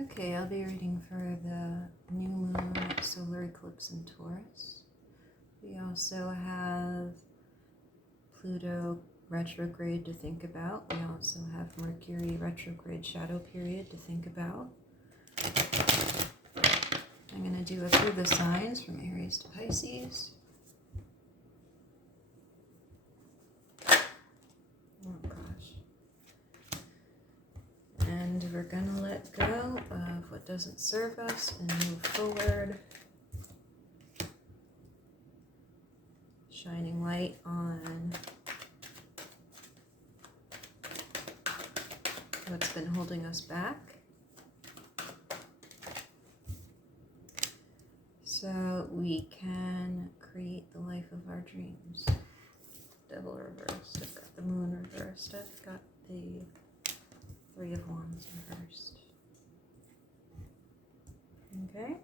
Okay, I'll be reading for the new moon solar eclipse in Taurus. We also have Pluto retrograde to think about. We also have Mercury retrograde shadow period to think about. I'm going to do a through the signs from Aries to Pisces. Oh gosh. And we're going to let go of what doesn't serve us and move forward. Shining light on what's been holding us back. So we can create the life of our dreams. Devil reversed. I've got the moon reversed. I've got the Three of Wands reversed. Okay.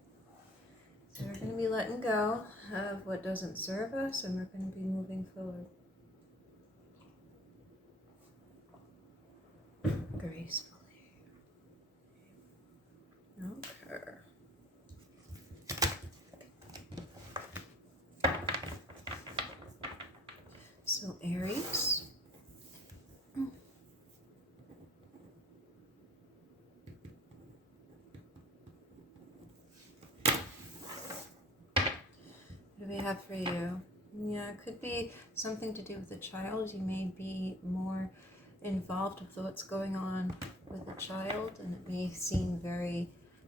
So we're going to be letting go of what doesn't serve us, and we're going to be moving forward gracefully. Okay. So Aries. What do we have for you? Yeah, it could be something to do with the child. You may be more involved with what's going on with the child, and it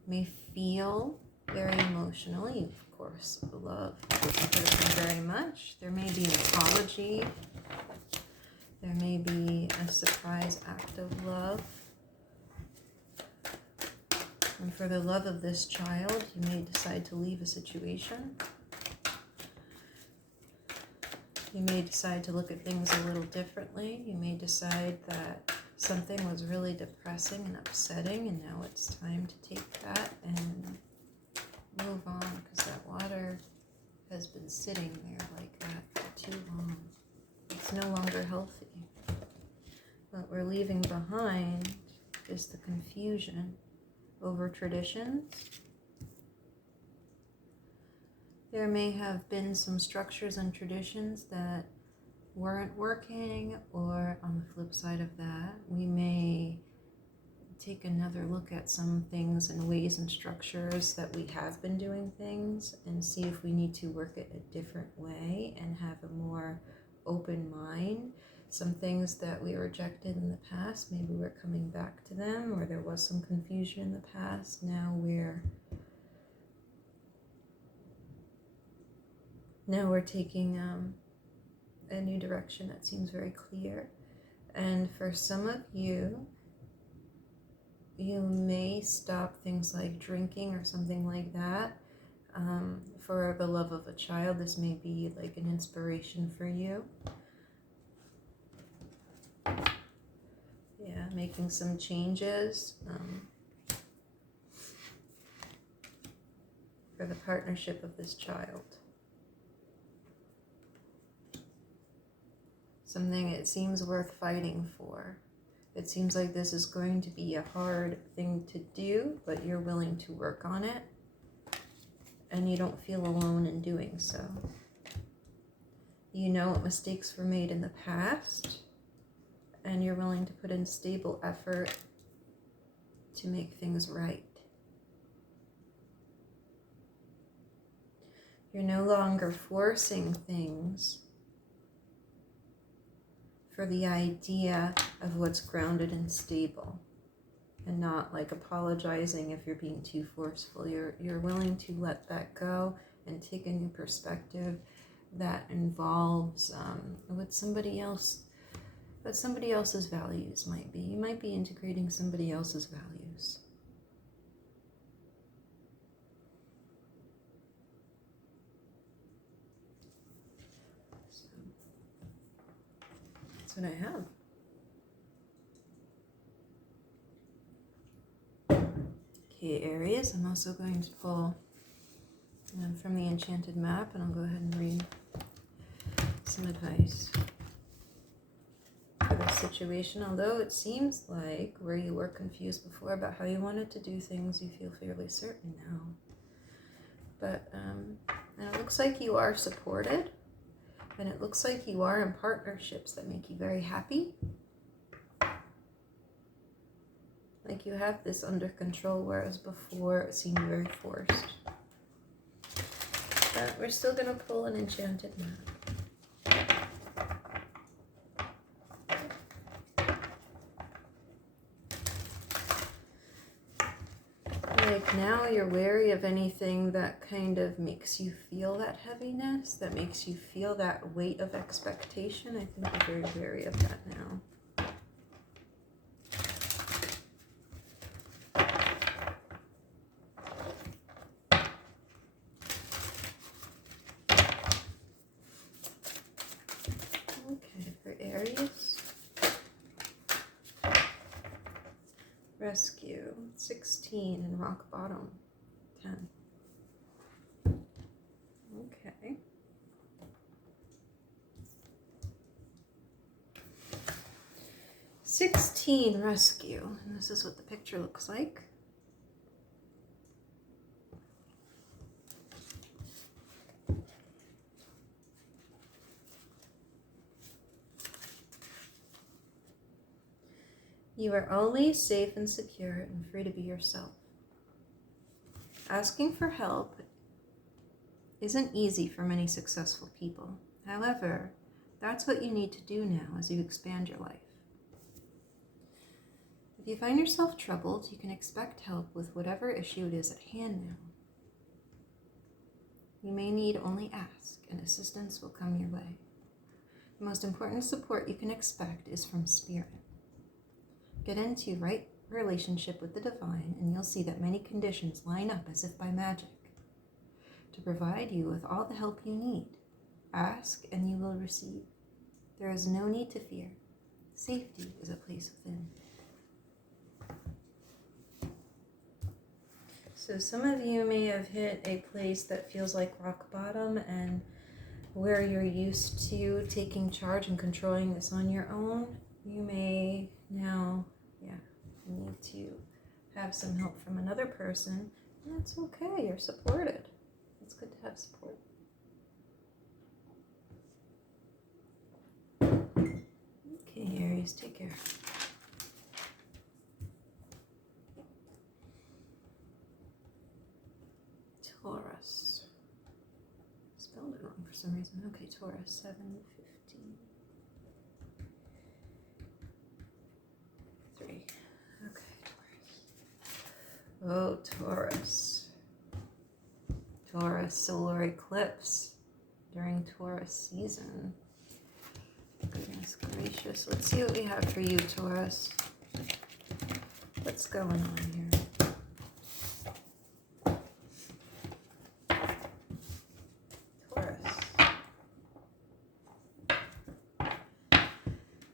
may feel very emotional. You, of course, love the person very much. There may be an apology. There may be a surprise act of love. And for the love of this child, you may decide to leave a situation. You may decide to look at things a little differently. You may decide that something was really depressing and upsetting, and now it's time to take that and move on, because that water has been sitting there like that for too long. It's no longer healthy. What we're leaving behind is the confusion over traditions. There may have been some structures and traditions that weren't working, or on the flip side of that, we may take another look at some things and ways and structures that we have been doing things and see if we need to work it a different way and have a more open mind. Some things that we rejected in the past, maybe we're coming back to them, or there was some confusion in the past. Now we're taking a new direction that seems very clear. And for some of you, you may stop things like drinking or something like that. For the love of a child, this may be like an inspiration for you. Yeah, making some changes for the partnership of this child. Something it seems worth fighting for. It seems like this is going to be a hard thing to do, but you're willing to work on it, and you don't feel alone in doing so. You know what mistakes were made in the past, and you're willing to put in stable effort to make things right. You're no longer forcing things for the idea of what's grounded and stable, and not like apologizing if you're being too forceful. You're willing to let that go and take a new perspective that involves what somebody else's values might be. You might be integrating somebody else's values. What I have. Okay, Aries, I'm also going to pull from the Enchanted Map, and I'll go ahead and read some advice for this situation, although it seems like where you were confused before about how you wanted to do things, you feel fairly certain now. But and it looks like you are supported, and it looks like you are in partnerships that make you very happy. Like you have this under control, whereas before it seemed very forced. But we're still going to pull an enchanted map. Like now you're wary of anything that kind of makes you feel that heaviness, that makes you feel that weight of expectation. I think you're very wary of that now. Aries, rescue, 16, and rock bottom, 10. Okay. $16, rescue, and this is what the picture looks like. You are always safe and secure and free to be yourself. Asking for help isn't easy for many successful people. However, that's what you need to do now as you expand your life. If you find yourself troubled, you can expect help with whatever issue it is at hand now. You may need only ask, and assistance will come your way. The most important support you can expect is from Spirit. Get into right relationship with the divine, and you'll see that many conditions line up as if by magic to provide you with all the help you need. Ask and you will receive. There is no need to fear. Safety is a place within. So some of you may have hit a place that feels like rock bottom, and where you're used to taking charge and controlling this on your own, you may now need to have some help from another person. And that's okay, you're supported. It's good to have support. Okay, Aries, take care. Taurus. Spelled it wrong for some reason. Okay, Taurus, 7:15. 3. Oh, Taurus. Taurus solar eclipse during Taurus season. Goodness gracious. Let's see what we have for you, Taurus. What's going on here? Taurus.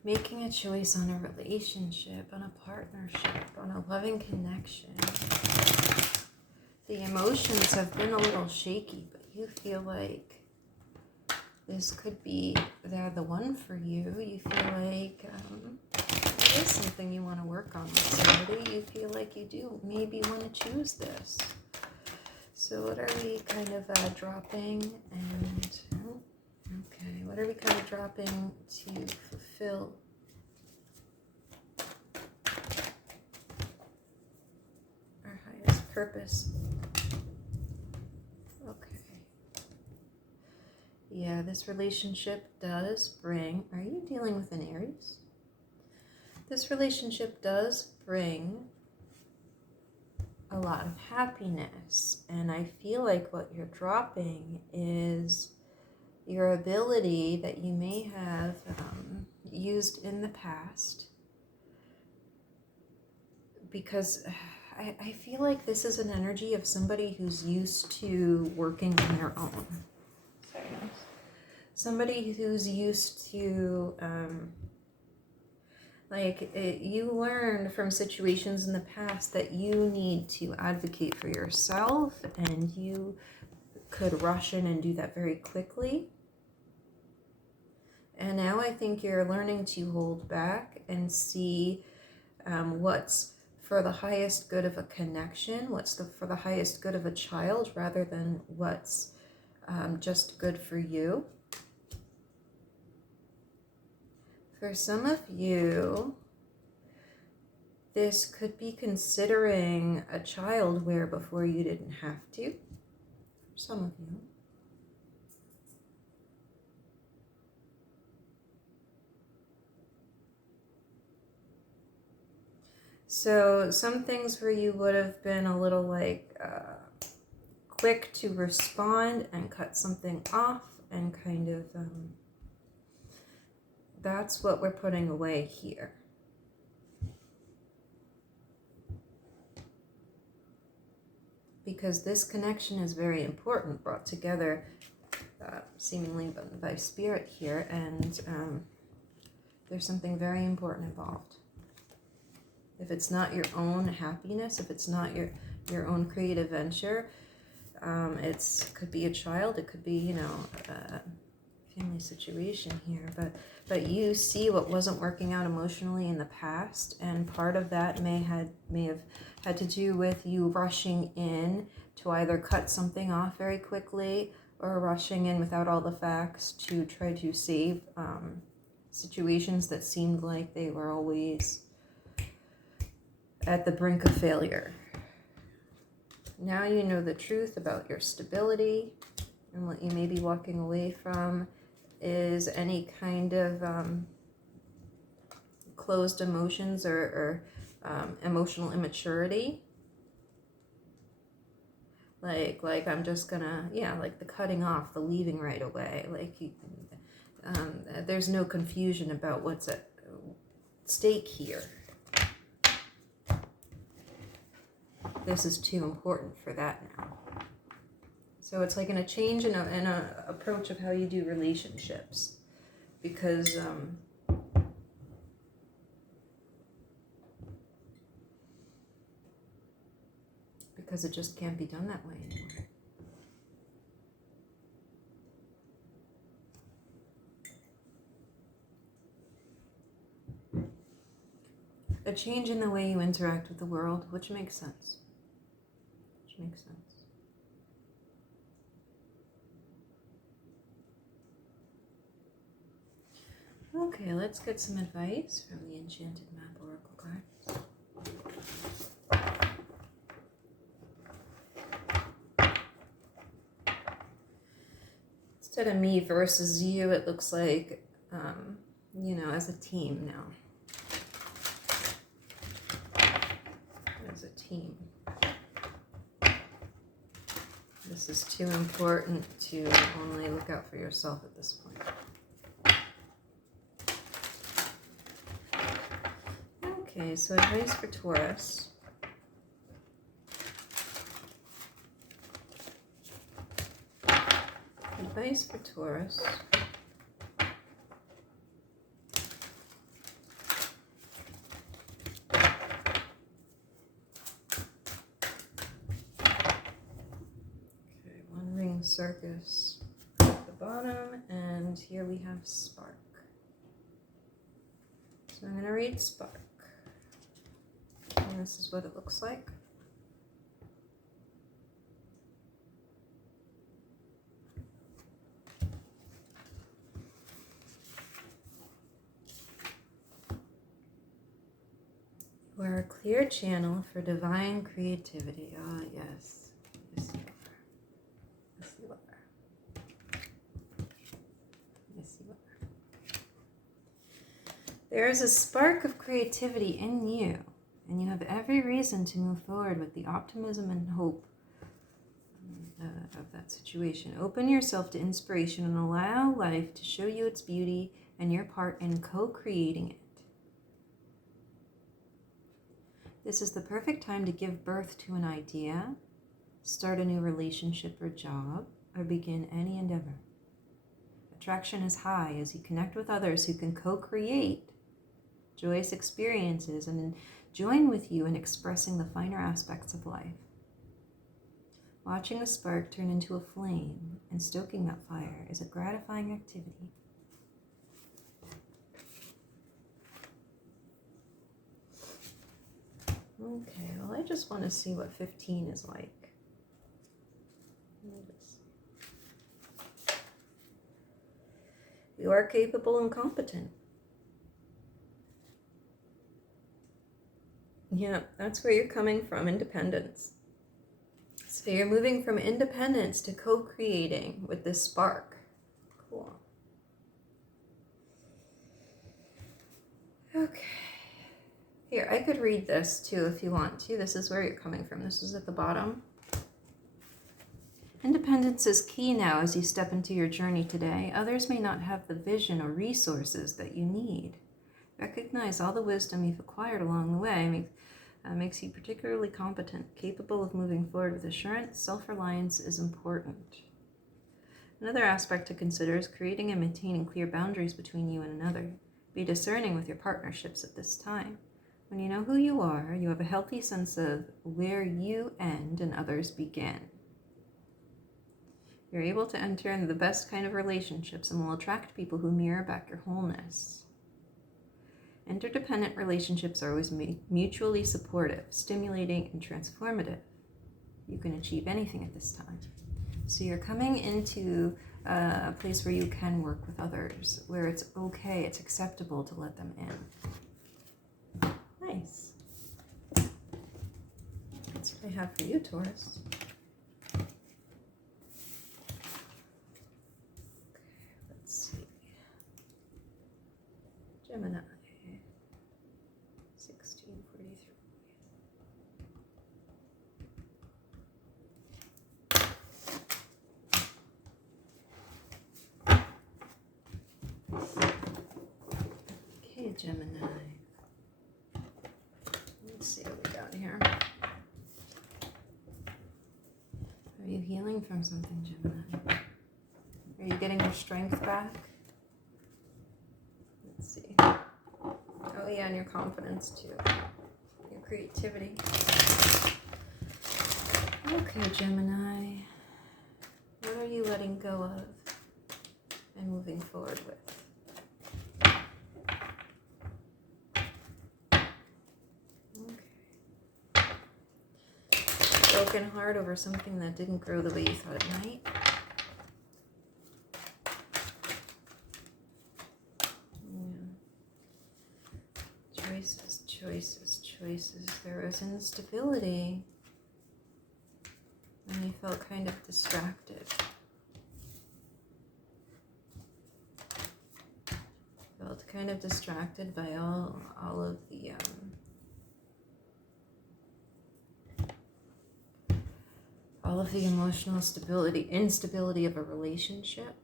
Making a choice on a relationship, on a partnership, on a loving connection. The emotions have been a little shaky, but you feel like this could be, they're the one for you. You feel like it is something you want to work on with somebody. You feel like you do maybe want to choose this. So what are we kind of dropping and, okay, what are we kind of dropping to fulfill our highest purpose? Yeah, this relationship does bring, are you dealing with an Aries? This relationship does bring a lot of happiness, and I feel like what you're dropping is your ability that you may have used in the past, because I feel like this is an energy of somebody who's used to working on their own. Somebody who's used to, you learned from situations in the past that you need to advocate for yourself, and you could rush in and do that very quickly. And now I think you're learning to hold back and see what's for the highest good of a connection, what's for the highest good of a child, rather than what's just good for you. For some of you, this could be considering a child where before you didn't have to. For some of you. So some things where you would have been a little like quick to respond and cut something off and kind of that's what we're putting away here. Because this connection is very important, brought together seemingly by spirit here, and there's something very important involved. If it's not your own happiness, if it's not your own creative venture, it could be a child, it could be, you know, a family situation here, but you see what wasn't working out emotionally in the past, and part of that may have had to do with you rushing in to either cut something off very quickly or rushing in without all the facts to try to save situations that seemed like they were always at the brink of failure. Now you know the truth about your stability, and what you may be walking away from is any kind of closed emotions or emotional immaturity. Like I'm just gonna, yeah, like the cutting off, the leaving right away. Like there's no confusion about what's at stake here. This is too important for that now. So it's like in a change in a approach of how you do relationships, because it just can't be done that way anymore. A change in the way you interact with the world, which makes sense. Okay, let's get some advice from the Enchanted Map Oracle cards. Instead of me versus you, it looks like, you know, as a team now. As a team. This is too important to only look out for yourself at this point. Okay, so advice for Taurus. Advice for Taurus. Okay, one ring circus at the bottom, and here we have spark. So I'm going to read spark. And this is what it looks like. You are a clear channel for divine creativity. Ah, yes. Yes, you are. Yes, you are. Yes, you are. There is a spark of creativity in you, and you have every reason to move forward with the optimism and hope of that situation. Open yourself to inspiration and allow life to show you its beauty and your part in co-creating it. This is the perfect time to give birth to an idea, start a new relationship or job, or begin any endeavor. Attraction is high as you connect with others who can co-create joyous experiences and join with you in expressing the finer aspects of life. Watching a spark turn into a flame and stoking that fire is a gratifying activity. Okay, well, I just want to see what 15 is like. You are capable and competent. Yeah, that's where you're coming from, independence. So you're moving from independence to co-creating with this spark. Cool. Okay. Here, I could read this too if you want to. This is where you're coming from. This is at the bottom. Independence is key now as you step into your journey today. Others may not have the vision or resources that you need. Recognize all the wisdom you've acquired along the way makes you particularly competent, capable of moving forward with assurance. Self-reliance is important. Another aspect to consider is creating and maintaining clear boundaries between you and another. Be discerning with your partnerships at this time. When you know who you are, you have a healthy sense of where you end and others begin. You're able to enter into the best kind of relationships and will attract people who mirror back your wholeness. Interdependent relationships are always mutually supportive, stimulating, and transformative. You can achieve anything at this time. So you're coming into a place where you can work with others, where it's okay, it's acceptable to let them in. Nice. That's what I have for you, Taurus. Let's see. Gemini. 1643. Okay, Gemini. Let's see what we got here. Are you healing from something, Gemini? Are you getting your strength back? Let's see. Oh yeah, and your confidence too. Your creativity. Okay, Gemini. What are you letting go of and moving forward with? Broken heart over something that didn't grow the way you thought it might. Yeah. Choices, choices, choices. There was instability. And you felt kind of distracted. Felt kind of distracted by all of the emotional instability of a relationship.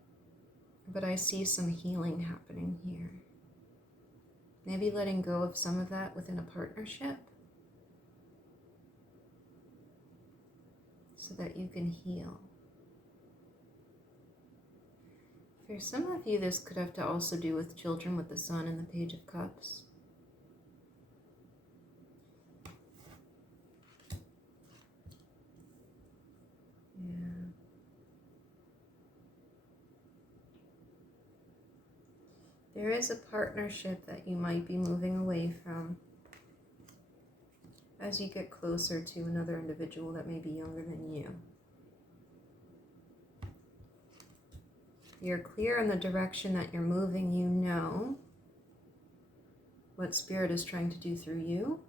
But I see some healing happening here. Maybe letting go of some of that within a partnership so that you can heal. For some of you, this could have to also do with children with the Sun and the Page of Cups. There is a partnership that you might be moving away from as you get closer to another individual that may be younger than you. You're clear in the direction that you're moving. You know what Spirit is trying to do through you.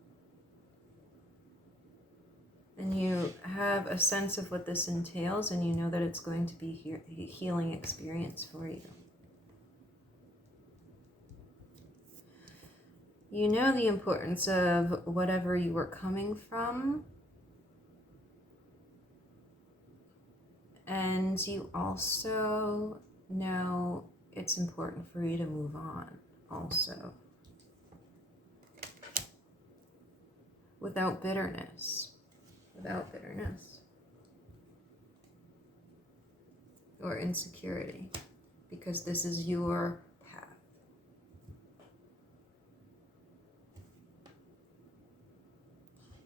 And you have a sense of what this entails, and you know that it's going to be a healing experience for you. You know the importance of whatever you were coming from. And you also know it's important for you to move on also. Without bitterness. Without bitterness. Or insecurity. Because this is your path.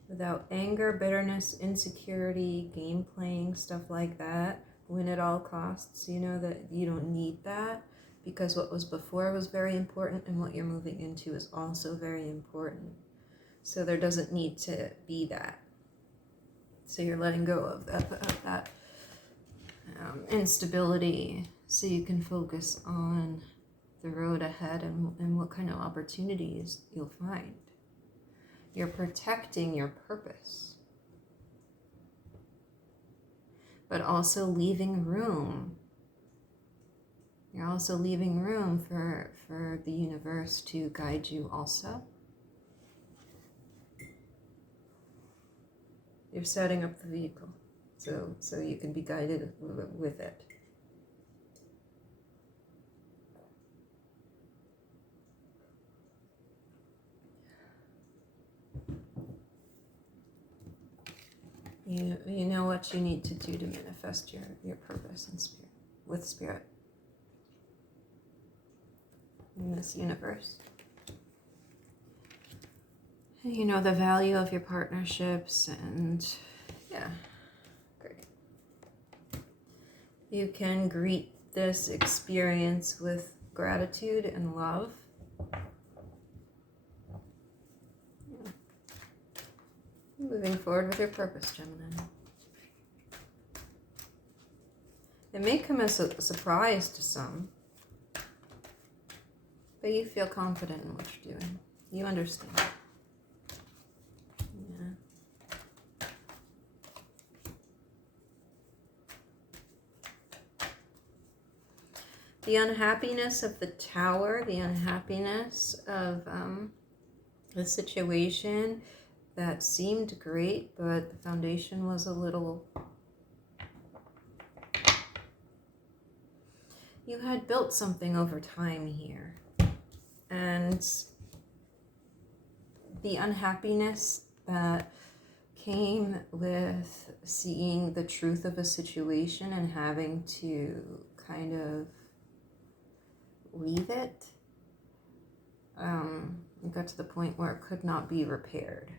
Without anger, bitterness, insecurity, game playing, stuff like that, win at all costs. You know that you don't need that because what was before was very important and what you're moving into is also very important. So there doesn't need to be that. So you're letting go of that instability so you can focus on the road ahead and what kind of opportunities you'll find. You're protecting your purpose, but also leaving room. You're also leaving room for the universe to guide you also. You're setting up the vehicle so you can be guided with it. You know what you need to do to manifest your purpose in spirit, with spirit in this universe. And you know the value of your partnerships, and yeah, great. You can greet this experience with gratitude and love. Yeah. Moving forward with your purpose, Gemini. It may come as a surprise to some, but you feel confident in what you're doing. You understand. Yeah. The unhappiness of the Tower, the unhappiness of the situation that seemed great, but the foundation was a little... You had built something over time here. And the unhappiness that came with seeing the truth of a situation and having to kind of leave it, it got to the point where it could not be repaired.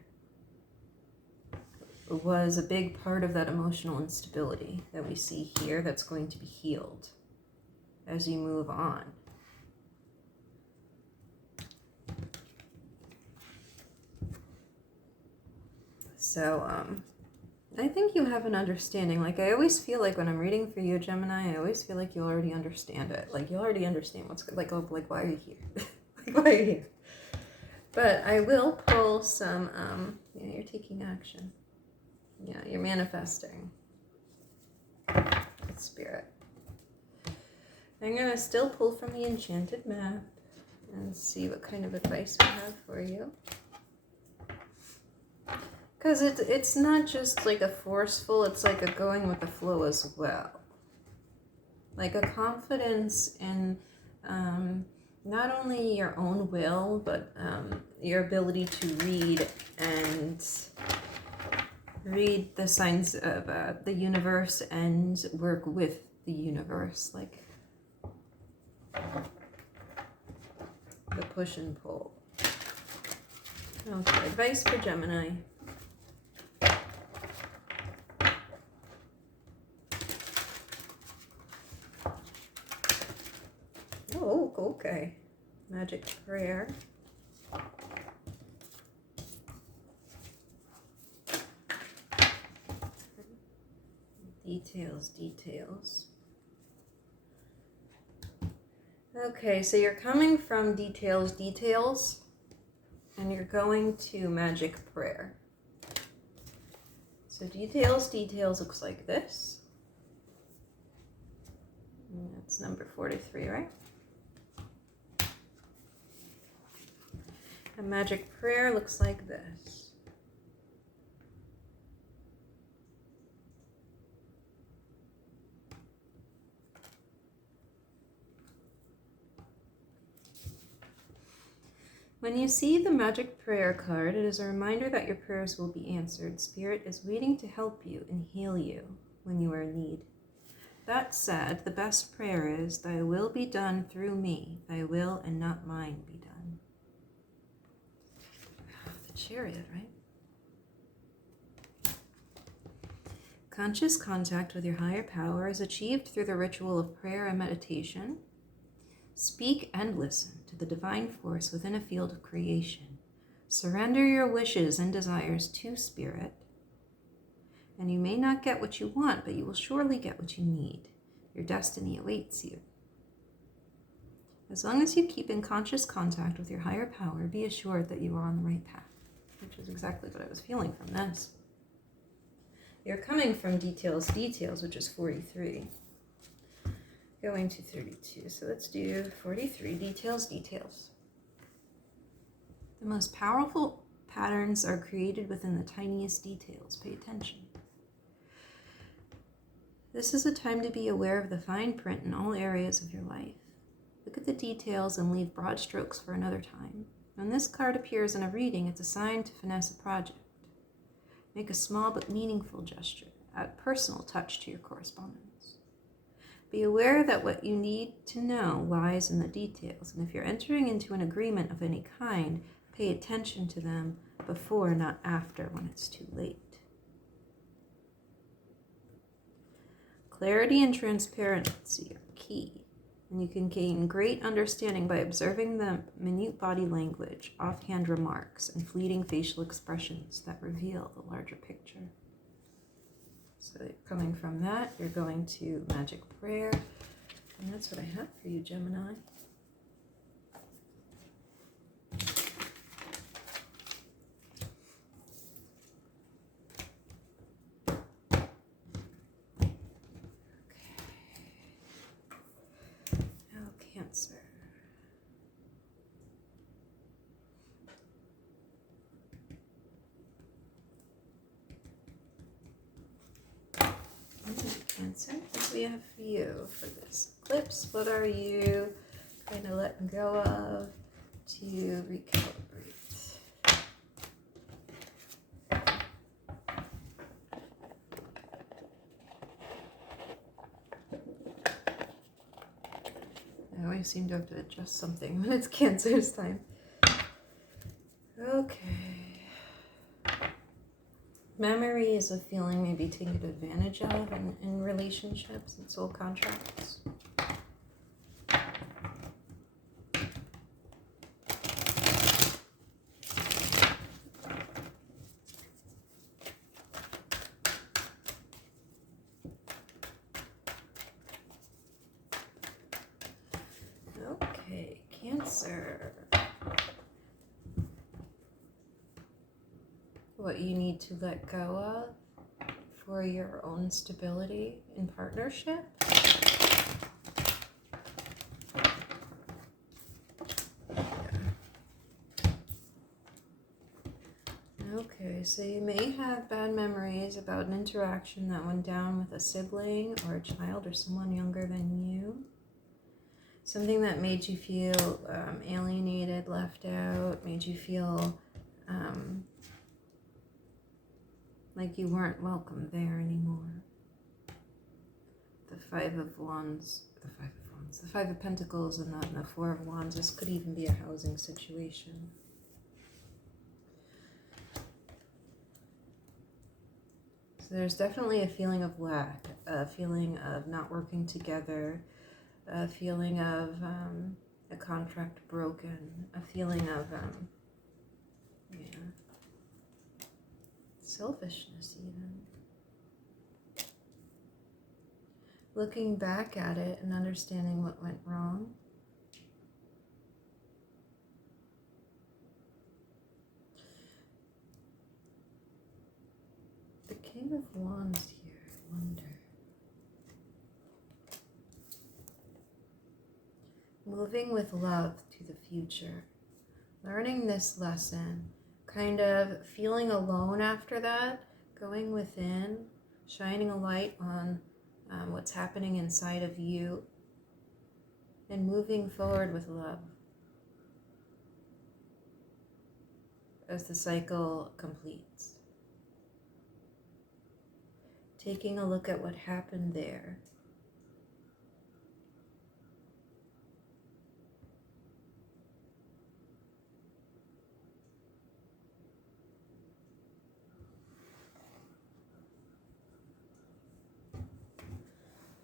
It was a big part of that emotional instability that we see here that's going to be healed as you move on. So, I think you have an understanding. Like, I always feel like when I'm reading for you, Gemini, I always feel like you already understand it. Like, you already understand what's good. Like, oh, like, why are you here? Like, why are you here? But I will pull some, yeah, you're taking action. Yeah, you're manifesting with spirit. I'm going to still pull from the Enchanted Map and see what kind of advice we have for you. Because it's not just like a forceful, it's like a going with the flow as well. Like a confidence in not only your own will, but your ability to read the signs of the universe and work with the universe. Like the push and pull. Okay, advice for Gemini. Oh, okay. Magic prayer. Details. Okay, so you're coming from details, and you're going to magic prayer. So details looks like this. And that's number 43, right? A magic prayer looks like this. When you see the magic prayer card, it is a reminder that your prayers will be answered. Spirit is waiting to help you and heal you when you are in need. That said, the best prayer is, Thy will be done through me, Thy will and not mine be done. The Chariot, right? Conscious contact with your higher power is achieved through the ritual of prayer and meditation. Speak and listen to the divine force within a field of creation. Surrender your wishes and desires to Spirit, and you may not get what you want, but you will surely get what you need. Your destiny awaits you. As long as you keep in conscious contact with your higher power, be assured that you are on the right path, which is exactly what I was feeling from this. You're coming from details, which is 43. Going to 32. So let's do 43, details. The most powerful patterns are created within the tiniest details. Pay attention. This is a time to be aware of the fine print in all areas of your life. Look at the details and leave broad strokes for another time. When this card appears in a reading, it's a sign to finesse a project. Make a small but meaningful gesture. Add personal touch to your correspondence. Be aware that what you need to know lies in the details, and if you're entering into an agreement of any kind, pay attention to them before, not after, when it's too late. Clarity and transparency are key, and you can gain great understanding by observing the minute body language, offhand remarks, and fleeting facial expressions that reveal the larger picture. So coming from that, you're going to magic prayer, and that's what I have for you, Gemini. Cancer. Cancer, what do we have for you for this eclipse? What are you kind of letting go of to recalibrate? I always seem to have to adjust something when it's Cancer's time. Okay. Memory is a feeling maybe taken advantage of in relationships and soul contracts. Okay, Cancer. What you need to let go of for your own stability in partnership. Okay, so you may have bad memories about an interaction that went down with a sibling or a child or someone younger than you. Something that made you feel alienated, left out, made you feel like you weren't welcome there anymore. The Five of Pentacles, and the Four of Wands. This could even be a housing situation. So there's definitely a feeling of lack, a feeling of not working together, a feeling of a contract broken, a feeling of selfishness even. Looking back at it and understanding what went wrong. The King of Wands here, I wonder. Moving with love to the future. Learning this lesson. Kind of feeling alone after that. Going within. Shining a light on what's happening inside of you. And moving forward with love. As the cycle completes. Taking a look at what happened there.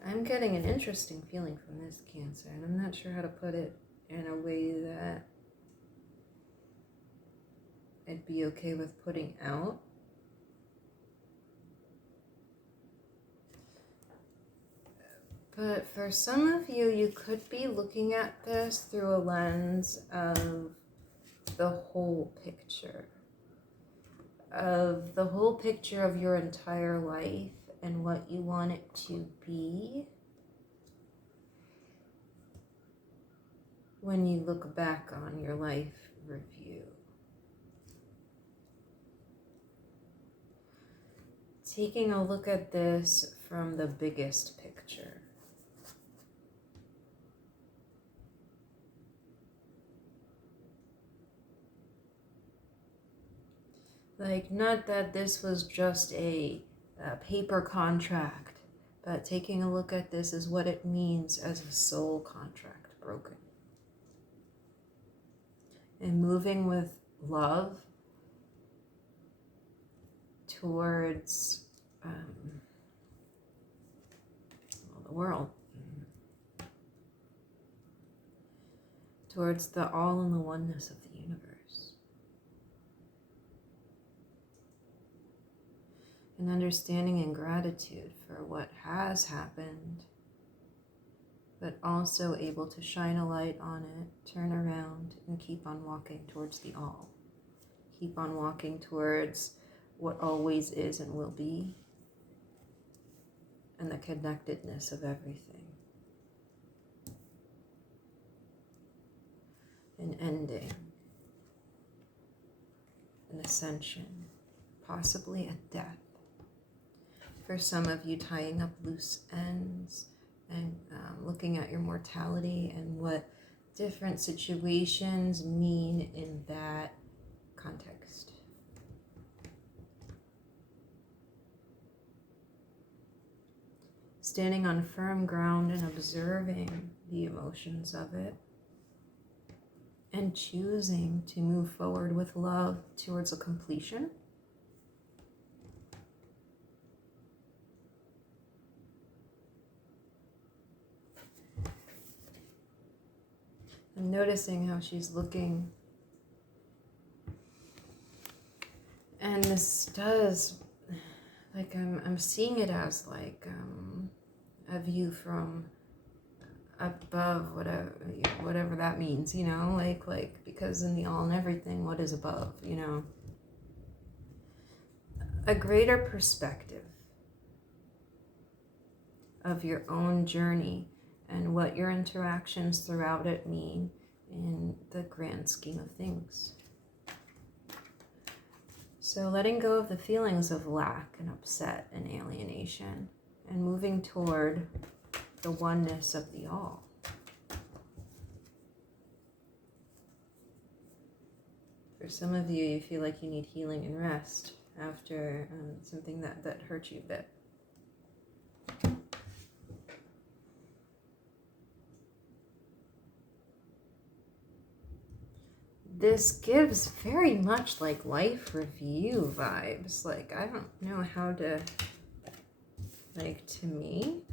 I'm getting an interesting feeling from this Cancer, and I'm not sure how to put it in a way that I'd be okay with putting out. But for some of you, you could be looking at this through a lens of the whole picture. Of the whole picture of your entire life and what you want it to be when you look back on your life review. Taking a look at this from the biggest picture. Like, not that this was just a paper contract, but taking a look at this as what it means as a soul contract broken. And moving with love towards the world. Towards the all and the oneness of the universe. And understanding and gratitude for what has happened, but also able to shine a light on it, turn around, and keep on walking towards the all. Keep on walking towards what always is and will be, and the connectedness of everything. An ending, an ascension, possibly a death. For some of you, tying up loose ends and looking at your mortality and what different situations mean in that context. Standing on firm ground and observing the emotions of it, and choosing to move forward with love towards a completion. I'm noticing how she's looking. And this does, like, I'm seeing it as like a view from above, whatever that means, you know, like because in the all and everything, what is above, you know? A greater perspective of your own journey and what your interactions throughout it mean in the grand scheme of things. So letting go of the feelings of lack and upset and alienation and moving toward the oneness of the all. For some of you, you feel like you need healing and rest after something that hurt you a bit. This gives very much like life review vibes. Like, I don't know how to, like, to me,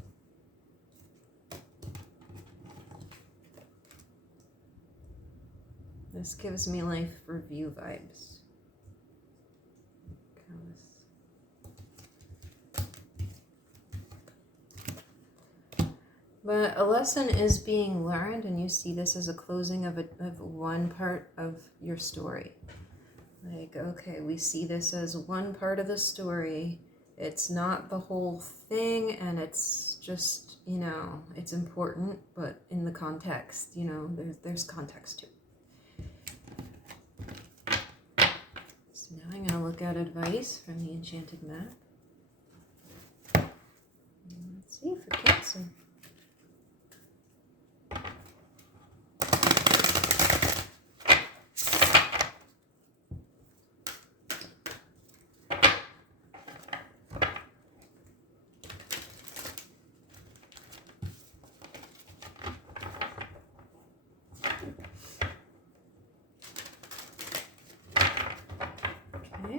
this gives me life review vibes. But a lesson is being learned, and you see this as a closing of one part of your story. Like, okay, we see this as one part of the story. It's not the whole thing, and it's just, you know, it's important, but in the context, you know, there's context to it. So now I'm going to look at advice from the Enchanted Map. Let's see for Cancer.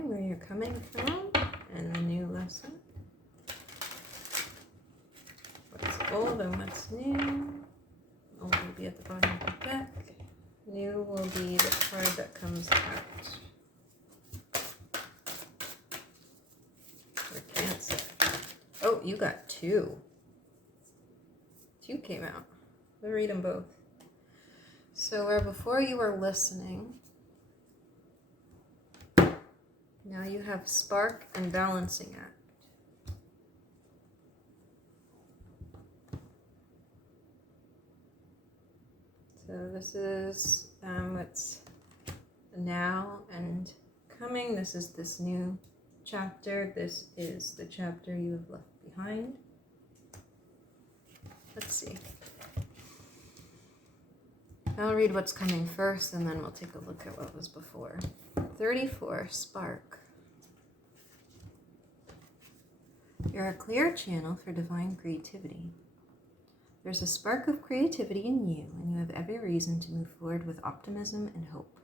Where you're coming from and the new lesson. What's old and what's new. Old will be at the bottom of the deck. New will be the card that comes out. Oh, you got two. Two came out. We'll read them both. So where before you were listening, now you have spark and balancing act. So this is what's now and coming. This is this new chapter. This is the chapter you have left behind. Let's see. I'll read what's coming first, and then we'll take a look at what was before. 34, spark. You're a clear channel for divine creativity. There's a spark of creativity in you, and you have every reason to move forward with optimism and hope.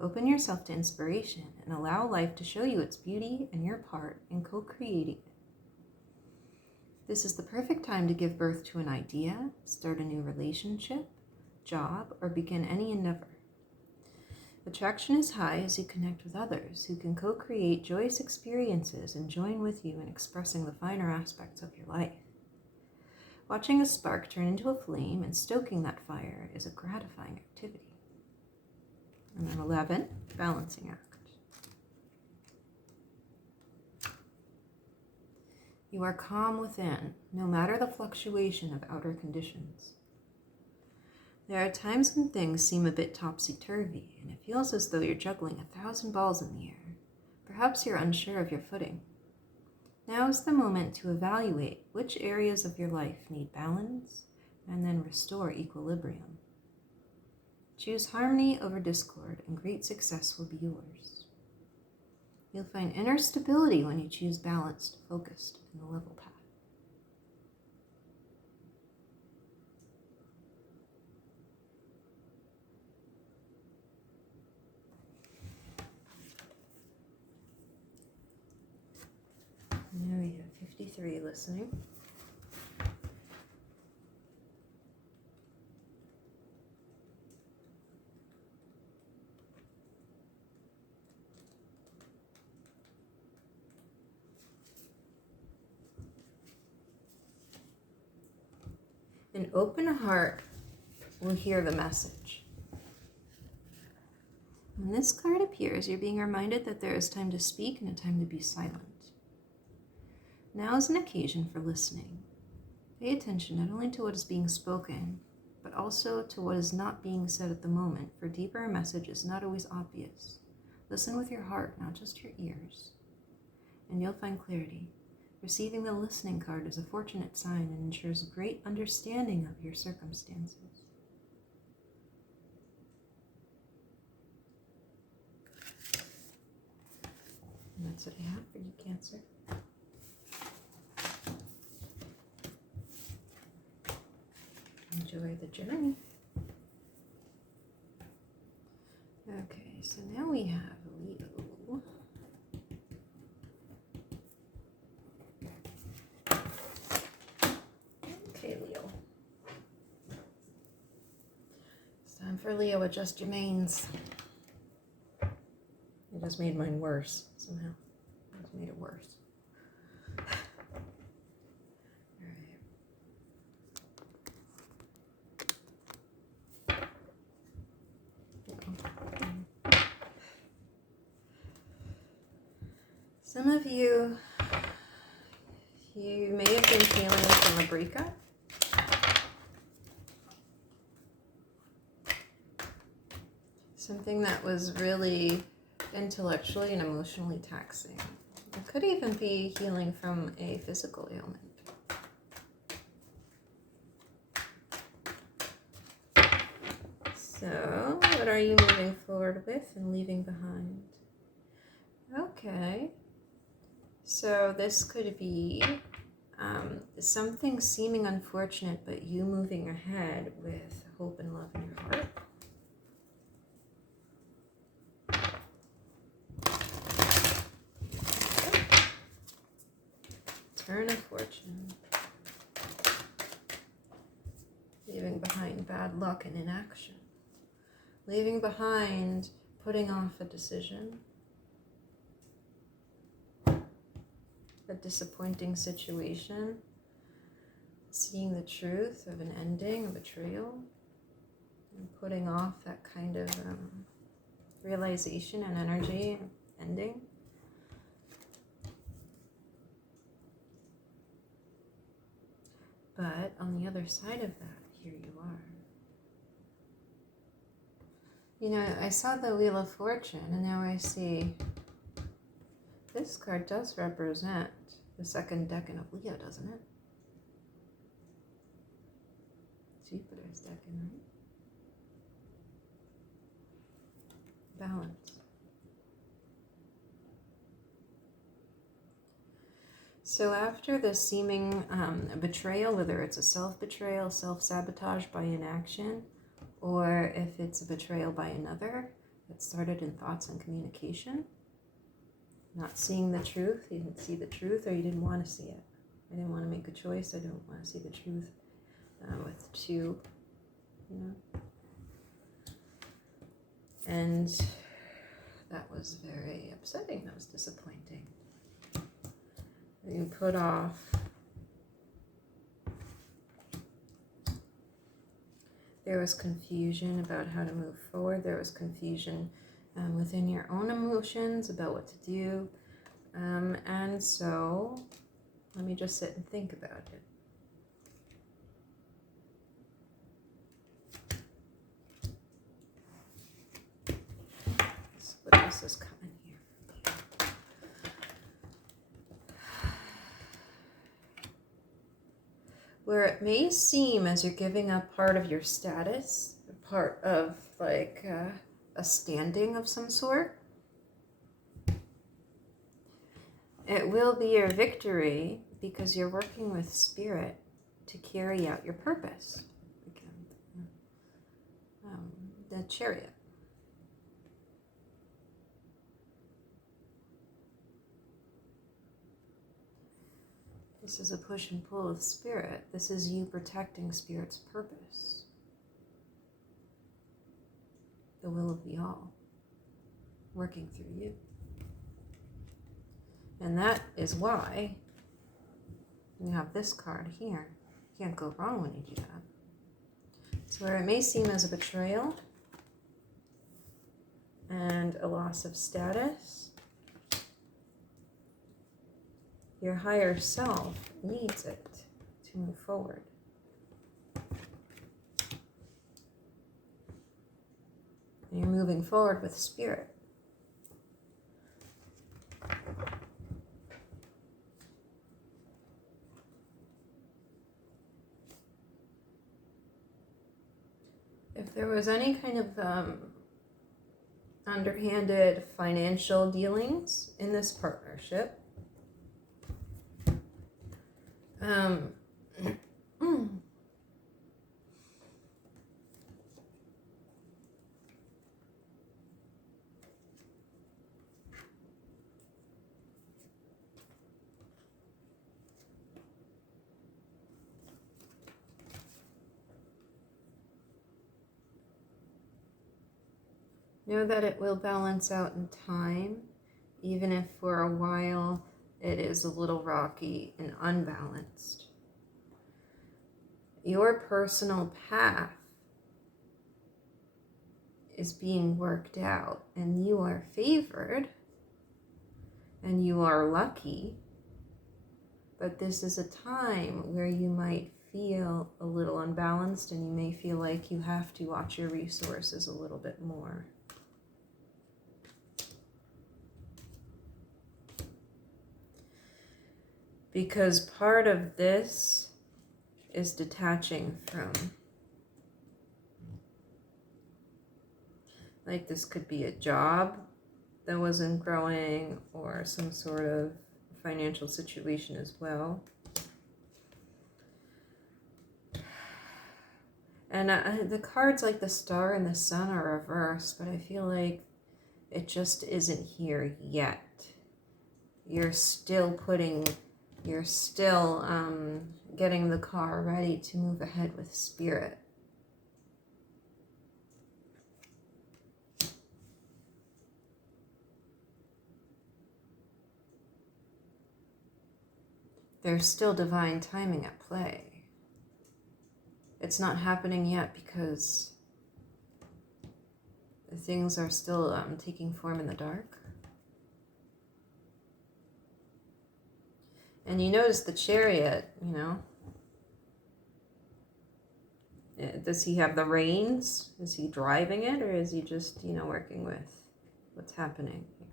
Open yourself to inspiration and allow life to show you its beauty and your part in co-creating it. This is the perfect time to give birth to an idea, start a new relationship, job, or begin any endeavor. Attraction is high as you connect with others who can co-create joyous experiences and join with you in expressing the finer aspects of your life. Watching a spark turn into a flame and stoking that fire is a gratifying activity. And then 11, balancing act. You are calm within, no matter the fluctuation of outer conditions. There are times when things seem a bit topsy-turvy, and it feels as though you're juggling 1,000 balls in the air. Perhaps you're unsure of your footing. Now is the moment to evaluate which areas of your life need balance, and then restore equilibrium. Choose harmony over discord, and great success will be yours. You'll find inner stability when you choose balanced, focused, and the level path. Now we have 53 listening. An open heart will hear the message. When this card appears, you're being reminded that there is time to speak and a time to be silent. Now is an occasion for listening. Pay attention not only to what is being spoken, but also to what is not being said at the moment, for deeper a message is not always obvious. Listen with your heart, not just your ears, and you'll find clarity. Receiving the listening card is a fortunate sign and ensures great understanding of your circumstances. And that's what I have for you, Cancer. Enjoy the journey. Okay, so now we have Leo. Okay, Leo. It's time for Leo. Adjust your mains. It just made mine worse somehow. It just made it worse. Some of you may have been feeling from a breakup. Something that was really intellectually and emotionally taxing. It could even be healing from a physical ailment. So, what are you moving forward with and leaving behind? Okay. So this could be something seeming unfortunate, but you moving ahead with hope and love in your heart. Turn of fortune. Leaving behind bad luck and inaction. Leaving behind putting off a decision. a disappointing situation, seeing the truth of an ending, a betrayal, and putting off that kind of realization and energy ending. But on the other side of that, here you are. You know, I saw the Wheel of Fortune, and now I see this card does represent the second decan of Leo, doesn't it? Jupiter's decan, right? Balance. So after the seeming betrayal, whether it's a self-betrayal, self-sabotage by inaction, or if it's a betrayal by another that started in thoughts and communication, not seeing the truth, you didn't see the truth, or you didn't want to see it. I didn't want to make a choice, I don't want to see the truth with two, you know. And that was very upsetting, that was disappointing. You put off there was confusion about how to move forward. There was confusion within your own emotions about what to do. And so let me just sit and think about it. So what else is coming here? Where it may seem as you're giving up part of your status, part of like a standing of some sort, it will be your victory because you're working with spirit to carry out your purpose. The Chariot. This is a push and pull of spirit. This is you protecting spirit's purpose. The will of the all working through you. And that is why you have this card here. You can't go wrong when you do that. So where it may seem as a betrayal and a loss of status, your higher self needs it to move forward. And you're moving forward with spirit. If there was any kind of underhanded financial dealings in this partnership, know that it will balance out in time, even if for a while it is a little rocky and unbalanced. Your personal path is being worked out, and you are favored, and you are lucky, but this is a time where you might feel a little unbalanced, and you may feel like you have to watch your resources a little bit more. Because part of this is detaching from, like this could be a job that wasn't growing or some sort of financial situation as well. And the cards like the Star and the Sun are reversed, but I feel like it just isn't here yet. You're still getting the car ready to move ahead with spirit. there's still divine timing at play. It's not happening yet because things are still taking form in the dark. And you notice the Chariot, you know. Does he have the reins? Is he driving it, or is he just, you know, working with what's happening here?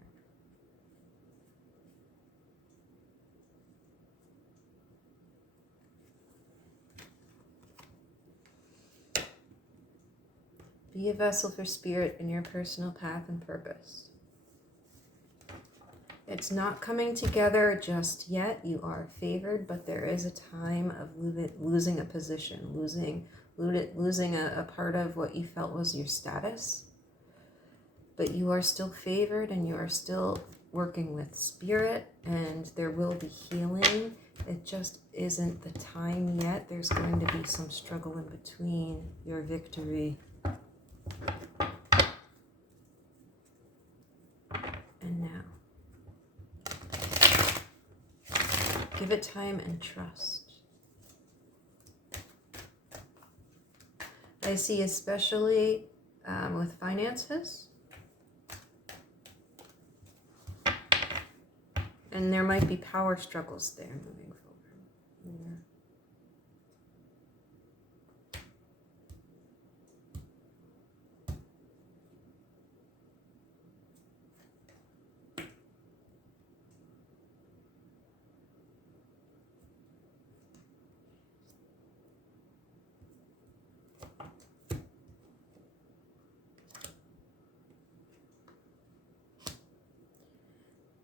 Be a vessel for spirit in your personal path and purpose. It's not coming together just yet. You are favored, but there is a time of losing a position, losing a part of what you felt was your status. But you are still favored, and you are still working with spirit, and there will be healing. It just isn't the time yet. There's going to be some struggle in between your victory and now. Give it time and trust. I see especially with finances. And there might be power struggles there moving forward. Yeah.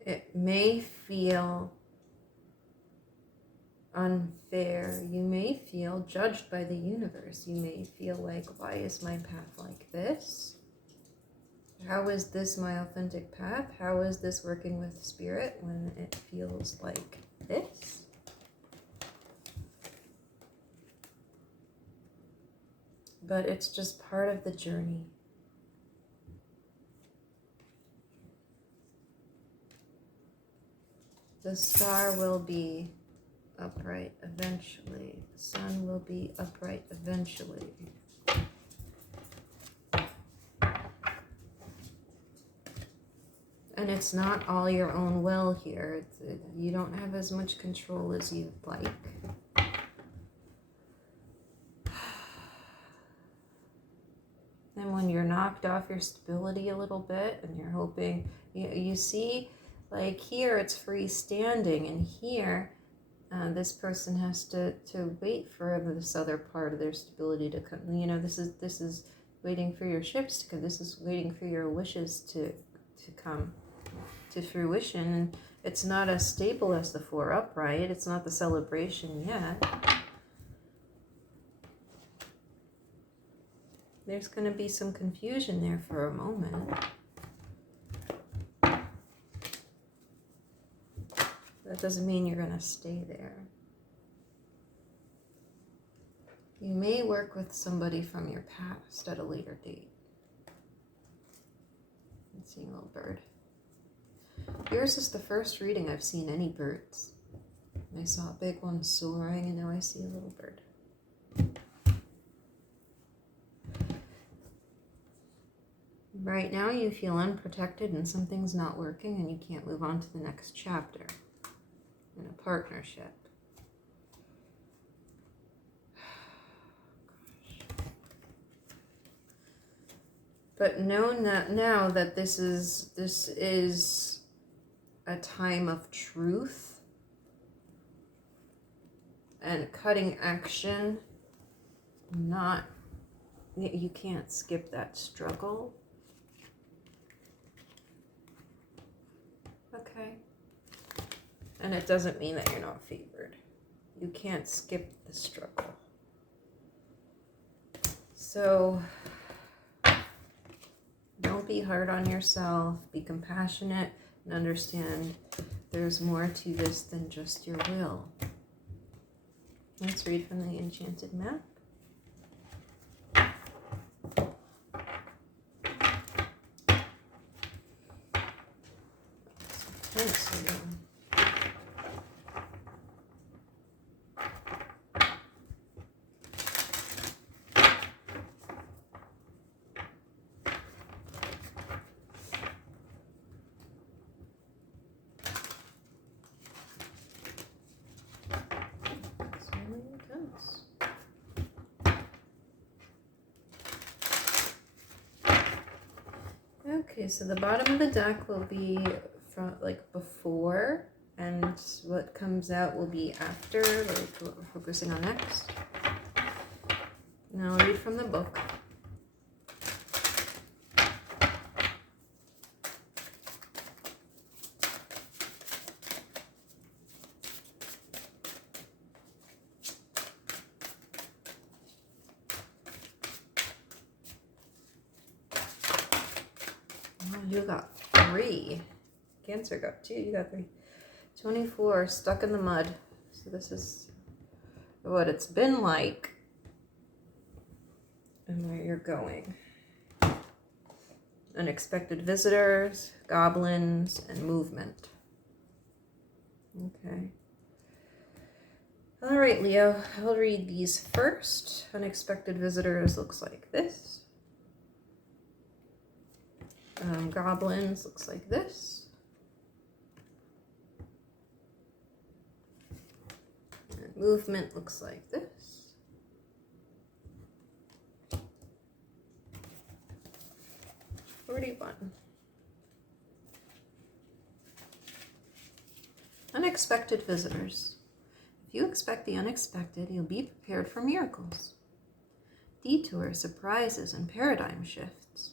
It may feel unfair. You may feel judged by the universe. You may feel like, why is my path like this? How is this my authentic path? How is this working with spirit when it feels like this? But it's just part of the journey. The star will be upright eventually. The sun will be upright eventually. And it's not all your own will here. You don't have as much control as you'd like. And when you're knocked off your stability a little bit and you're hoping, you see, like here it's freestanding, and here this person has to wait for this other part of their stability to come. You know, this is waiting for your ships to come. This is waiting for your wishes to come to fruition. And it's not as stable as the four upright. It's not the celebration yet. There's going to be some confusion there for a moment. That doesn't mean you're going to stay there. You may work with somebody from your past at a later date. I'm seeing a little bird. Yours is the first reading I've seen any birds. I saw a big one soaring, and now I see a little bird. Right now you feel unprotected and something's not working and you can't move on to the next chapter in a partnership. But know now that this is a time of truth and cutting action. You can't skip that struggle. Okay. And it doesn't mean that you're not favored. You can't skip the struggle. So don't be hard on yourself. Be compassionate and understand there's more to this than just your will. Let's read from the Enchanted Map. Okay, so the bottom of the deck will be from like before, and what comes out will be after, like what we're focusing on next. Now I'll read from the book. You got 3. Cancer got 2. You got 3. 24, stuck in the mud. So this is what it's been like and where you're going. Unexpected visitors, goblins, and movement. Okay. All right, Leo, I'll read these first. Unexpected visitors looks like this. Goblins looks like this. And movement looks like this. 41. Unexpected visitors. If you expect the unexpected, you'll be prepared for miracles. Detours, surprises, and paradigm shifts.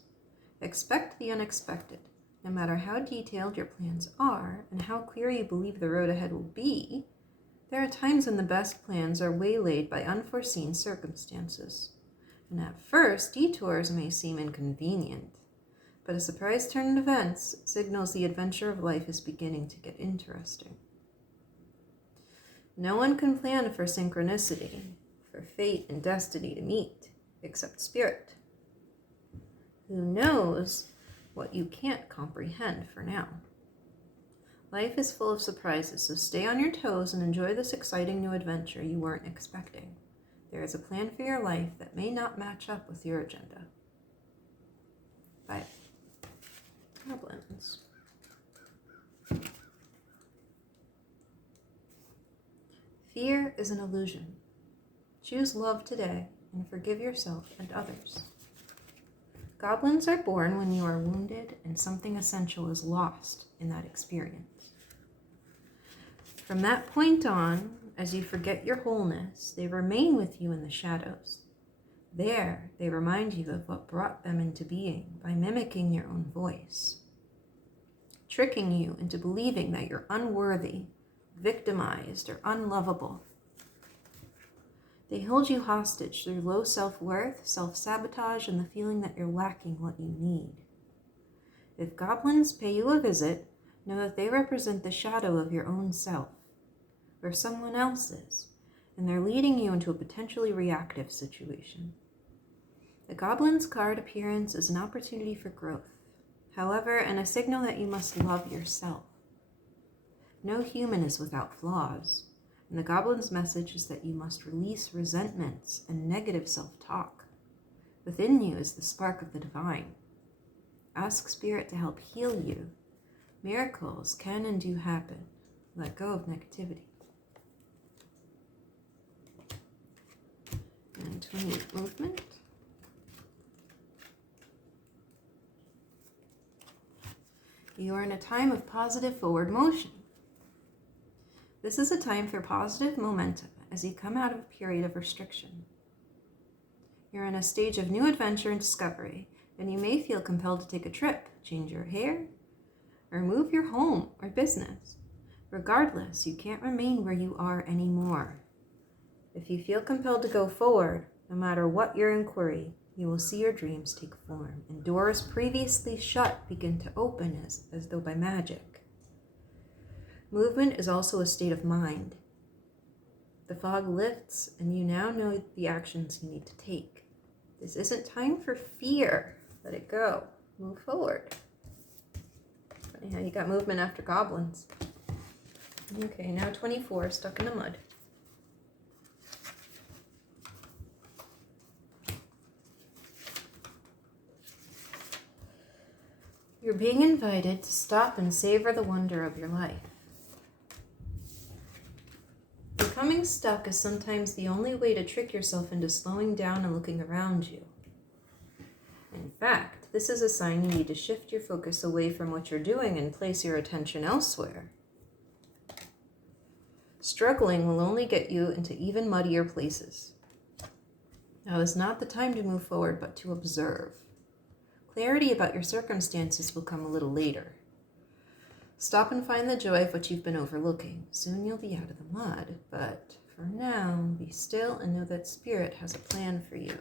Expect the unexpected. No matter how detailed your plans are and how clear you believe the road ahead will be, there are times when the best plans are waylaid by unforeseen circumstances. And at first, detours may seem inconvenient, but a surprise turn in events signals the adventure of life is beginning to get interesting. No one can plan for synchronicity, for fate and destiny to meet, except spirit, who knows what you can't comprehend for now. Life is full of surprises, so stay on your toes and enjoy this exciting new adventure you weren't expecting. There is a plan for your life that may not match up with your agenda. 5. Goblins. Fear is an illusion. Choose love today and forgive yourself and others. Goblins are born when you are wounded and something essential is lost in that experience. From that point on, as you forget your wholeness, they remain with you in the shadows. There, they remind you of what brought them into being by mimicking your own voice, tricking you into believing that you're unworthy, victimized, or unlovable. They hold you hostage through low self-worth, self-sabotage, and the feeling that you're lacking what you need. If goblins pay you a visit, know that they represent the shadow of your own self, or someone else's, and they're leading you into a potentially reactive situation. The goblin's card appearance is an opportunity for growth, however, and a signal that you must love yourself. No human is without flaws, and the goblin's message is that you must release resentments and negative self-talk. Within you is the spark of the divine. Ask Spirit to help heal you. Miracles can and do happen. Let go of negativity. And 28 movement. You are in a time of positive forward motion. This is a time for positive momentum as you come out of a period of restriction. You're in a stage of new adventure and discovery, and you may feel compelled to take a trip, change your hair, or move your home or business. Regardless, you can't remain where you are anymore. If you feel compelled to go forward, no matter what your inquiry, you will see your dreams take form, and doors previously shut begin to open as though by magic. Movement is also a state of mind. The fog lifts, and you now know the actions you need to take. This isn't time for fear. Let it go. Move forward. Funny how you got movement after goblins. Okay, now 24, stuck in the mud. You're being invited to stop and savor the wonder of your life. Becoming stuck is sometimes the only way to trick yourself into slowing down and looking around you. In fact, This is a sign you need to shift your focus away from what you're doing and place your attention elsewhere. Struggling will only get you into even muddier places. Now is not the time to move forward, but to observe. Clarity about your circumstances will come a little later. Stop and find the joy of what you've been overlooking. Soon you'll be out of the mud, but for now, be still and know that Spirit has a plan for you.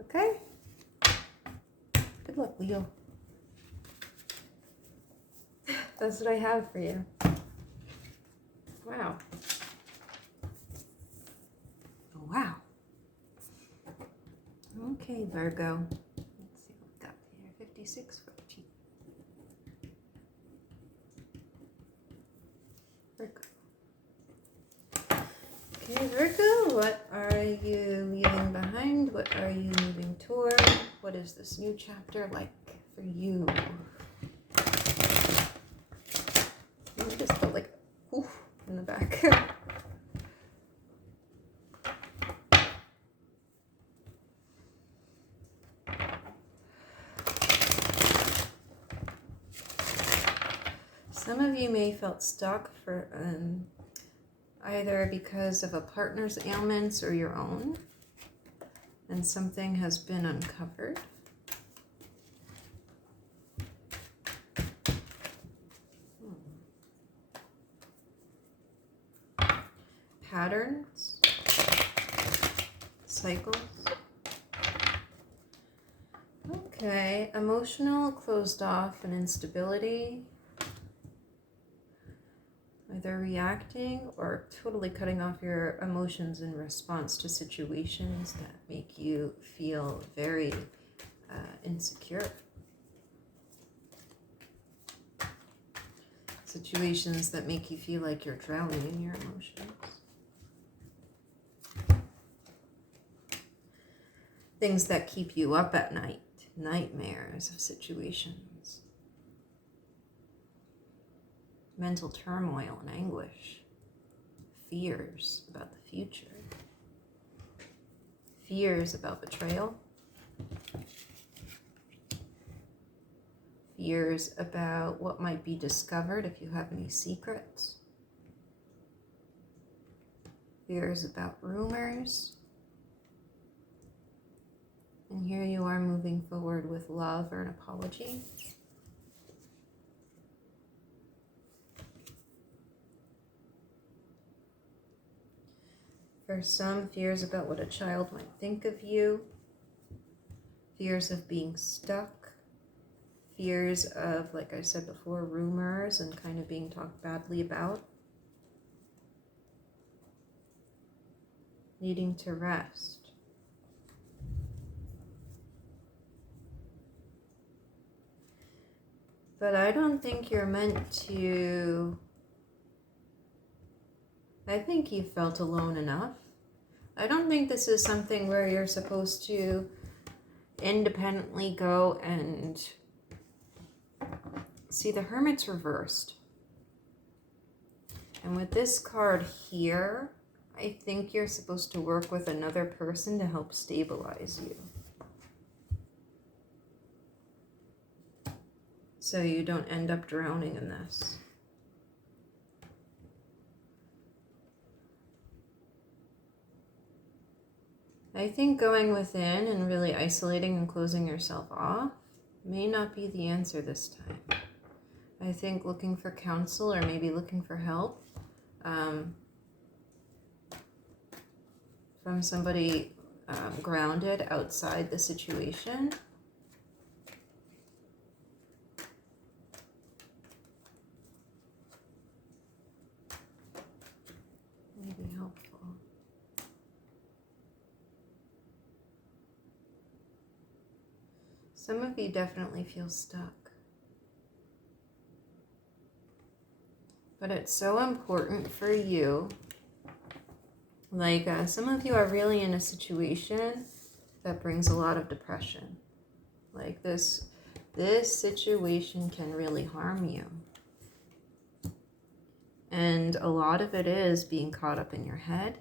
Okay? Good luck, Leo. That's what I have for you. Wow. Oh, wow. Okay, Virgo. Let's see what we got here. 5614. Virgo. Okay, Virgo, what are you leaving behind? What are you moving toward? What is this new chapter like for you? I just felt like, oof, in the back. Some of you may have felt stuck for either because of a partner's ailments or your own, and something has been uncovered. Patterns, cycles. Okay, emotional, closed off, and instability. Either reacting or totally cutting off your emotions in response to situations that make you feel very insecure. Situations that make you feel like you're drowning in your emotions. Things that keep you up at night, nightmares of situations. Mental turmoil and anguish. Fears about the future. Fears about betrayal. Fears about what might be discovered if you have any secrets. Fears about rumors. And here you are moving forward with love or an apology. For some, fears about what a child might think of you. Fears of being stuck. Fears of, like I said before, rumors and kind of being talked badly about. Needing to rest. But I don't think you're meant to... I think you felt alone enough. I don't think this is something where you're supposed to independently go and... See, the Hermit's reversed. And with this card here, I think you're supposed to work with another person to help stabilize you. So you don't end up drowning in this. I think going within and really isolating and closing yourself off may not be the answer this time. I think looking for counsel or maybe looking for help from somebody grounded outside the situation may be helpful. Some of you definitely feel stuck. But it's so important for you. Like some of you are really in a situation that brings a lot of depression. Like this situation can really harm you. And a lot of it is being caught up in your head.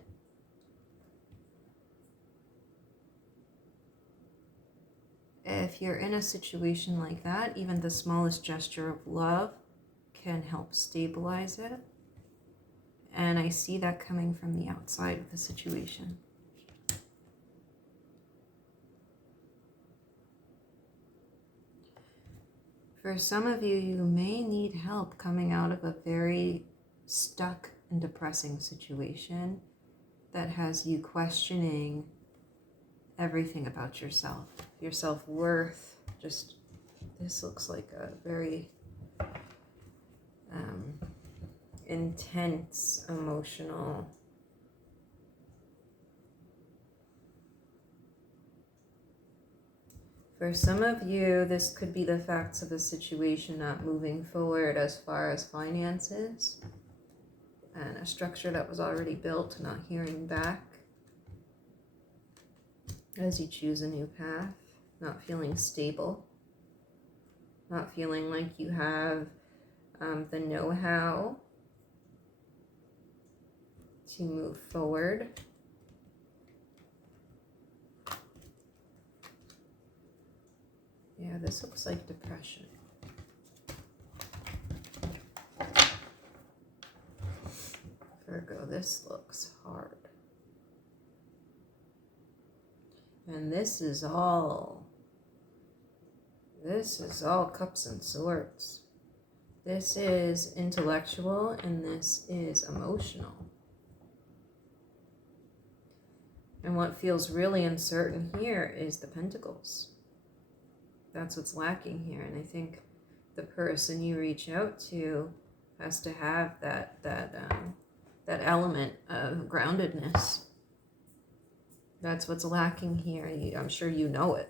you're in a situation like that, even the smallest gesture of love can help stabilize it. And I see that coming from the outside of the situation. For some of you, you may need help coming out of a very stuck and depressing situation that has you questioning everything about yourself, your self-worth. Just, this looks like a very intense, emotional, for some of you, this could be the facts of a situation not moving forward as far as finances, and a structure that was already built not hearing back as you choose a new path, not feeling stable, not feeling like you have the know-how to move forward. Yeah, this looks like depression. Virgo, this looks hard. And this is all cups and swords. This is intellectual and this is emotional. And what feels really uncertain here is the Pentacles. That's what's lacking here. And I think the person you reach out to has to have that element of groundedness. That's what's lacking here. I'm sure you know it.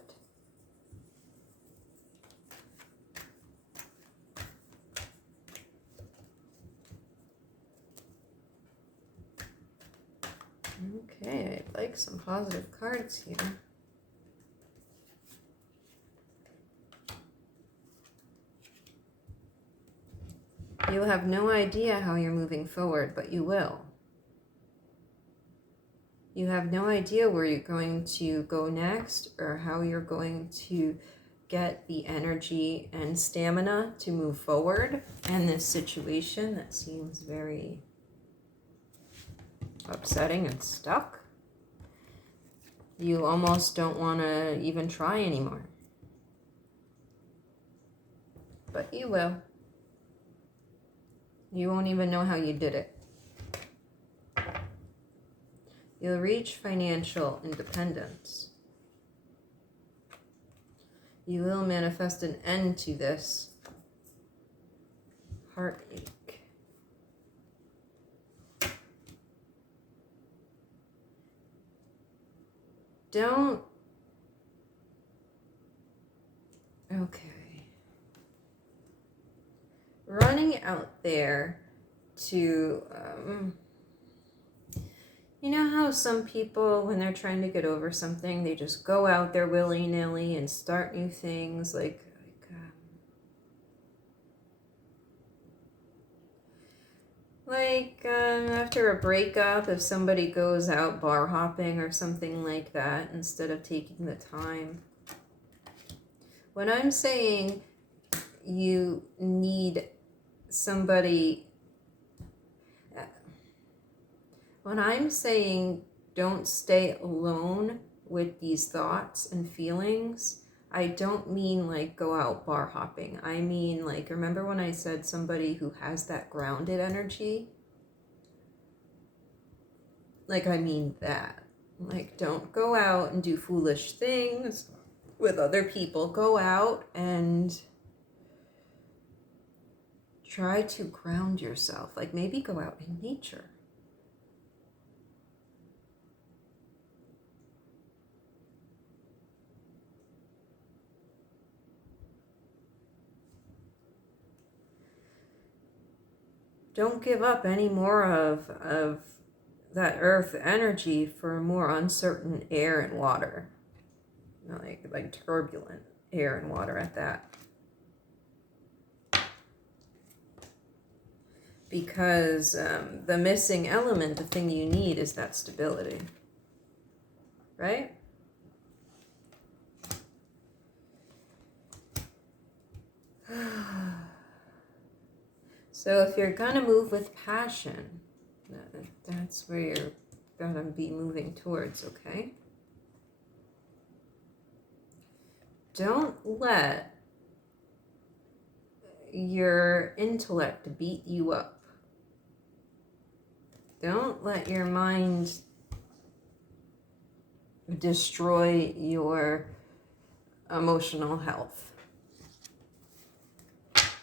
Okay, I'd like some positive cards here. You have no idea how you're moving forward, but you will. You have no idea where you're going to go next or how you're going to get the energy and stamina to move forward in this situation that seems very upsetting and stuck. You almost don't want to even try anymore. But you will. You won't even know how you did it. You'll reach financial independence. You will manifest an end to this heartache. Okay. Running out there to, you know how some people, when they're trying to get over something, they just go out there willy-nilly and start new things, after a breakup, if somebody goes out bar hopping or something like that, instead of taking the time. When I'm saying you need somebody, when I'm saying don't stay alone with these thoughts and feelings, I don't mean like go out bar hopping. I mean, like, remember when I said somebody who has that grounded energy? Like, I mean that. Like, don't go out and do foolish things with other people. Go out and try to ground yourself. Like, maybe go out in nature. Don't give up any more of that earth energy for more uncertain air and water. Like turbulent air and water at that. Because the missing element, the thing you need, is that stability. Right? So if you're going to move with passion, that's where you're going to be moving towards, okay? Don't let your intellect beat you up. Don't let your mind destroy your emotional health.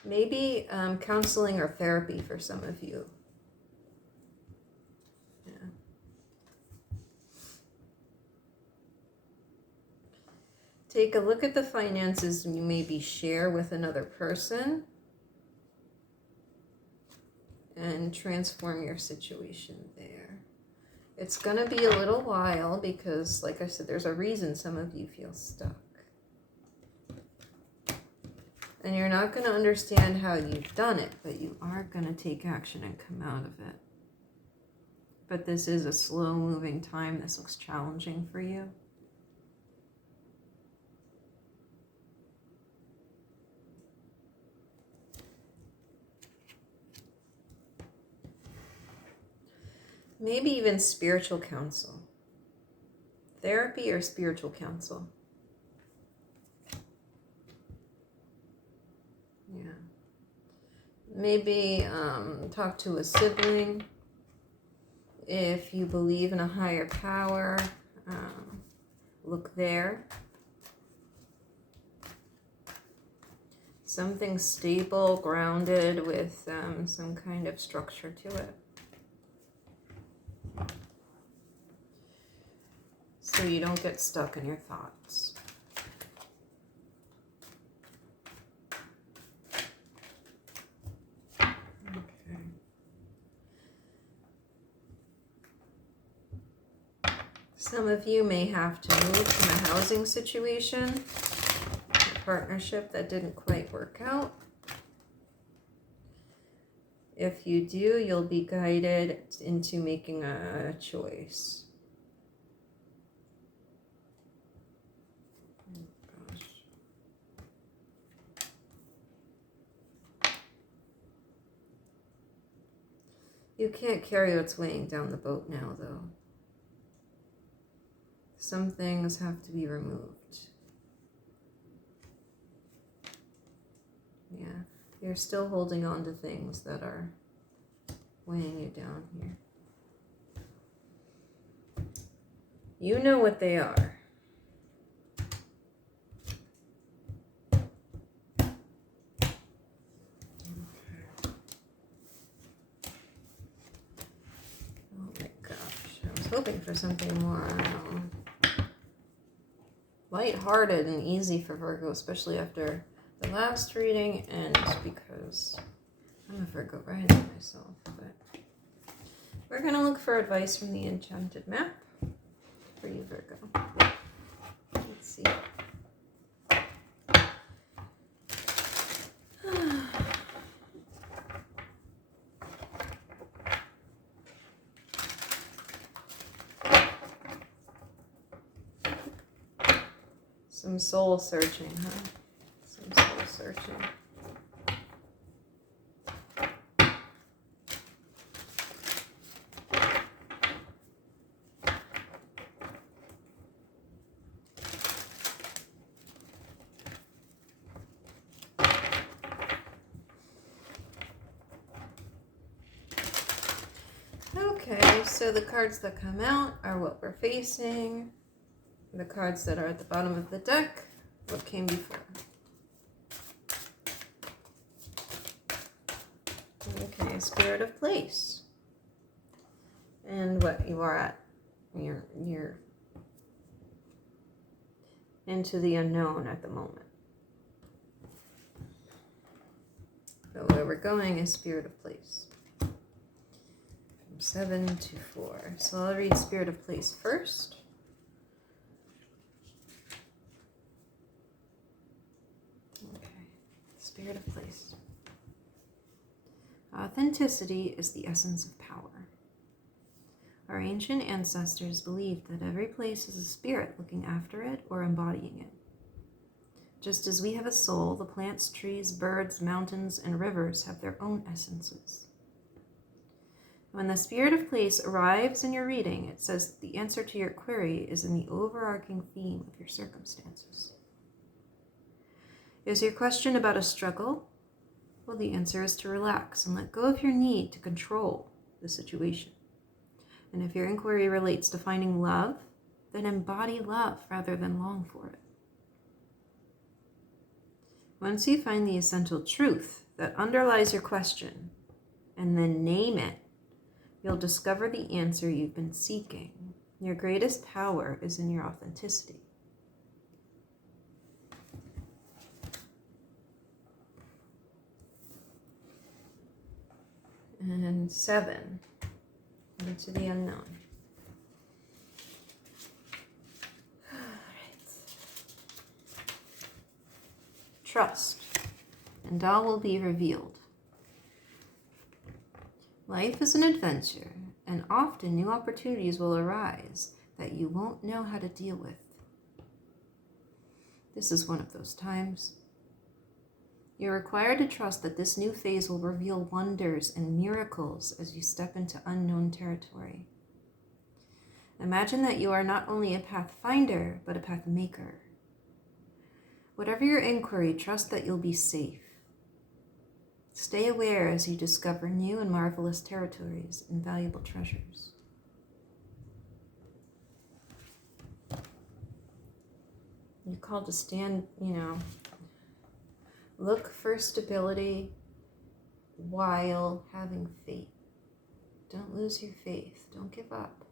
Maybe counseling or therapy for some of you. Yeah. Take a look at the finances you maybe share with another person and transform your situation there. It's going to be a little while because, like I said, there's a reason some of you feel stuck. And you're not going to understand how you've done it, but you are going to take action and come out of it. But this is a slow-moving time. This looks challenging for you. Maybe even spiritual counsel. Therapy or spiritual counsel. Yeah. Maybe talk to a sibling. If you believe in a higher power, look there. Something stable, grounded, with some kind of structure to it. So you don't get stuck in your thoughts. Okay. Some of you may have to move from a housing situation, a partnership that didn't quite work out. If you do, you'll be guided into making a choice. You can't carry what's weighing down the boat now, though. Some things have to be removed. Yeah, you're still holding on to things that are weighing you down here. You know what they are. Hoping for something more lighthearted and easy for Virgo, especially after the last reading, and because I'm a Virgo rising myself. But we're going to look for advice from the Enchanted Map for you, Virgo. Let's see. Some soul searching, huh? Some soul searching. Okay, so the cards that come out are what we're facing. The cards that are at the bottom of the deck, what came before. Okay, Spirit of Place. And what you are at. You're into the unknown at the moment. So where we're going is Spirit of Place. From 7 to 4. So I'll read Spirit of Place first. Spirit of Place. Authenticity is the essence of power. Our ancient ancestors believed that every place is a spirit looking after it or embodying it. Just as we have a soul, the plants, trees, birds, mountains, and rivers have their own essences. When the spirit of place arrives in your reading, it says that the answer to your query is in the overarching theme of your circumstances. Is your question about a struggle? Well, the answer is to relax and let go of your need to control the situation. And if your inquiry relates to finding love, then embody love rather than long for it. Once you find the essential truth that underlies your question and then name it, you'll discover the answer you've been seeking. Your greatest power is in your authenticity. And 7, into the unknown. All right. Trust, and all will be revealed. Life is an adventure, and often new opportunities will arise that you won't know how to deal with. This is one of those times. You're required to trust that this new phase will reveal wonders and miracles as you step into unknown territory. Imagine that you are not only a pathfinder, but a path maker. Whatever your inquiry, trust that you'll be safe. Stay aware as you discover new and marvelous territories and valuable treasures. You're called to stand, look for stability while having faith. Don't lose your faith. Don't give up.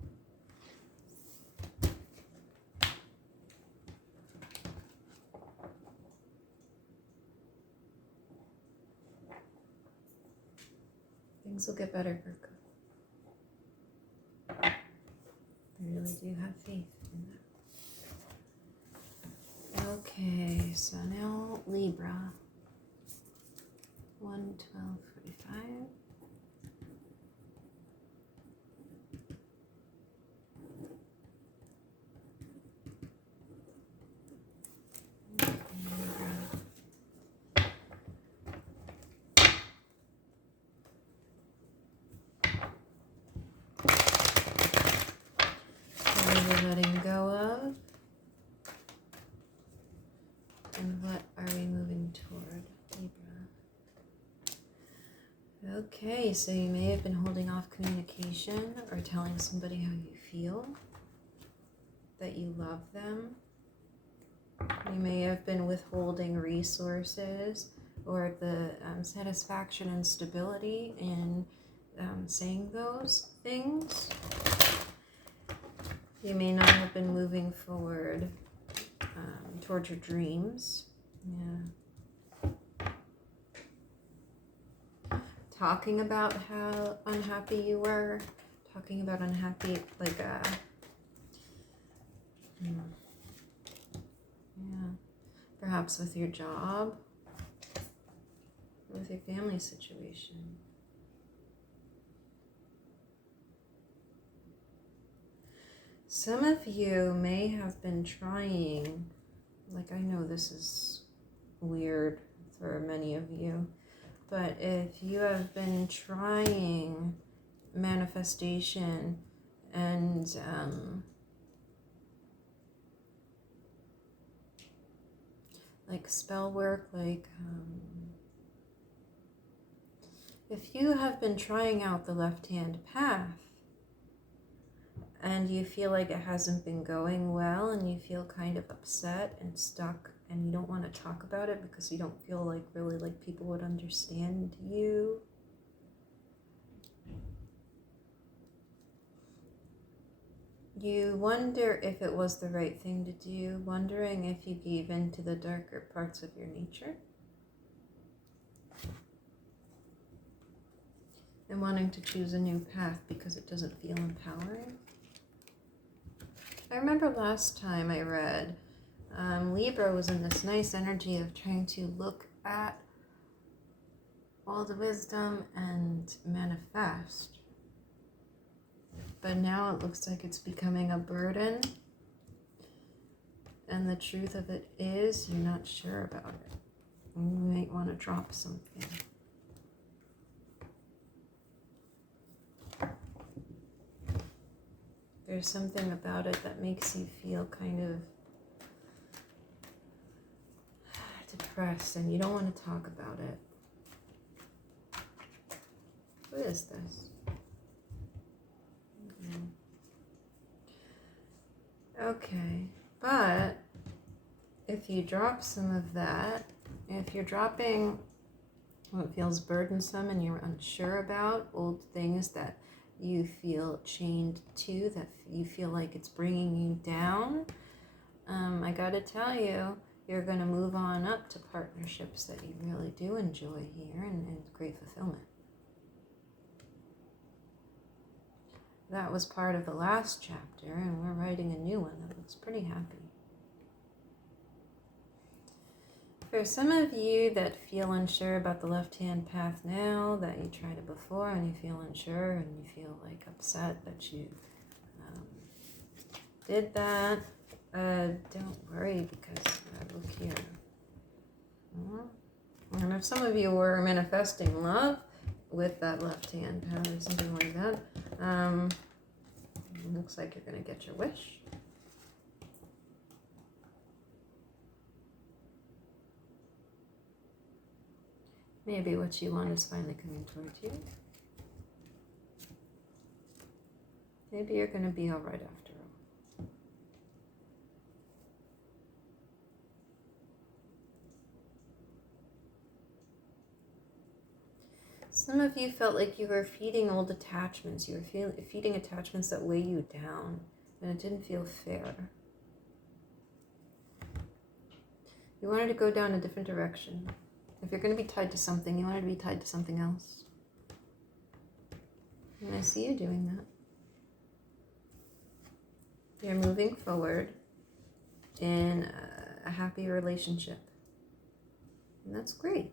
Things will get better, Virgo. I really do have faith in that. Okay, so now Libra. 1/12/45. Letting go of, and what are we moving toward? Libra. Okay, so you may have been holding off communication or telling somebody how you feel, that you love them. You may have been withholding resources or the satisfaction and stability in saying those things. You may not have been moving forward towards your dreams. Yeah. Talking about how unhappy you were. Talking about unhappy, perhaps with your job, with your family situation. Some of you may have been trying, I know this is weird for many of you, but if you have been trying manifestation and spell work, if you have been trying out the left-hand path, and you feel like it hasn't been going well, and you feel kind of upset and stuck, and you don't want to talk about it because you don't feel really people would understand you. You wonder if it was the right thing to do, wondering if you gave in to the darker parts of your nature. And wanting to choose a new path because it doesn't feel empowering. I remember last time I read, Libra was in this nice energy of trying to look at all the wisdom and manifest. But now it looks like it's becoming a burden. And the truth of it is, you're not sure about it. You might want to drop something. There's something about it that makes you feel kind of depressed, and you don't want to talk about it. What is this? Okay, but if you drop some of that, if you're dropping what feels burdensome and you're unsure about, old things that you feel chained to, that you feel like it's bringing you down, I gotta tell you, you're gonna move on up to partnerships that you really do enjoy here and great fulfillment. That was part of the last chapter, and we're writing a new one that looks pretty happy. For some of you that feel unsure about the left-hand path now, that you tried it before and you feel unsure and you feel like upset that you did that, don't worry, because look here. And if some of you were manifesting love with that left-hand path or something like that, looks like you're going to get your wish. Maybe what you want is finally coming towards you. Maybe you're going to be all right after all. Some of you felt like you were feeding old attachments. You were feeding attachments that weigh you down, and it didn't feel fair. You wanted to go down a different direction. If you're going to be tied to something, you wanted to be tied to something else. And I see you doing that. You're moving forward in a happy relationship. And that's great.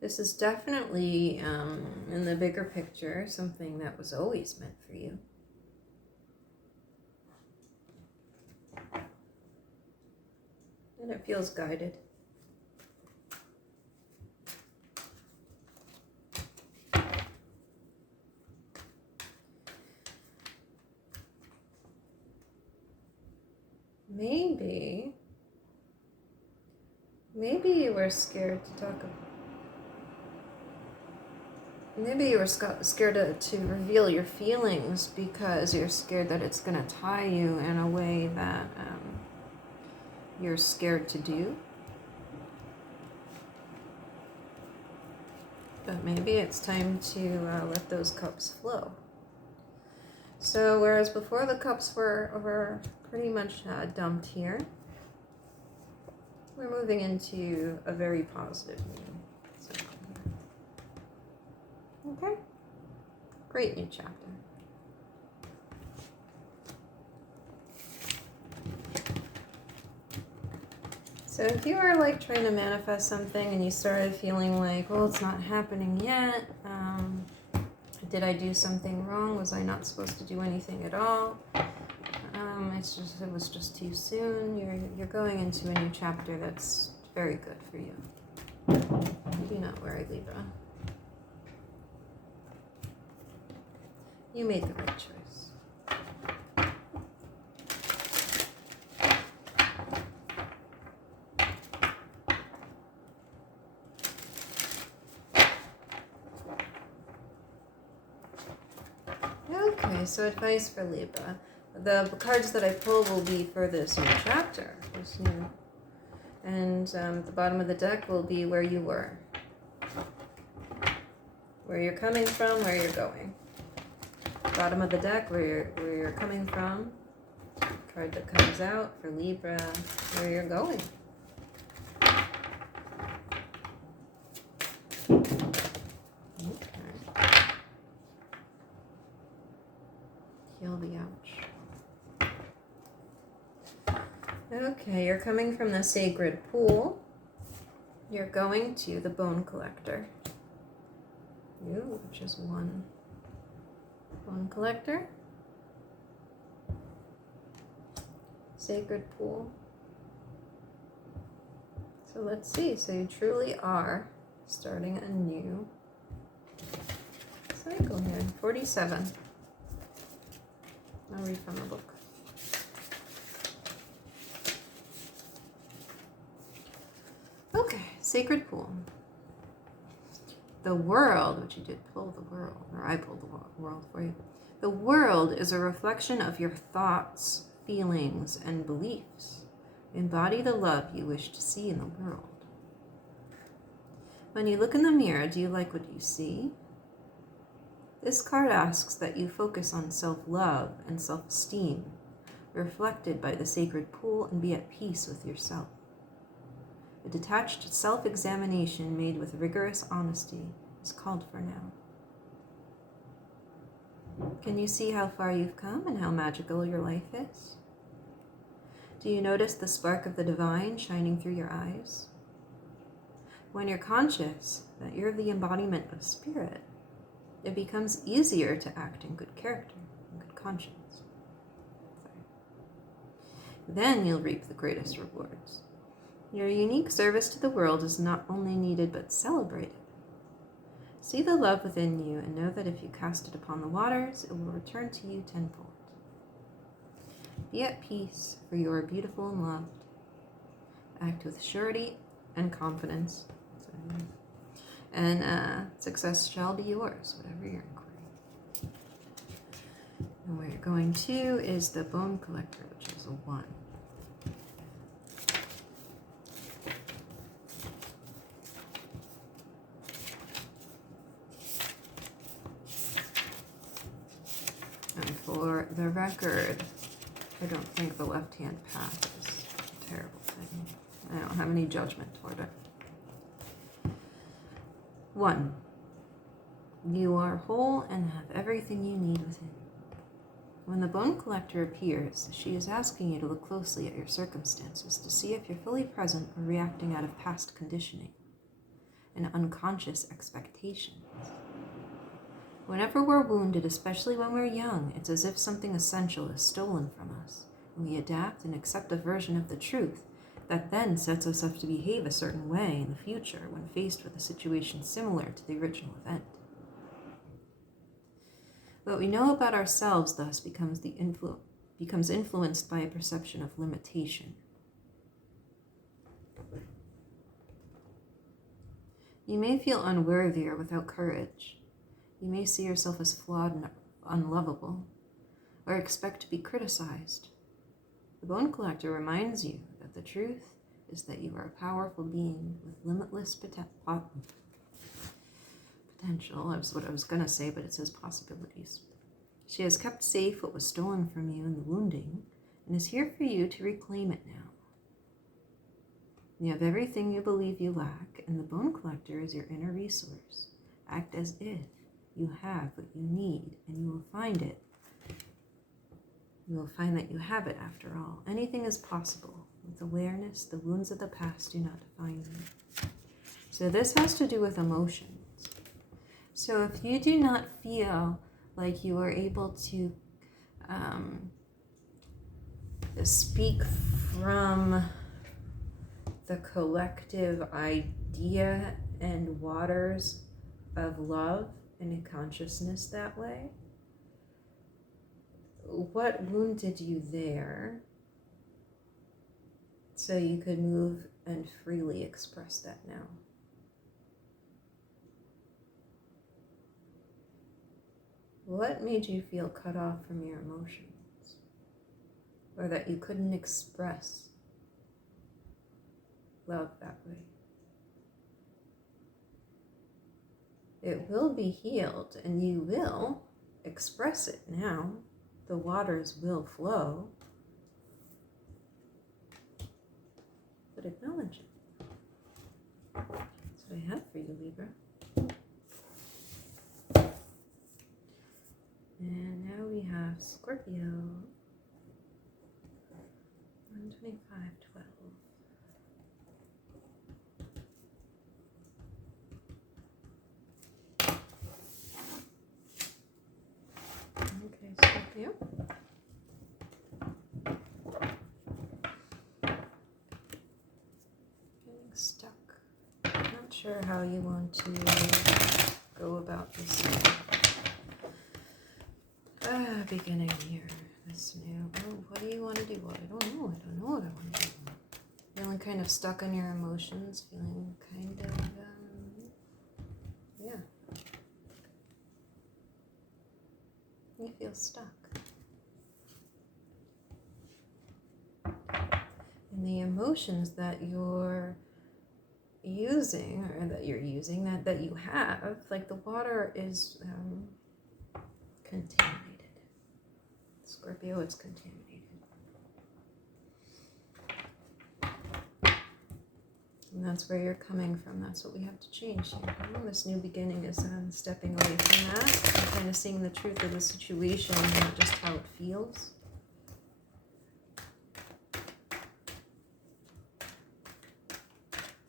This is definitely, in the bigger picture, something that was always meant for you. And it feels guided. Maybe you were scared to talk about. Maybe you were scared to reveal your feelings because you're scared that it's going to tie you in a way that you're scared to do. But maybe it's time to let those cups flow. So whereas before the cups were pretty much dumped here, we're moving into a very positive mood. Okay, great new chapter. So if you are like trying to manifest something and you started feeling like, well, it's not happening yet, did I do something wrong? Was I not supposed to do anything at all? It was just too soon. You're going into a new chapter that's very good for you. Do not worry, Libra. You made the right choice. Okay, so advice for Libra. The cards that I pull will be for this new chapter. And the bottom of the deck will be where you were. Where you're coming from, where you're going. Bottom of the deck, where you're coming from. Card that comes out for Libra, where you're going. Okay. Heal the ouch. Okay, you're coming from the sacred pool. You're going to the bone collector. Ooh, just one collector. sacred pool. So let's see. So you truly are starting a new cycle here. 47. I'll read from the book. Okay, sacred pool. The world, which you did pull the world, or I pulled the world for you. The world is a reflection of your thoughts, feelings, and beliefs. Embody the love you wish to see in the world. When you look in the mirror, do you like what you see? This card asks that you focus on self-love and self-esteem, reflected by the sacred pool, and be at peace with yourself. A detached self-examination made with rigorous honesty is called for now. Can you see how far you've come and how magical your life is? Do you notice the spark of the divine shining through your eyes? When you're conscious that you're the embodiment of spirit, it becomes easier to act in good character and good conscience. Then you'll reap the greatest rewards. Your unique service to the world is not only needed but celebrated. See the love within you and know that if you cast it upon the waters, it will return to you tenfold. Be at peace, for you are beautiful and loved. Act with surety and confidence. And success shall be yours, whatever your inquiry. And where you're going to is the Bone Collector, which is a 1. And for the record, I don't think the left-hand path is a terrible thing. I don't have any judgment toward it. 1. You are whole and have everything you need within. When the Bone Collector appears, she is asking you to look closely at your circumstances to see if you're fully present or reacting out of past conditioning and unconscious expectations. Whenever we're wounded, especially when we're young, it's as if something essential is stolen from us, and we adapt and accept a version of the truth that then sets us up to behave a certain way in the future when faced with a situation similar to the original event. What we know about ourselves thus becomes influenced by a perception of limitation. You may feel unworthy or without courage. You may see yourself as flawed and unlovable, or expect to be criticized. The Bone Collector reminds you that the truth is that you are a powerful being with limitless potential. That's what I was going to say, but it says possibilities. She has kept safe what was stolen from you in the wounding, and is here for you to reclaim it now. You have everything you believe you lack, and the Bone Collector is your inner resource. Act as if you have what you need, and you will find it. You will find that you have it after all. Anything is possible. With awareness, the wounds of the past do not define you. So this has to do with emotions. So if you do not feel like you are able to speak from the collective idea and waters of love and consciousness that way, what wounded you there so you could move and freely express that now? What made you feel cut off from your emotions, or that you couldn't express love that way? It will be healed, and you will express it now. The waters will flow, but acknowledge it. That's what I have for you, Libra. And now we have Scorpio, 125:12. Okay, Scorpio. not sure how you want to go about this beginning here. This new, what do you want to do? Well, I don't know what I want to do. Feeling kind of stuck on your emotions, feeling kind of, yeah. You feel stuck. And the emotions that you're using, or that you have, like the water is contaminated. Scorpio, it's contaminated. And that's where you're coming from. That's what we have to change here. This new beginning is stepping away from that and kind of seeing the truth of the situation, not just how it feels.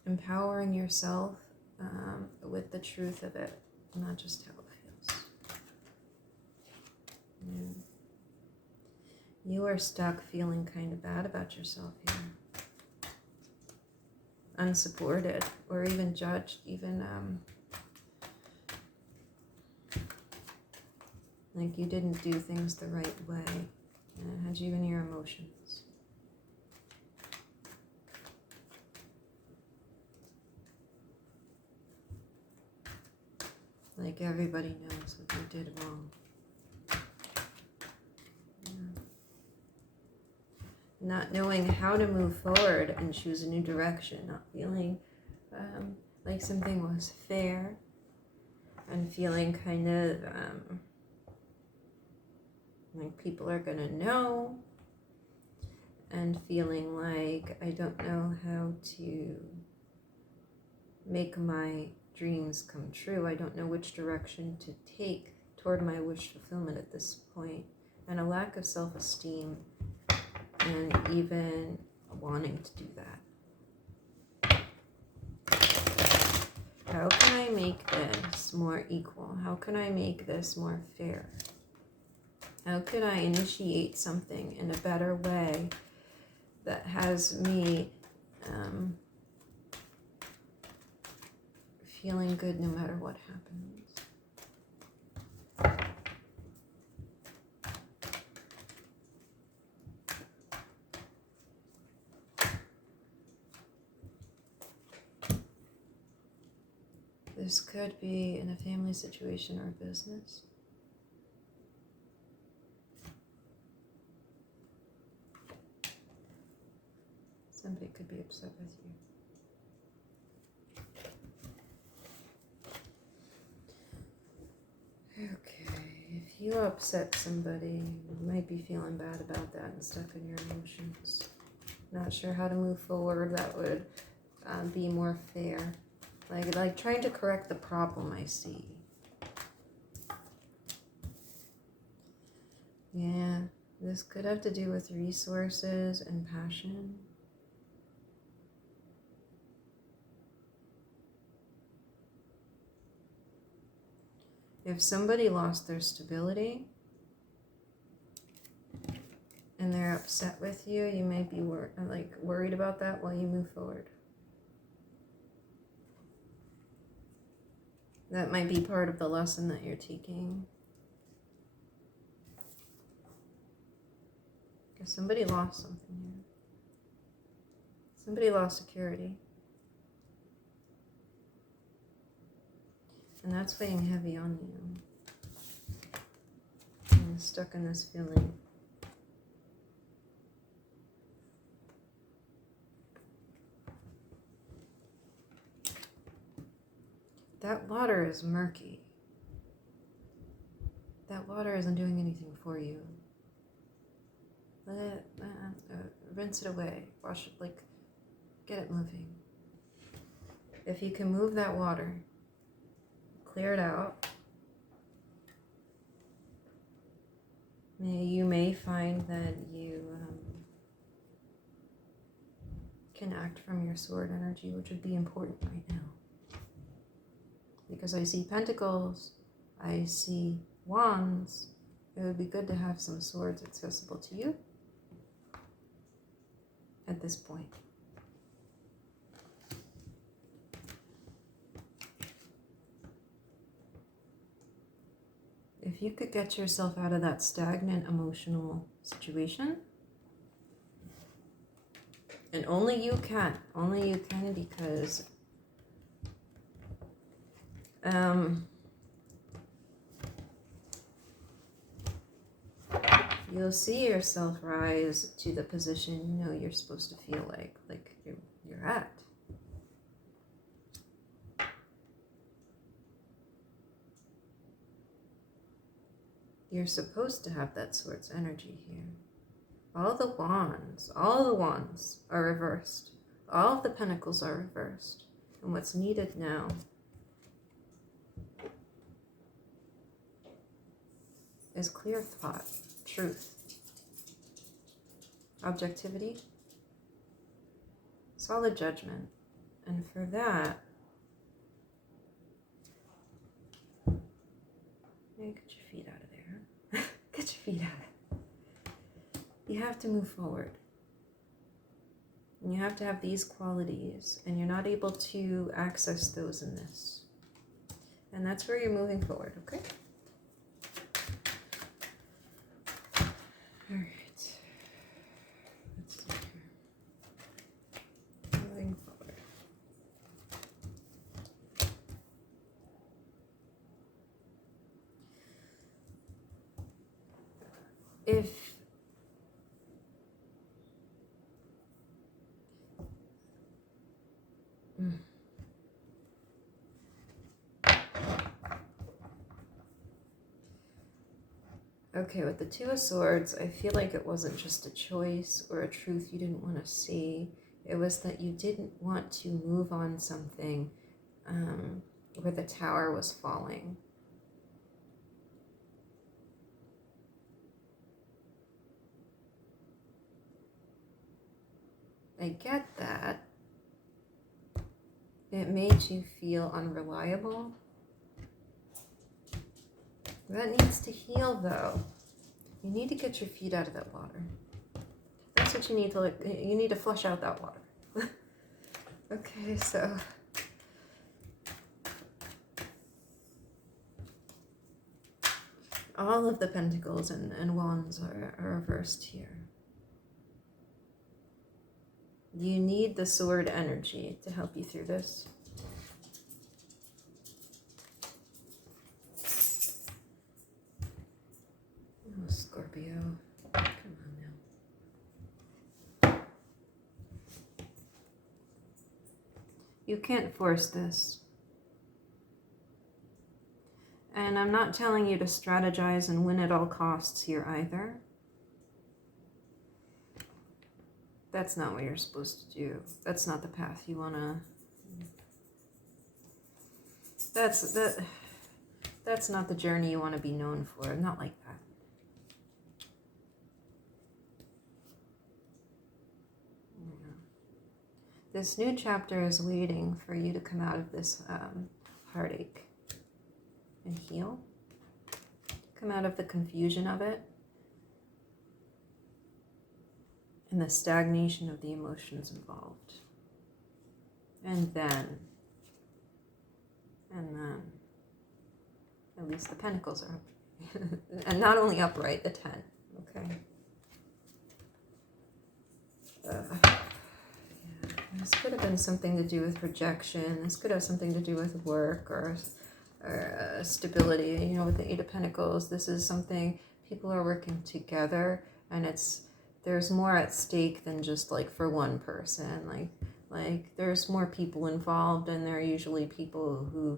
Empowering yourself with the truth of it, not just how it feels. Yeah. You are stuck feeling kind of bad about yourself here. Unsupported or even judged, even like you didn't do things the right way, and it had you in your emotions. Like everybody knows what you did wrong. Not knowing how to move forward and choose a new direction, not feeling like something was fair, and feeling kind of like people are gonna know, and feeling like I don't know how to make my dreams come true. I don't know which direction to take toward my wish fulfillment at this point, and a lack of self-esteem. And even wanting to do that. How can I make this more equal? How can I make this more fair? How can I initiate something in a better way that has me feeling good no matter what happens? This could be in a family situation or business. Somebody could be upset with you. Okay, if you upset somebody, you might be feeling bad about that and stuck in your emotions. Not sure how to move forward. That would be more fair. Like trying to correct the problem I see. Yeah, this could have to do with resources and passion. If somebody lost their stability and they're upset with you, you may be worried about that while you move forward. That might be part of the lesson that you're taking. Because somebody lost something here. Somebody lost security. And that's weighing heavy on you. I'm stuck in this feeling. That water is murky. That water isn't doing anything for you. Let it, rinse it away. Wash it, get it moving. If you can move that water, clear it out, you may find that you can act from your sword energy, which would be important right now. Because I see pentacles, I see wands. It would be good to have some swords accessible to you at this point. if you could get yourself out of that stagnant emotional situation, and only you can because you'll see yourself rise to the position you know you're supposed to feel like you're at. You're supposed to have that Swords energy here. All the wands are reversed. All of the pentacles are reversed. And what's needed now is clear thought, truth, objectivity, solid judgment. And for that, get your feet out of there. Get your feet out of it. You have to move forward. And you have to have these qualities, and you're not able to access those in this. And that's where you're moving forward, okay? All right. Let's see here. Moving forward. If okay, with the Two of Swords, I feel like it wasn't just a choice or a truth you didn't want to see. It was that you didn't want to move on something where the tower was falling. I get that. It made you feel unreliable. That needs to heal, though. You need to get your feet out of that water. That's what you need to, like, you need to flush out that water. Okay, so. All of the pentacles and wands are reversed here. You need the sword energy to help you through this. Oh, Scorpio. Come on now. You can't force this. And I'm not telling you to strategize and win at all costs here either. That's not what you're supposed to do. That's not the path you want to... That's not the journey you want to be known for. Not like that. Yeah. This new chapter is waiting for you to come out of this heartache and heal. Come out of the confusion of it. And the stagnation of the emotions involved. And then, at least the pentacles are up. And not only upright, the 10, okay? Yeah. This could have been something to do with rejection. This could have something to do with work or stability. You know, with the 8 of Pentacles, this is something people are working together, and there's more at stake than just like for one person. Like there's more people involved, and there are usually people who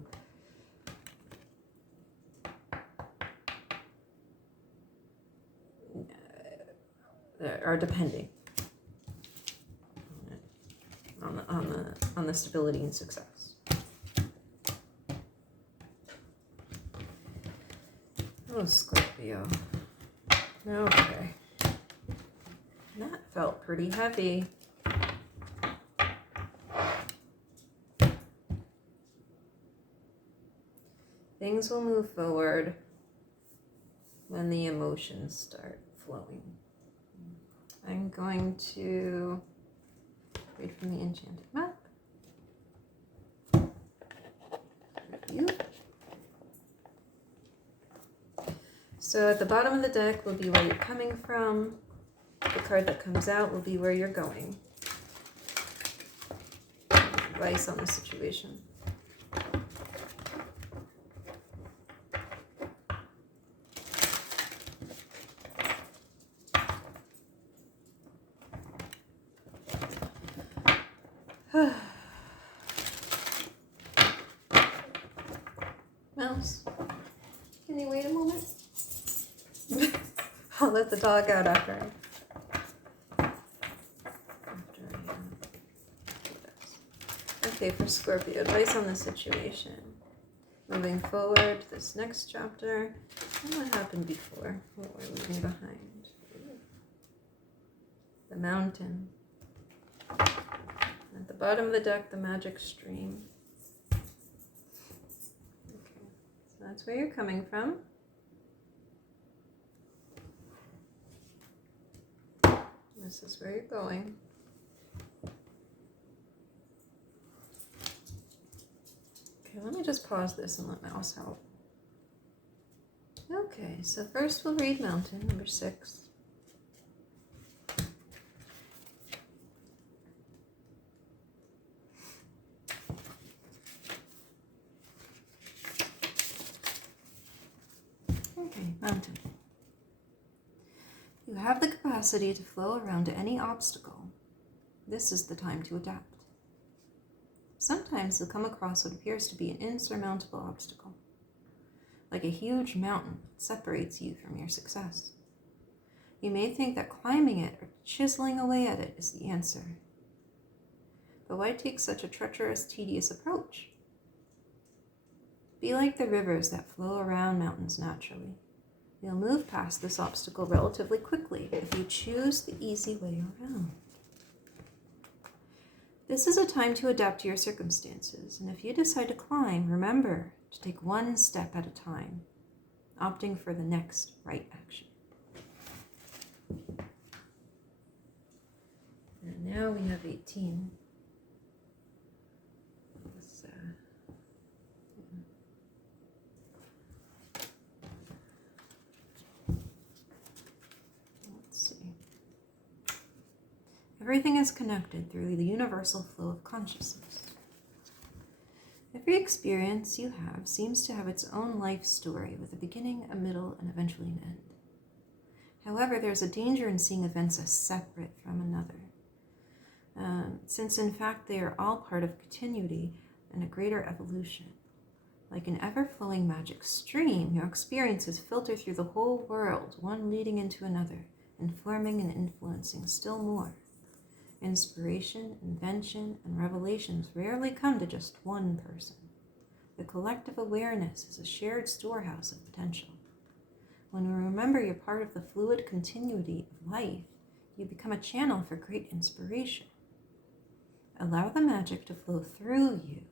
are depending on the stability and success. Oh, Scorpio. Okay. That felt pretty heavy. Things will move forward when the emotions start flowing. I'm going to read from the Enchanted Map. Review. So at the bottom of the deck will be where you're coming from. The card that comes out will be where you're going. Advice on the situation. Mouse, can you wait a moment? I'll let the dog out after I do this. Okay, for Scorpio, advice on the situation. Moving forward, this next chapter, and what happened before, what we're leaving behind. The mountain. At the bottom of the deck, the magic stream. Okay, so that's where you're coming from. This is where you're going. Okay, let me just pause this and let Mouse help. Okay, so first we'll read Mountain, number 6. Okay, Mountain. You have the capacity to flow around any obstacle. This is the time to adapt. Sometimes you'll come across what appears to be an insurmountable obstacle, like a huge mountain that separates you from your success. You may think that climbing it or chiseling away at it is the answer. But why take such a treacherous, tedious approach? Be like the rivers that flow around mountains naturally. You'll move past this obstacle relatively quickly if you choose the easy way around. This is a time to adapt to your circumstances, and if you decide to climb, remember to take one step at a time, opting for the next right action. And now we have 18. Everything is connected through the universal flow of consciousness. Every experience you have seems to have its own life story with a beginning, a middle, and eventually an end. However, there's a danger in seeing events as separate from another, since in fact they are all part of continuity and a greater evolution. Like an ever-flowing magic stream, your experiences filter through the whole world, one leading into another, informing and influencing still more. Inspiration, invention, and revelations rarely come to just one person. The collective awareness is a shared storehouse of potential. When you remember you're part of the fluid continuity of life, you become a channel for great inspiration. Allow the magic to flow through you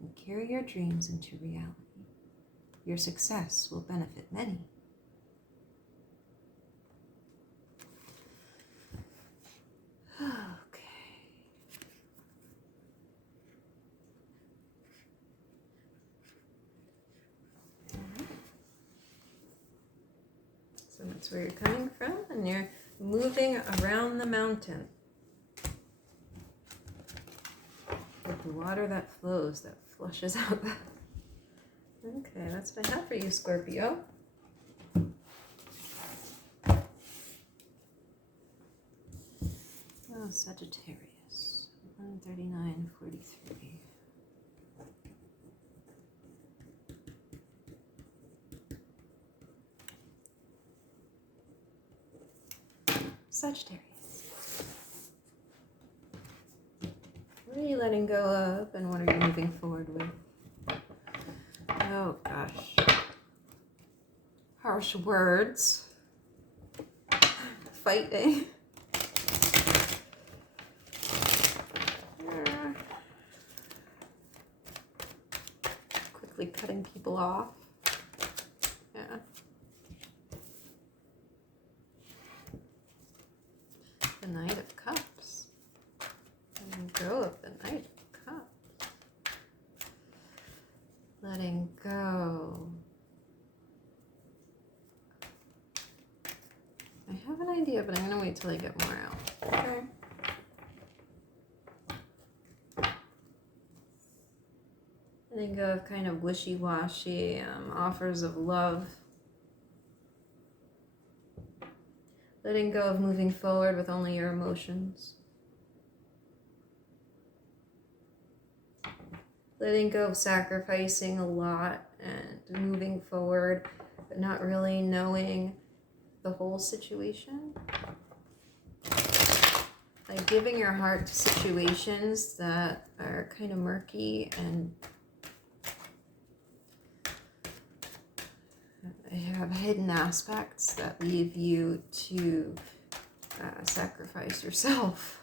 and carry your dreams into reality. Your success will benefit many. So that's where you're coming from, and you're moving around the mountain with the water that flows, that flushes out. Okay, that's what I have for you, Scorpio. Oh, Sagittarius, 139.43. Sagittarius. What are you letting go of, and what are you moving forward with? Oh gosh. Harsh words. Fighting. Quickly cutting people off. Yeah. The Knight of Cups. Letting go of the Knight of Cups. Letting go wait till I get more out. Okay. Letting go of kind of wishy-washy offers of love. Letting go of moving forward with only your emotions. Letting go of sacrificing a lot and moving forward, but not really knowing the whole situation. Like giving your heart to situations that are kind of murky and have hidden aspects that leave you to sacrifice yourself.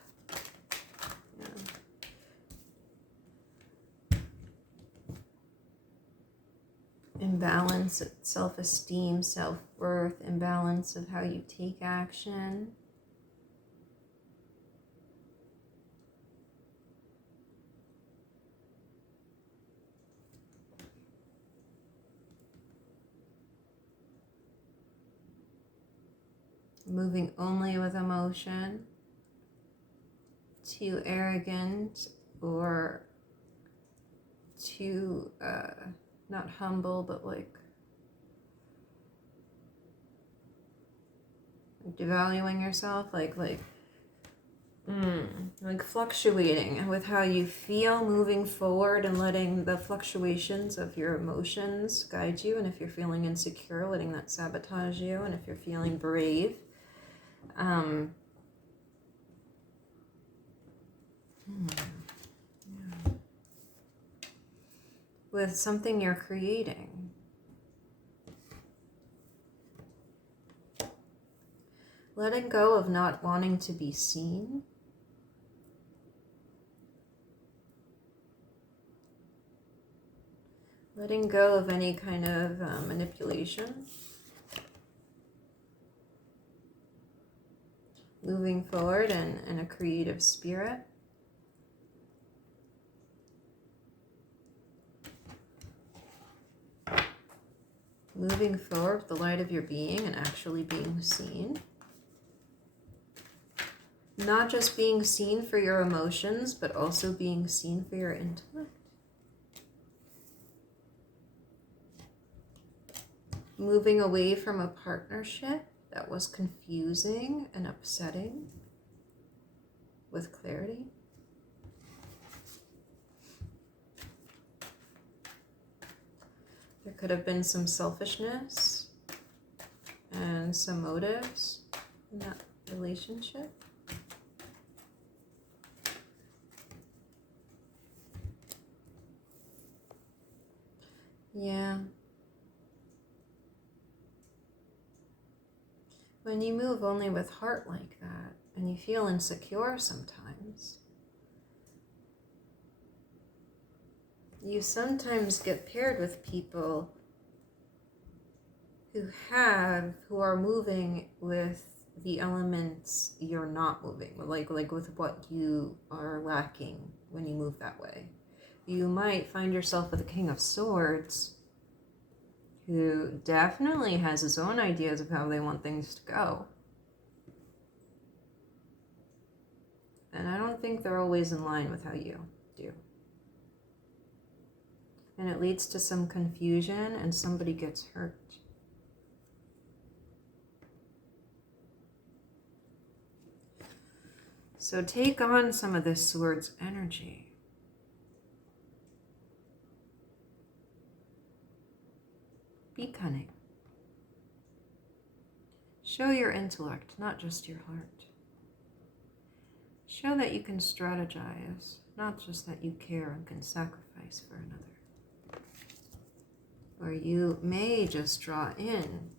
Imbalance of self-esteem, self-worth, imbalance of how you take action. Moving only with emotion, too arrogant or too not humble, but like devaluing yourself, like fluctuating with how you feel, moving forward and letting the fluctuations of your emotions guide you. And if you're feeling insecure, letting that sabotage you. And if you're feeling brave, with something you're creating. Letting go of not wanting to be seen. Letting go of any kind of manipulation. Moving forward in a creative spirit. Moving forward with the light of your being and actually being seen. Not just being seen for your emotions, but also being seen for your intellect. Moving away from a partnership that was confusing and upsetting with clarity. There could have been some selfishness and some motives in that relationship. Yeah. When you move only with heart like that, and you feel insecure sometimes, you sometimes get paired with people who are moving with the elements you're not moving, like with what you are lacking when you move that way. You might find yourself with a King of Swords who definitely has his own ideas of how they want things to go. And I don't think they're always in line with how you do. And it leads to some confusion and somebody gets hurt. So take on some of this Sword's energy. Be cunning. Show your intellect, not just your heart. Show that you can strategize, not just that you care and can sacrifice for another. Or you may just draw in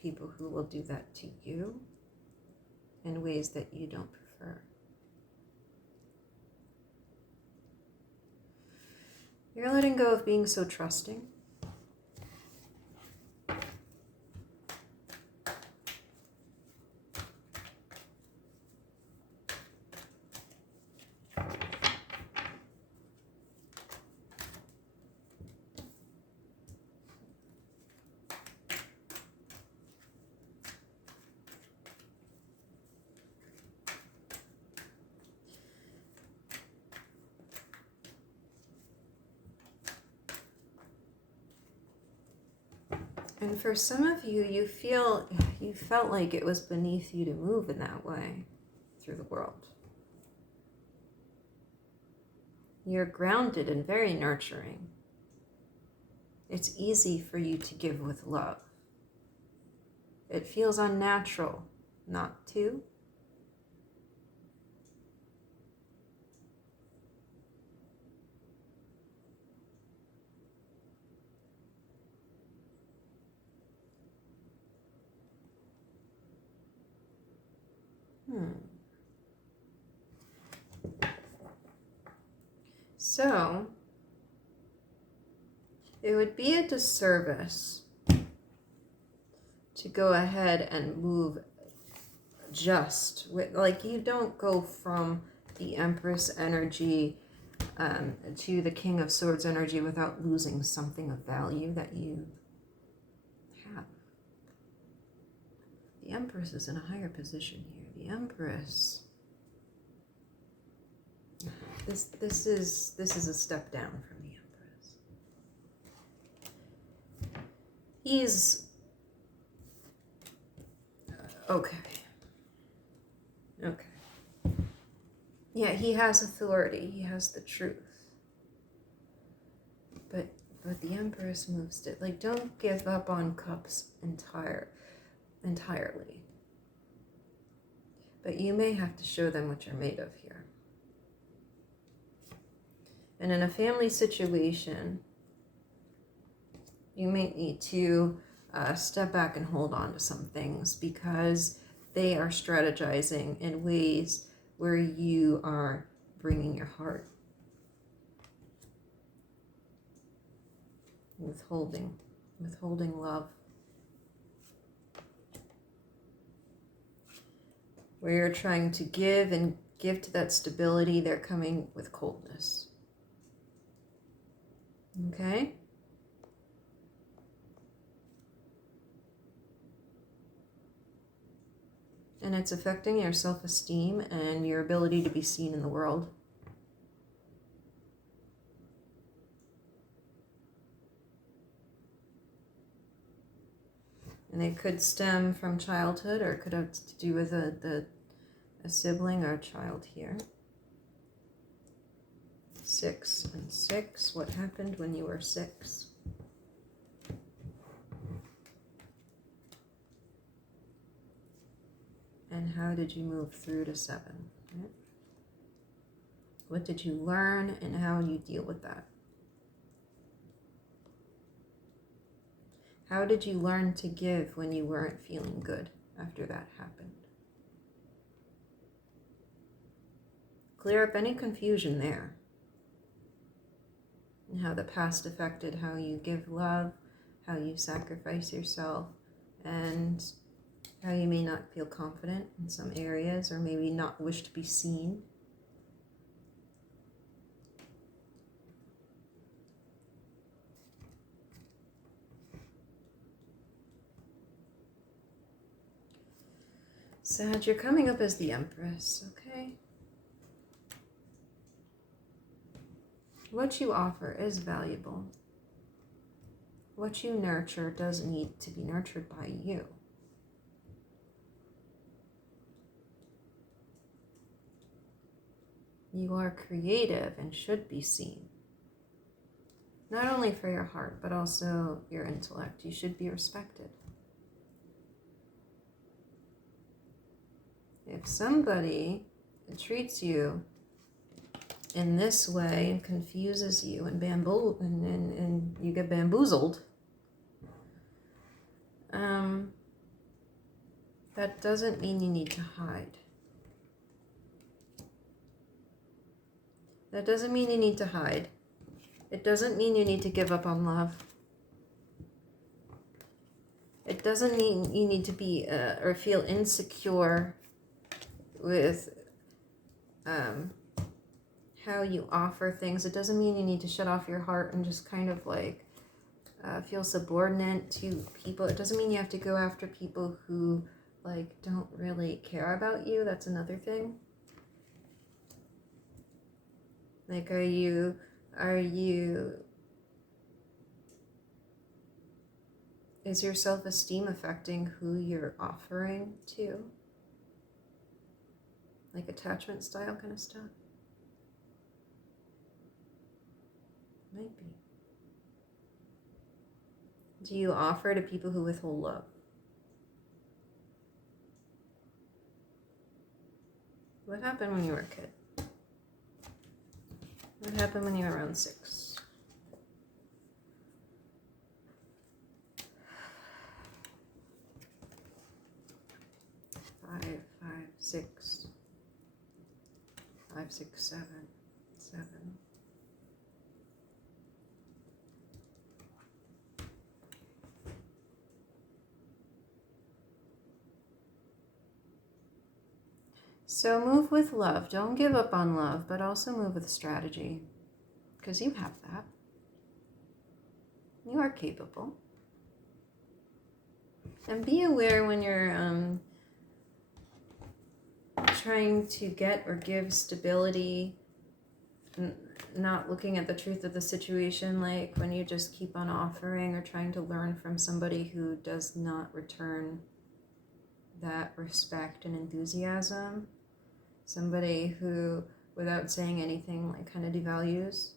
people who will do that to you in ways that you don't prefer. You're letting go of being so trusting. And for some of you, you felt like it was beneath you to move in that way through the world. You're grounded and very nurturing. It's easy for you to give with love. It feels unnatural not to. So, it would be a disservice to go ahead and move just with, like, you don't go from the Empress energy to the King of Swords energy without losing something of value that you have. The Empress is in a higher position here. The Empress, this is a step down from the Empress. He's okay. Yeah, he has authority. He has the truth. But the Empress moves to, like, don't give up on cups entirely. But you may have to show them what you're made of here. And in a family situation, you may need to step back and hold on to some things because they are strategizing in ways where you are bringing your heart. Withholding love. Where you're trying to give to that stability, they're coming with coldness. Okay? And it's affecting your self-esteem and your ability to be seen in the world. And it could stem from childhood, or it could have to do with a sibling or a child here. 6 and 6. What happened when you were 6? And how did you move through to 7? Right? What did you learn and how you deal with that? How did you learn to give when you weren't feeling good after that happened? Clear up any confusion there. And how the past affected how you give love, how you sacrifice yourself, and how you may not feel confident in some areas or maybe not wish to be seen. Sag, you're coming up as the Empress, okay? What you offer is valuable. What you nurture does need to be nurtured by you. You are creative and should be seen. Not only for your heart, but also your intellect. You should be respected. If somebody treats you in this way and confuses you and and you get bamboozled, that doesn't mean you need to hide. That doesn't mean you need to hide. It doesn't mean you need to give up on love. It doesn't mean you need to be or feel insecure with how you offer things. It doesn't mean you need to shut off your heart and just kind of like feel subordinate to people. It doesn't mean you have to go after people who like don't really care about you. That's another thing. Like, are you Is your self-esteem affecting who you're offering to? Like attachment style kind of stuff? Might be. Do you offer to people who withhold love? What happened when you were a kid? What happened when you were around 6? Five, 6. 5, 6, 7. 7. So move with love. Don't give up on love, but also move with strategy. Because you have that. You are capable. And be aware when you're trying to get or give stability, not looking at the truth of the situation, like when you just keep on offering or trying to learn from somebody who does not return that respect and enthusiasm. Somebody who, without saying anything, like kind of devalues.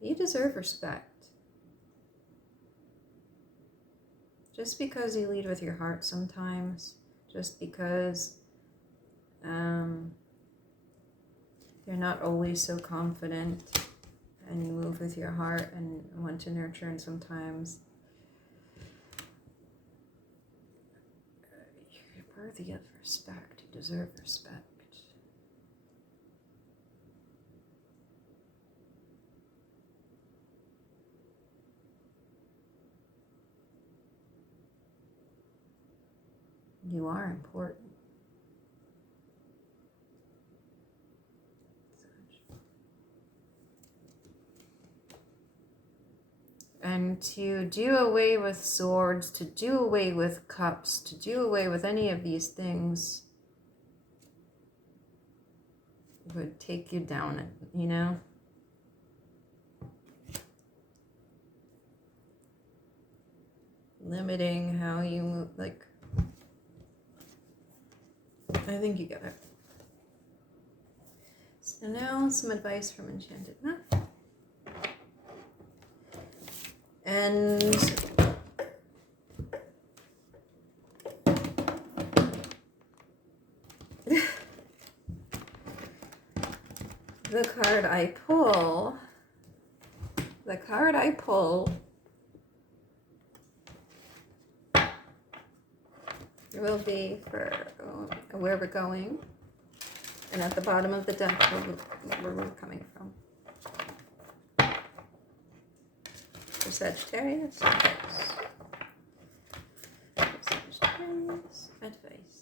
You deserve respect. Just because you lead with your heart sometimes, just because you're not always so confident and you move with your heart and want to nurture, and sometimes you're worthy of respect. You deserve respect. You are important. And to do away with swords, to do away with cups, to do away with any of these things would take you down, you know? Limiting how you move, like, I think you get it. So now some advice from Enchanted Map. And the card I pull will be for where we're going, and at the bottom of the deck where we're coming from. For Sagittarius, advice.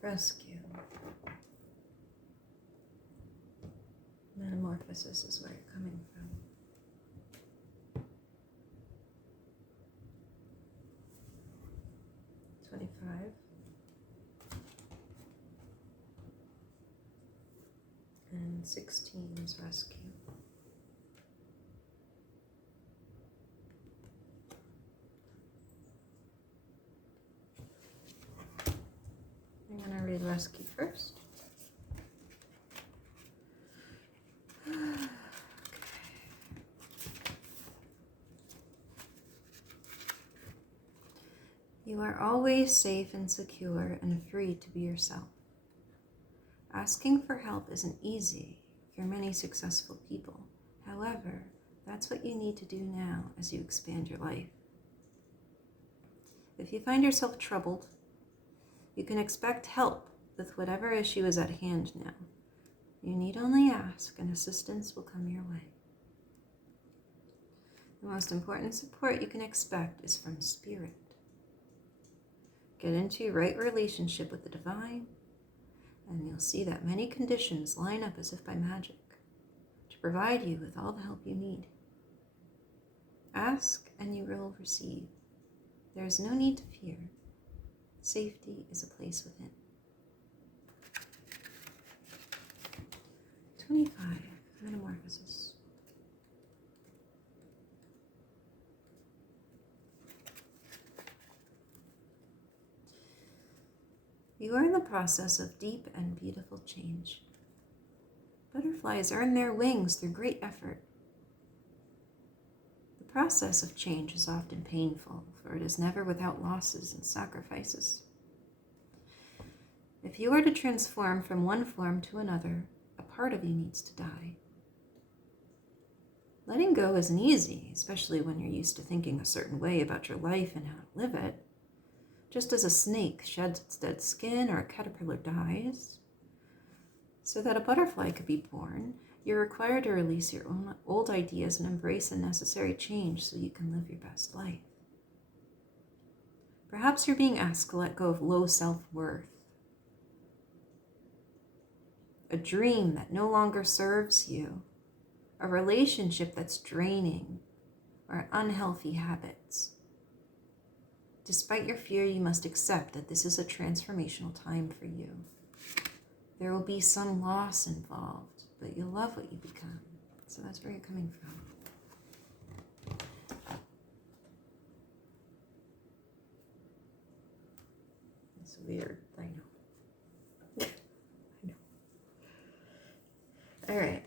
Rescue. Metamorphosis is where you're coming from. And 16 is rescue. I'm going to read rescue first. You are always safe and secure and free to be yourself. Asking for help isn't easy for many successful people. However, that's what you need to do now as you expand your life. If you find yourself troubled, you can expect help with whatever issue is at hand now. You need only ask and assistance will come your way. The most important support you can expect is from Spirit. Get into right relationship with the divine, and you'll see that many conditions line up as if by magic to provide you with all the help you need. Ask and you will receive. There is no need to fear. Safety is a place within. 25. Metamorphosis. You are in the process of deep and beautiful change. Butterflies earn their wings through great effort. The process of change is often painful, for it is never without losses and sacrifices. If you are to transform from one form to another, a part of you needs to die. Letting go isn't easy, especially when you're used to thinking a certain way about your life and how to live it. Just as a snake sheds its dead skin or a caterpillar dies, so that a butterfly could be born, you're required to release your own old ideas and embrace a necessary change so you can live your best life. Perhaps you're being asked to let go of low self-worth, a dream that no longer serves you, a relationship that's draining, or unhealthy habits. Despite your fear, you must accept that this is a transformational time for you. There will be some loss involved, but you'll love what you become. So that's where you're coming from. It's weird, I know. All right.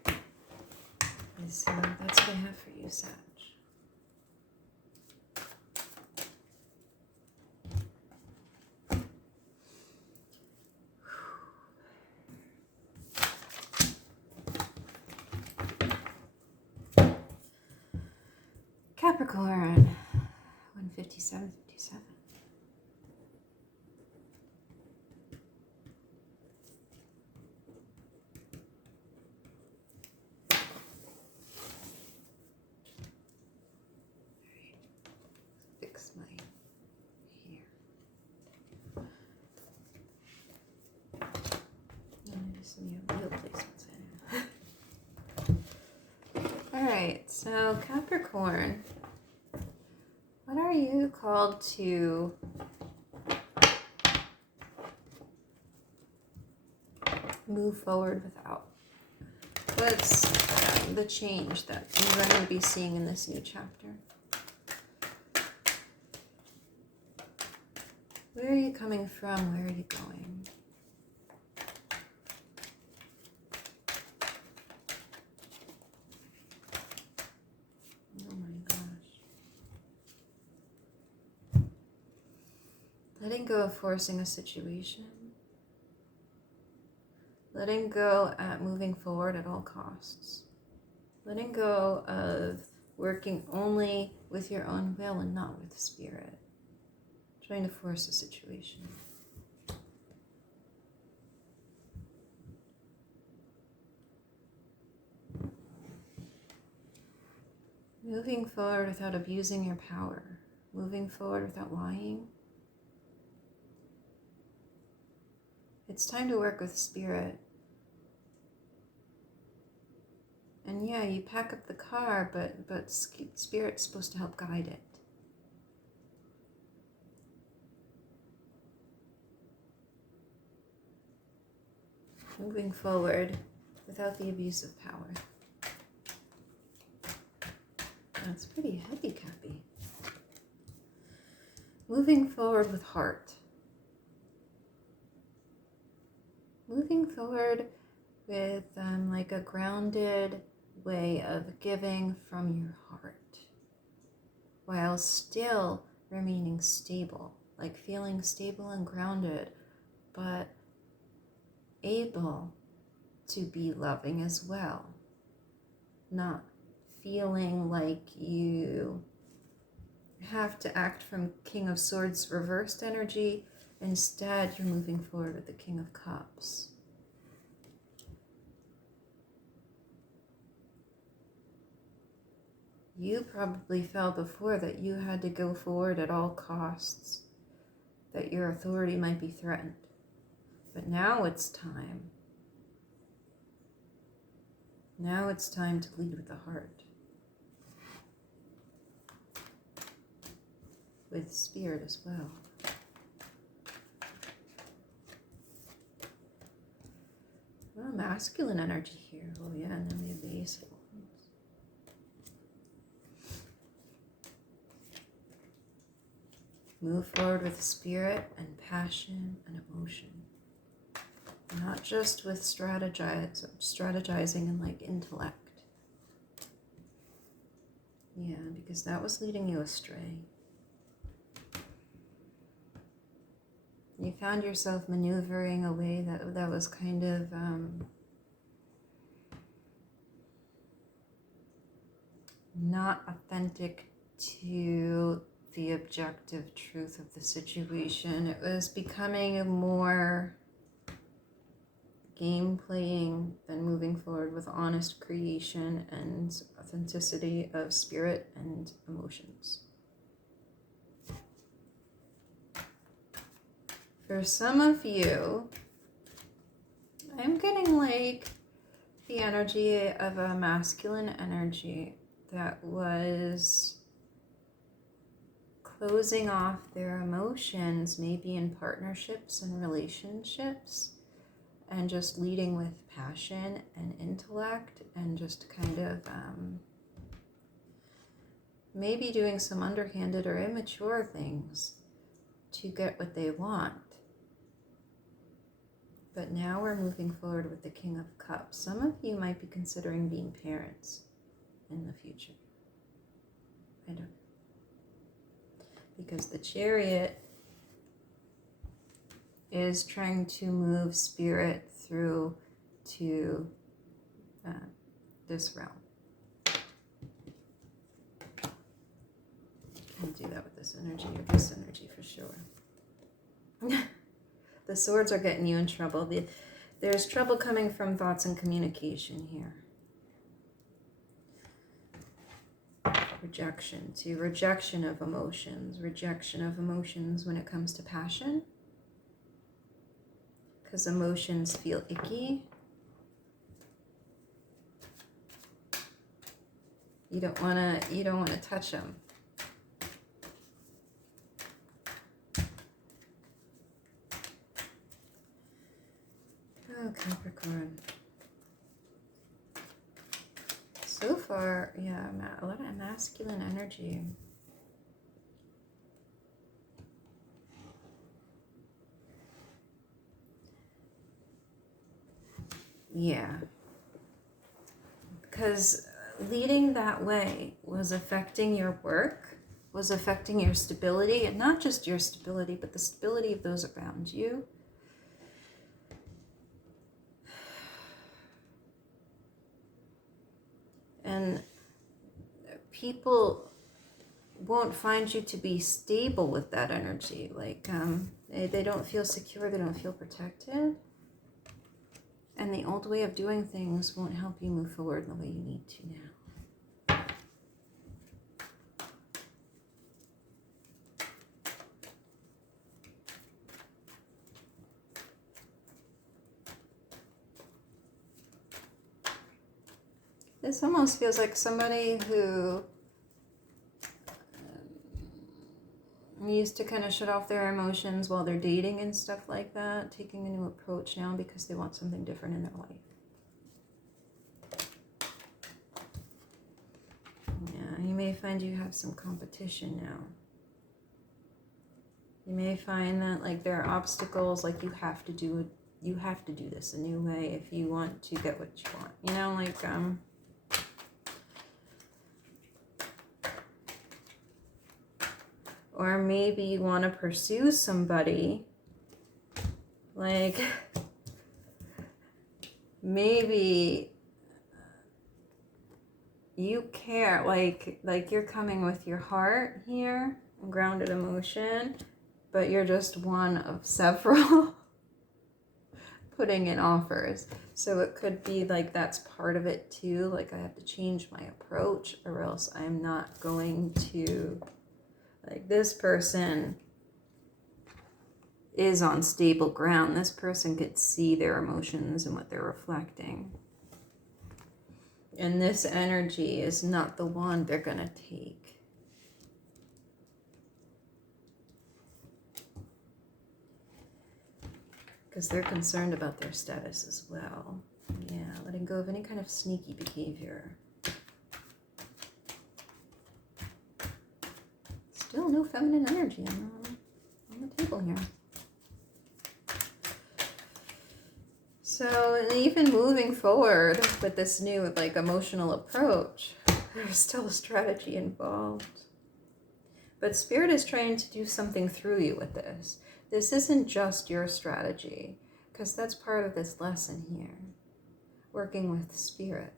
So that's what I have for you, Sag. Capricorn, 157, 57. Fix my hair. Maybe some real placements in. All right, so Capricorn. What are you called to move forward without? What's the change that you're going to be seeing in this new chapter? Where are you coming from? Where are you going? Letting go of forcing a situation. Letting go at moving forward at all costs. Letting go of working only with your own will and not with spirit. Trying to force a situation. Moving forward without abusing your power. Moving forward without lying. It's time to work with spirit. And yeah, you pack up the car, but spirit's supposed to help guide it. Moving forward without the abuse of power. That's pretty heavy, Cappy. Moving forward with heart. Moving forward with like a grounded way of giving from your heart, while still remaining stable, like feeling stable and grounded, but able to be loving as well, not feeling like you have to act from King of Swords reversed energy. Instead, you're moving forward with the King of Cups. You probably felt before that you had to go forward at all costs. that your authority might be threatened. But now it's time. Now it's time to lead with the heart. With spirit as well. Well, masculine energy here. Oh yeah, and then we have the Ace of Wands. Move forward with spirit and passion and emotion. Not just with strategizing and like intellect. Yeah, because that was leading you astray. You found yourself maneuvering a way that was kind of not authentic to the objective truth of the situation. It was becoming more game playing than moving forward with honest creation and authenticity of spirit and emotions. For some of you, I'm getting like the energy of a masculine energy that was closing off their emotions, maybe in partnerships and relationships, and just leading with passion and intellect and just kind of maybe doing some underhanded or immature things to get what they want. But now we're moving forward with the King of Cups. Some of you might be considering being parents in the future. I don't know. Because the Chariot is trying to move spirit through to this realm. I'll do that with this energy or this energy for sure. The swords are getting you in trouble. There's trouble coming from thoughts and communication here. Rejection to rejection of emotions when it comes to passion. Because emotions feel icky. You don't want to touch them. Oh, Capricorn. So far, yeah, a lot of masculine energy. Yeah. Because leading that way was affecting your work, was affecting your stability, and not just your stability, but the stability of those around you. And people won't find you to be stable with that energy. Like, they don't feel secure, they don't feel protected. And the old way of doing things won't help you move forward in the way you need to now. This almost feels like somebody who used to kind of shut off their emotions while they're dating and stuff like that, taking a new approach now because they want something different in their life. Yeah, you may find you have some competition now. You may find that like there are obstacles, like you have to do this a new way if you want to get what you want. You know, like or maybe you want to pursue somebody, like maybe you care, like you're coming with your heart here, grounded emotion, but you're just one of several putting in offers. So it could be like that's part of it too, like I have to change my approach or else I'm not going to, like this person is on stable ground. This person could see their emotions and what they're reflecting. And this energy is not the one they're going to take. Because they're concerned about their status as well. Yeah, letting go of any kind of sneaky behavior. Still no feminine energy on the table here. So even moving forward with this new like emotional approach, there's still a strategy involved. But Spirit is trying to do something through you with this. This isn't just your strategy, because that's part of this lesson here. Working with Spirit.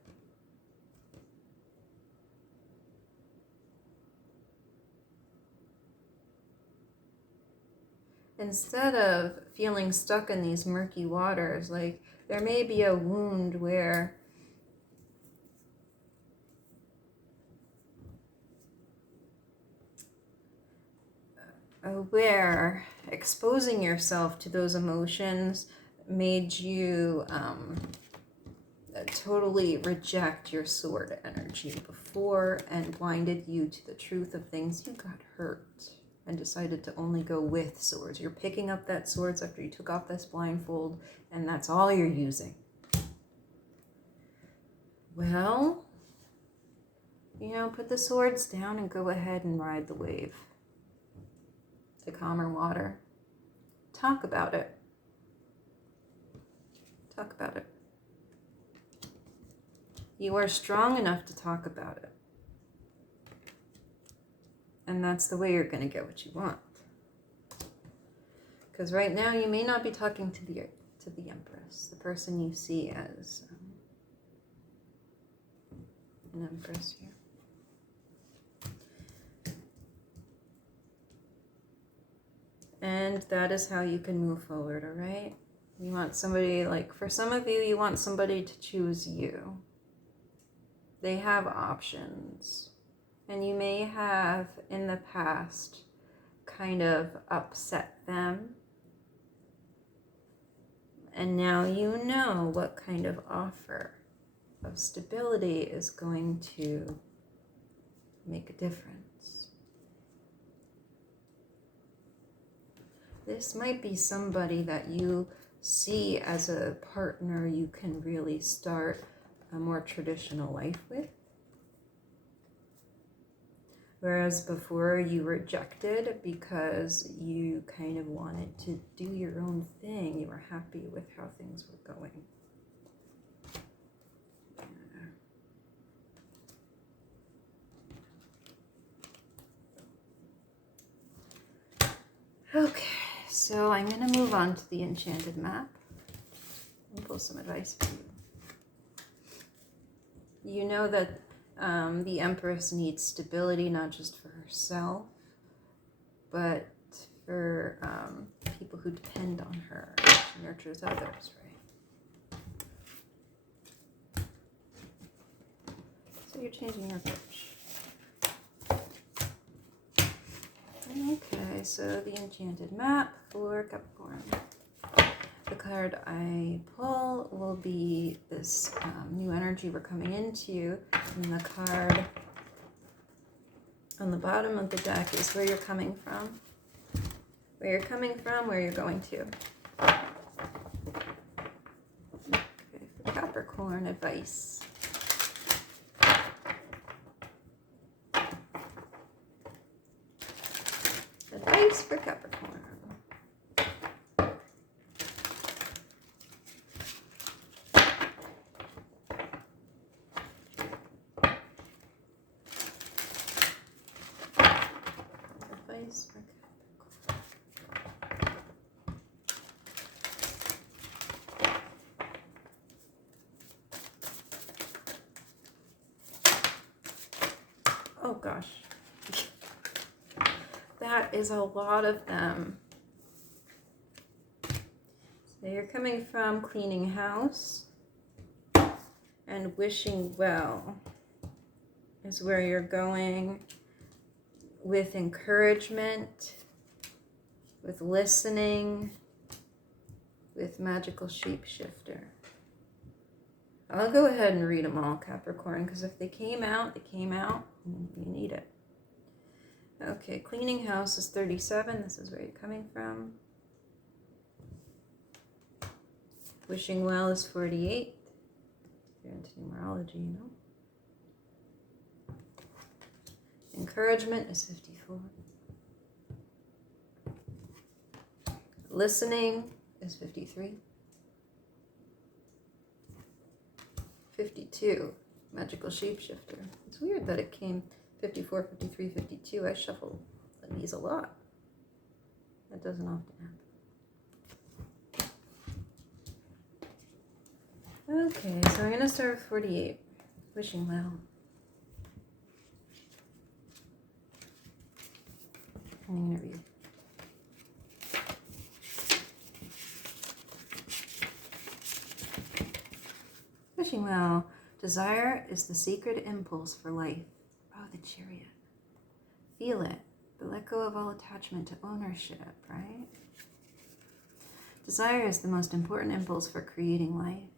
Instead of feeling stuck in these murky waters, like there may be a wound where exposing yourself to those emotions made you totally reject your sword energy before and blinded you to the truth of things. You got hurt and decided to only go with swords. You're picking up that swords after you took off this blindfold, and that's all you're using. Well, put the swords down and go ahead and ride the wave. The calmer water. Talk about it. Talk about it. You are strong enough to talk about it. And that's the way you're going to get what you want. Because right now you may not be talking to the Empress, the person you see as an Empress here. And that is how you can move forward, all right? You want somebody, like for some of you, you want somebody to choose you. They have options. And you may have, in the past, kind of upset them. And now you know what kind of offer of stability is going to make a difference. This might be somebody that you see as a partner you can really start a more traditional life with. Whereas before you rejected because you kind of wanted to do your own thing. You were happy with how things were going. Okay, so I'm going to move on to the enchanted map and pull some advice for you. You know that the Empress needs stability, not just for herself, but for people who depend on her. She nurtures others, right? So you're changing your approach. Okay, so the enchanted map for Capricorn. The card I pull will be this new energy we're coming into, and the card on the bottom of the deck is where you're coming from. Where you're coming from, where you're going to. Okay, for Capricorn, advice. Advice for Capricorn. Advice for Capricorn. Oh gosh. That is a lot of them. So you're coming from cleaning house and wishing well is where you're going with encouragement with listening, with magical shapeshifter. I'll go ahead and read them all, Capricorn, because if they came out, they came out. You need it. Okay, cleaning house is 37. This is where you're coming from. Wishing well is 48. If you're into numerology, you know. Encouragement is 54. Listening is 53. 52, magical shapeshifter. It's weird that it came 54, 53, 52. I shuffle these a lot. That doesn't often happen. Okay, so I'm going to start with 48. Wishing well. I'm going to read. Wishing well. Desire is the secret impulse for life. Oh, the Chariot. Feel it, but let go of all attachment to ownership, right? Desire is the most important impulse for creating life.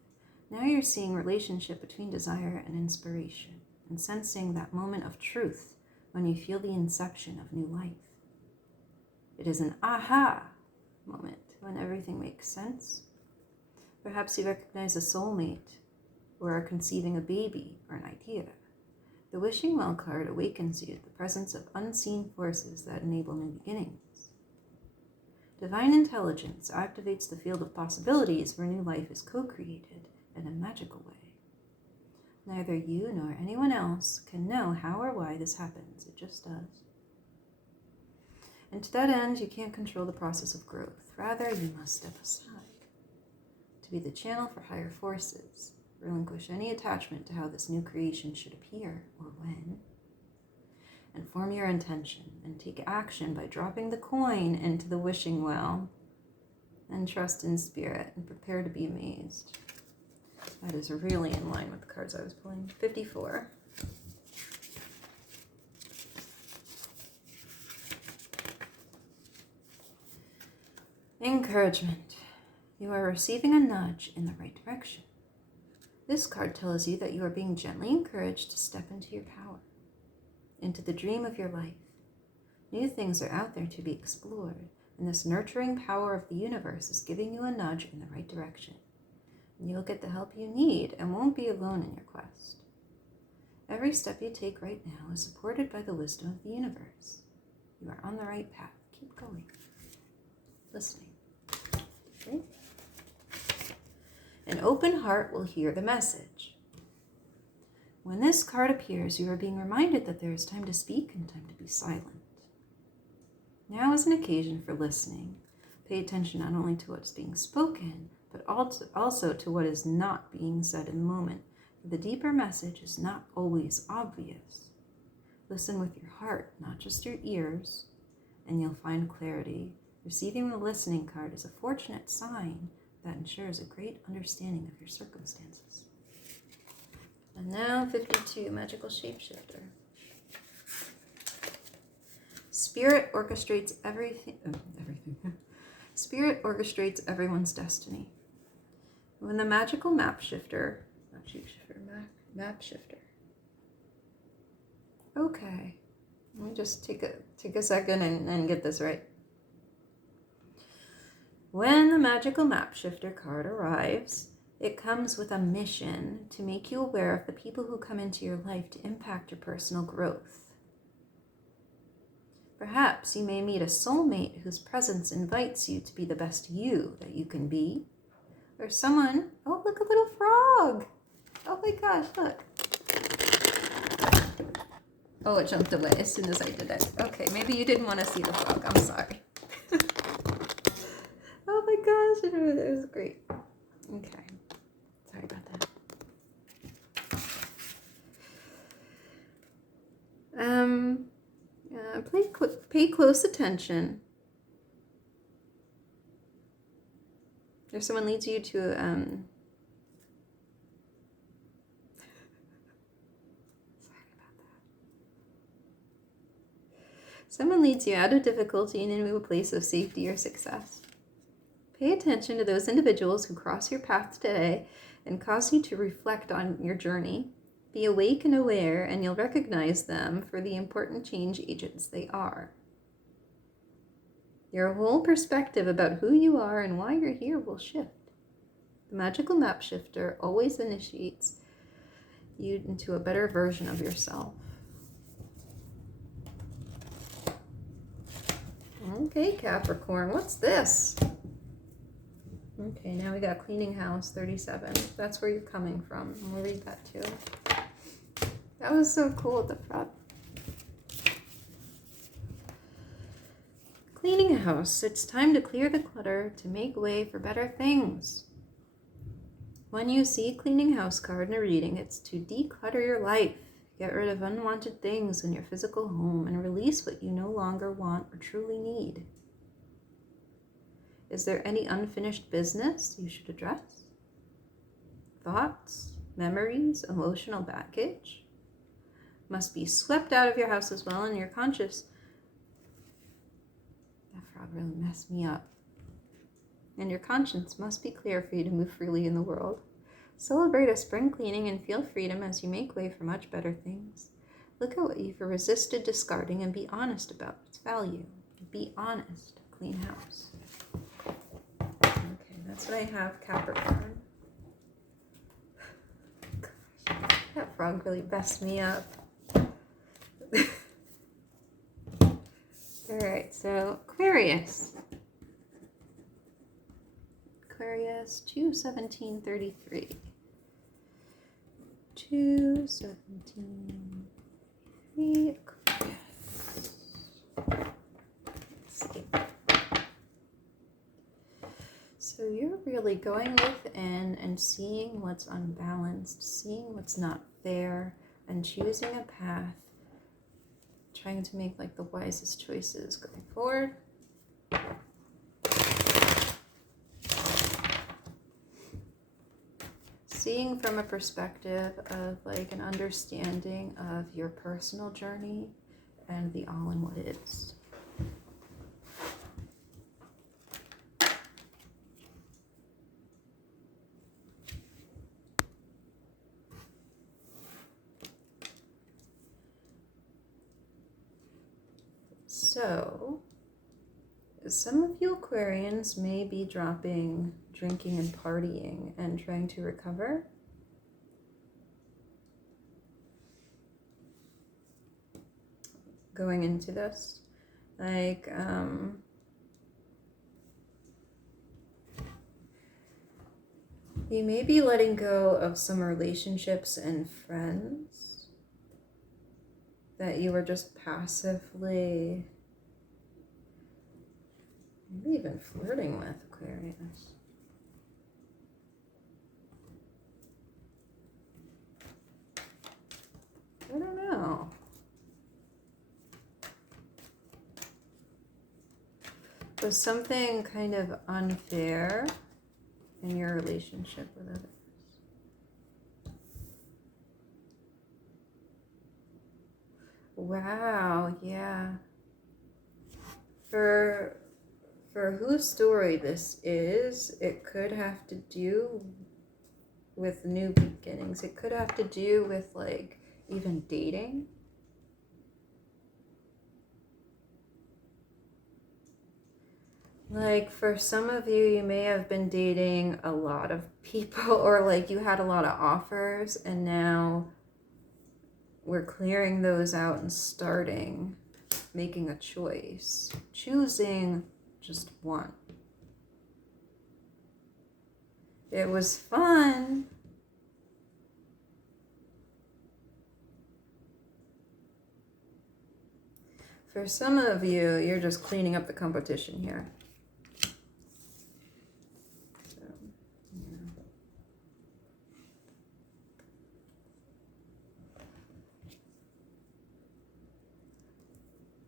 Now you're seeing relationship between desire and inspiration, and sensing that moment of truth when you feel the inception of new life. It is an aha moment when everything makes sense. Perhaps you recognize a soulmate, or are conceiving a baby or an idea. The Wishing Well card awakens you to the presence of unseen forces that enable new beginnings. Divine intelligence activates the field of possibilities where new life is co-created in a magical way. Neither you nor anyone else can know how or why this happens. It just does. And to that end, you can't control the process of growth. Rather, you must step aside to be the channel for higher forces. Relinquish any attachment to how this new creation should appear or when, and form your intention and take action by dropping the coin into the wishing well, and trust in spirit and prepare to be amazed. That is really in line with the cards I was pulling. 54. Encouragement. You are receiving a nudge in the right direction. This card tells you that you are being gently encouraged to step into your power, into the dream of your life. New things are out there to be explored, and this nurturing power of the universe is giving you a nudge in the right direction. And you'll get the help you need and won't be alone in your quest. Every step you take right now is supported by the wisdom of the universe. You are on the right path. Keep going. Listening. Okay? An open heart will hear the message. When this card appears, you are being reminded that there is time to speak and time to be silent. Now is an occasion for listening. Pay attention not only to what's being spoken, but also to what is not being said in the moment. For the deeper message is not always obvious. Listen with your heart, not just your ears, and you'll find clarity. Receiving the listening card is a fortunate sign that ensures a great understanding of your circumstances. And now 52, magical shapeshifter. Spirit orchestrates everything. Spirit orchestrates everyone's destiny. When the magical map shifter. Okay, let me just take a second and get this right. When the magical map shifter card arrives, it comes with a mission to make you aware of the people who come into your life to impact your personal growth. Perhaps you may meet a soulmate whose presence invites you to be the best you that you can be. Or someone, oh, look, a little frog. Oh my gosh, look. Oh, it jumped away as soon as I did it. Okay, maybe you didn't want to see the frog. I'm sorry. Oh my gosh, it was great. Okay, sorry about that. Pay close attention. If someone leads you to Someone leads you out of difficulty and into a place of safety or success. Pay attention to those individuals who cross your path today and cause you to reflect on your journey. Be awake and aware, and you'll recognize them for the important change agents they are. Your whole perspective about who you are and why you're here will shift. The magical map shifter always initiates you into a better version of yourself. Okay, Capricorn, what's this? Okay, now we got cleaning house 37. That's where you're coming from. And we'll read that too. That was so cool at the front. Cleaning house. It's time to clear the clutter to make way for better things. When you see cleaning house card in a reading, it's to declutter your life. Get rid of unwanted things in your physical home and release what you no longer want or truly need. Is there any unfinished business you should address? Thoughts, memories, emotional baggage must be swept out of your house as well, and your conscious. That frog really messed me up. And your conscience must be clear for you to move freely in the world. Celebrate a spring cleaning and feel freedom as you make way for much better things. Look at what you've resisted discarding and be honest about its value. Be honest. Clean house. Okay, that's what I have, Capricorn. Gosh, that frog really messed me up. Alright, so Aquarius. Aquarius 2/17/33. 2/17/33 Aquarius. Let's see. So you're really going within and seeing what's unbalanced, seeing what's not fair, and choosing a path, trying to make like the wisest choices going forward. Seeing from a perspective of like an understanding of your personal journey and the all in what is. So, some of you Aquarians may be dropping drinking and partying and trying to recover. Going into this, like, you may be letting go of some relationships and friends that you were just passively, maybe even flirting with, Aquarius. I don't know. Was something kind of unfair in your relationship with others? Wow, yeah. For whose story this is, it could have to do with new beginnings. It could have to do with like even dating. Like for some of you, you may have been dating a lot of people, or like you had a lot of offers, and now we're clearing those out and starting making a choice, choosing just one. It was fun. For some of you, you're just cleaning up the competition here. So, yeah.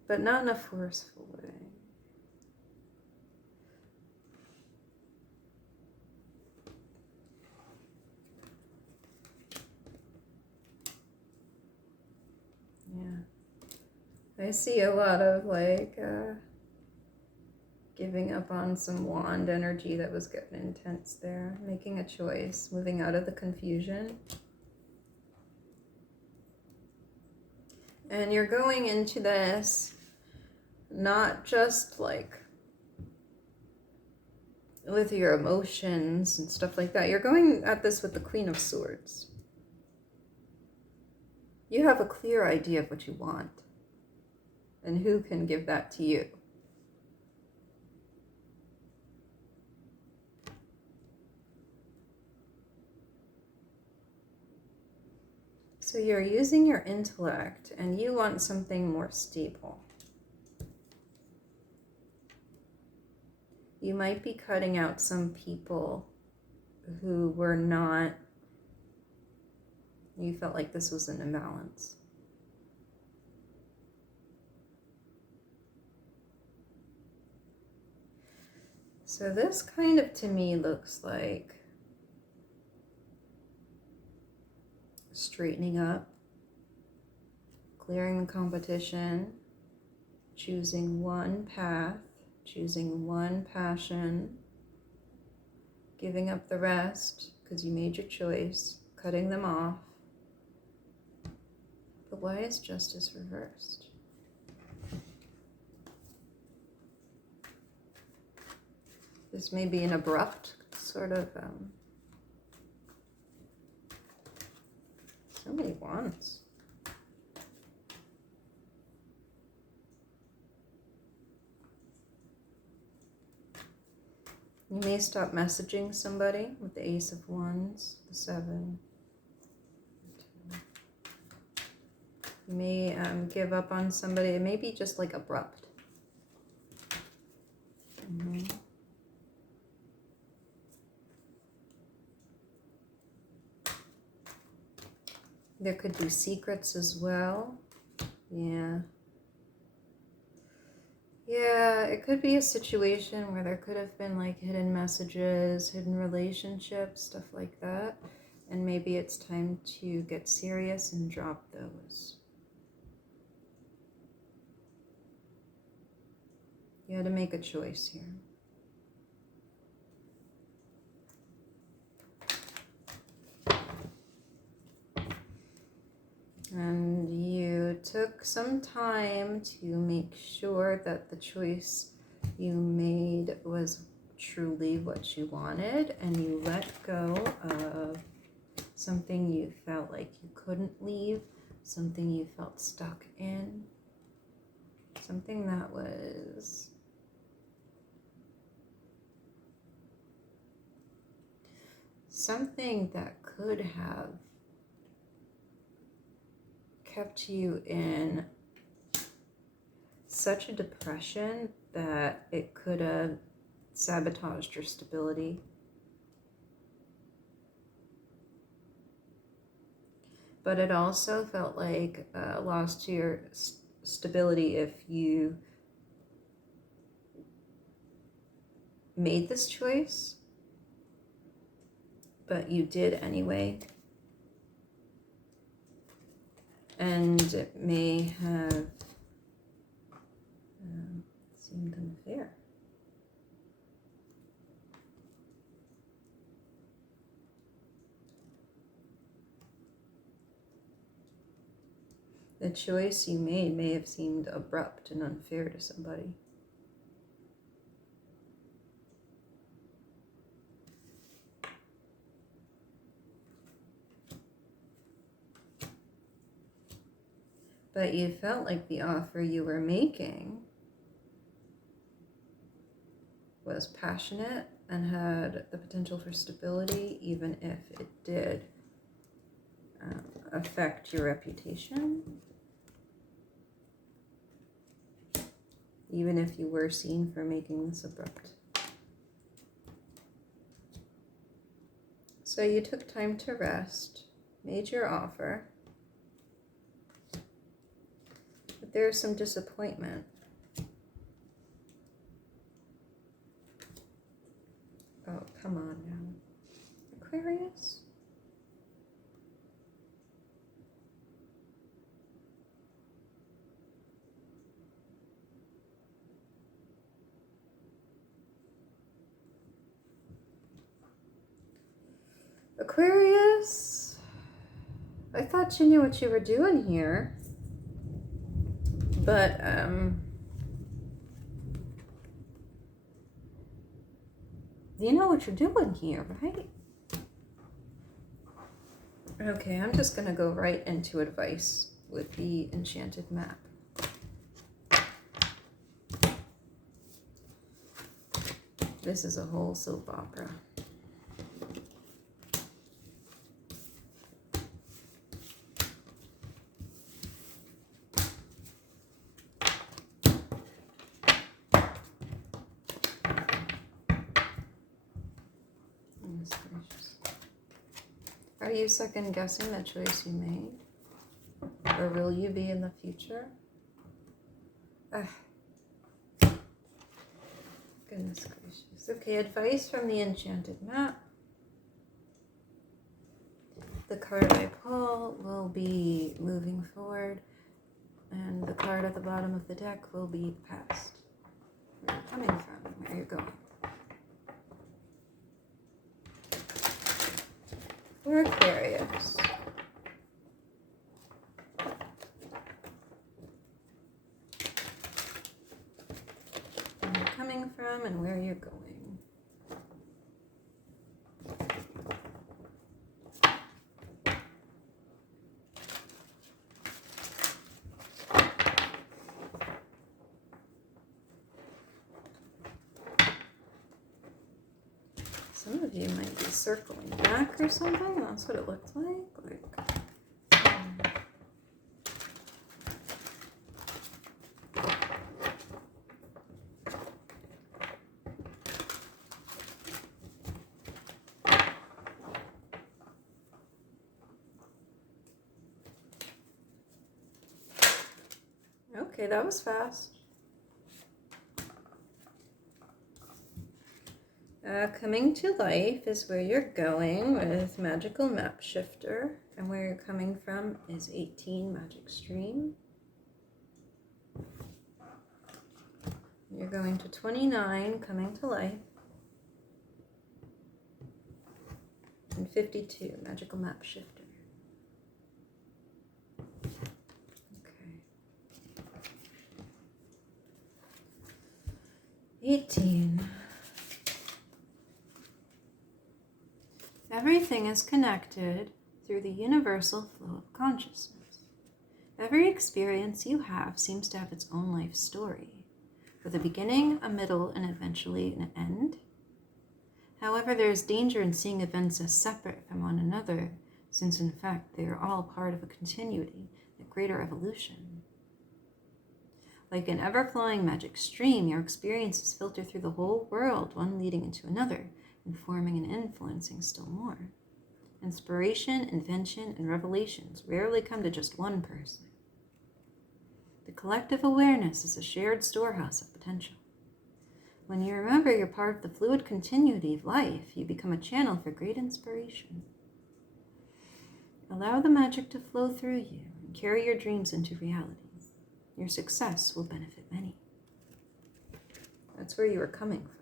But not in a forceful way. Yeah. I see a lot of like giving up on some wand energy that was getting intense there, making a choice, moving out of the confusion. And you're going into this not just like with your emotions and stuff like that. You're going at this with the Queen of Swords. You have a clear idea of what you want. And who can give that to you? So you're using your intellect and you want something more stable. You might be cutting out some people who were not, you felt like this was an imbalance. So this kind of, to me, looks like straightening up, clearing the competition, choosing one path, choosing one passion, giving up the rest because you made your choice, cutting them off. But why is justice reversed? This may be an abrupt sort of, so many wands. You may stop messaging somebody with the Ace of Wands, the 7. You may give up on somebody. It may be just like abrupt. There could be secrets as well. Yeah. Yeah, it could be a situation where there could have been like hidden messages, hidden relationships, stuff like that. And maybe it's time to get serious and drop those. You had to make a choice here. And you took some time to make sure that the choice you made was truly what you wanted, and you let go of something you felt like you couldn't leave, something you felt stuck in, something that was something that could have kept you in such a depression that it could have sabotaged your stability. But it also felt like a loss to your stability if you made this choice, but you did anyway. And it may have seemed unfair. The choice you made may have seemed abrupt and unfair to somebody. But you felt like the offer you were making was passionate and had the potential for stability, even if it did affect your reputation. Even if you were seen for making this abrupt. So you took time to rest, made your offer. But there's some disappointment. Oh, come on now. Aquarius? Aquarius, I thought you knew what you were doing here. But, you know what you're doing here, right? Okay, I'm just going to go right into advice with the enchanted map. This is a whole soap opera. Goodness gracious. Are you second guessing the choice you made? Or will you be in the future? Goodness gracious. Okay, advice from the enchanted map. The card I pull will be moving forward, and the card at the bottom of the deck will be the past. Where you're coming from, where you're going. For Aquarius. Where you're coming from and where you're going. Some of you might be circling back or something. That's what it looks like. Okay, that was fast. Coming to life is where you're going with Magical Map Shifter, and where you're coming from is 18 Magic Stream. You're going to 29, coming to life, and 52, Magical Map Shifter. Okay. 18. Everything is connected through the universal flow of consciousness. Every experience you have seems to have its own life story, with a beginning, a middle, and eventually an end. However, there is danger in seeing events as separate from one another, since in fact they are all part of a continuity, a greater evolution. Like an ever-flowing magic stream, your experiences filter through the whole world, one leading into another, informing and influencing still more. Inspiration, invention, and revelations rarely come to just one person. The collective awareness is a shared storehouse of potential. When you remember you're part of the fluid continuity of life, you become a channel for great inspiration. Allow the magic to flow through you and carry your dreams into reality. Your success will benefit many. That's where you are coming from.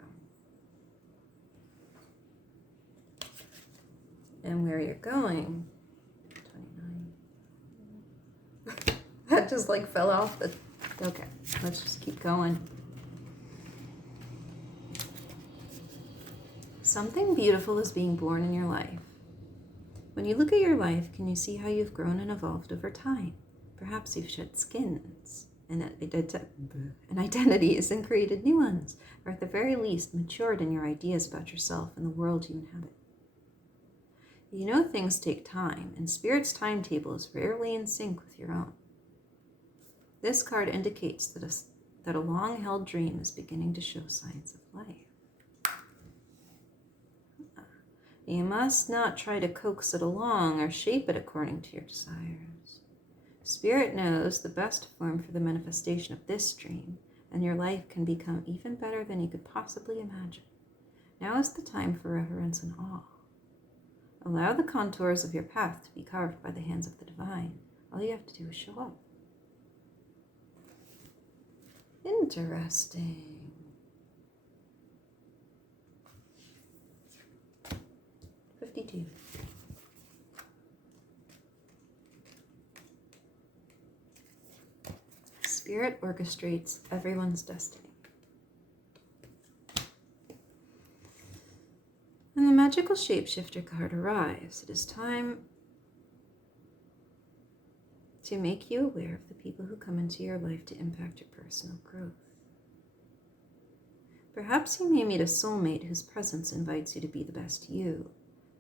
And where you're going, 29. That just like fell off the, okay, let's just keep going. Something beautiful is being born in your life. When you look at your life, can you see how you've grown and evolved over time? Perhaps you've shed skins and identities and created new ones, or at the very least matured in your ideas about yourself and the world you inhabit. You know things take time, and Spirit's timetable is rarely in sync with your own. This card indicates that a long-held dream is beginning to show signs of life. You must not try to coax it along or shape it according to your desires. Spirit knows the best form for the manifestation of this dream, and your life can become even better than you could possibly imagine. Now is the time for reverence and awe. Allow the contours of your path to be carved by the hands of the divine. All you have to do is show up. Interesting. Spirit orchestrates everyone's destiny. And the magical shapeshifter card arrives. It is time to make you aware of the people who come into your life to impact your personal growth. Perhaps you may meet a soulmate whose presence invites you to be the best you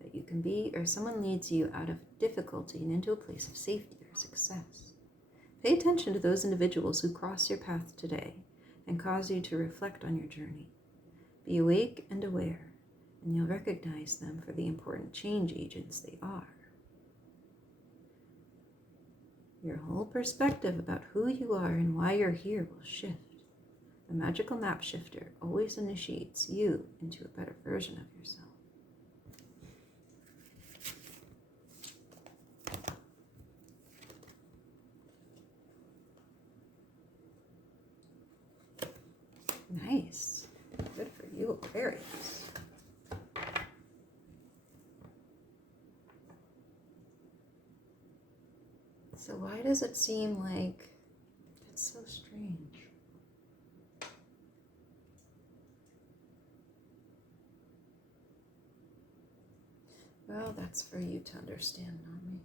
that you can be, or someone leads you out of difficulty and into a place of safety or success. Pay attention to those individuals who cross your path today and cause you to reflect on your journey. Be awake and aware, and you'll recognize them for the important change agents they are. Your whole perspective about who you are and why you're here will shift. The magical map shifter always initiates you into a better version of yourself. Nice. Good for you, Aquarius. So why does it seem like it's so strange? Well, that's for you to understand, not me.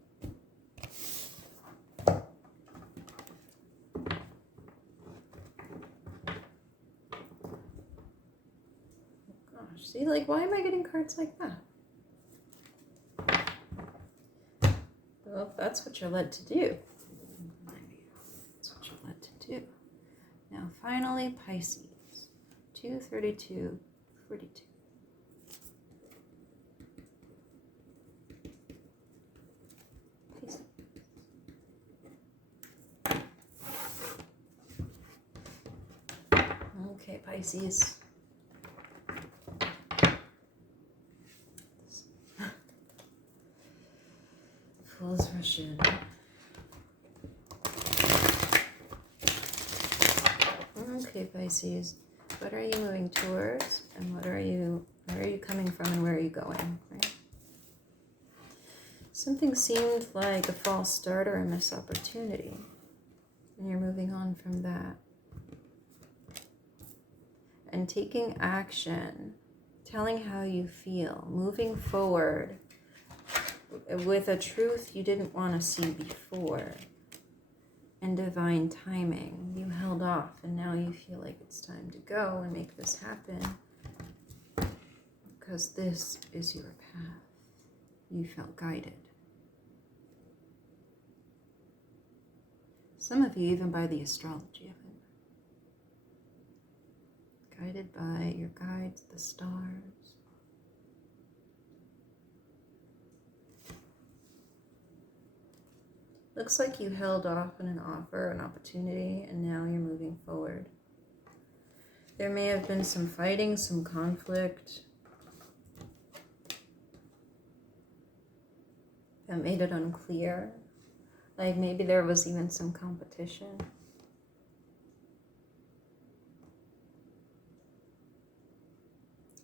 See, like, why am I getting cards like that? Well, if that's what you're led to do, that's what you're led to do. Now, finally, Pisces, 232, 42. Pisces. Okay, Pisces. Fools rush in. Okay, Pisces. What are you moving towards, and where are you coming from, and where are you going? Right? Something seemed like a false start or a missed opportunity, and you're moving on from that. And taking action, telling how you feel, moving forward with a truth you didn't want to see before, and divine timing. You held off, and now you feel like it's time to go and make this happen, because this is your path. You felt guided. Some of you even by the astrology of it. Guided by your guides, the stars. Looks like you held off on an offer, an opportunity, and now you're moving forward. There may have been some fighting, some conflict that made it unclear. Like maybe there was even some competition.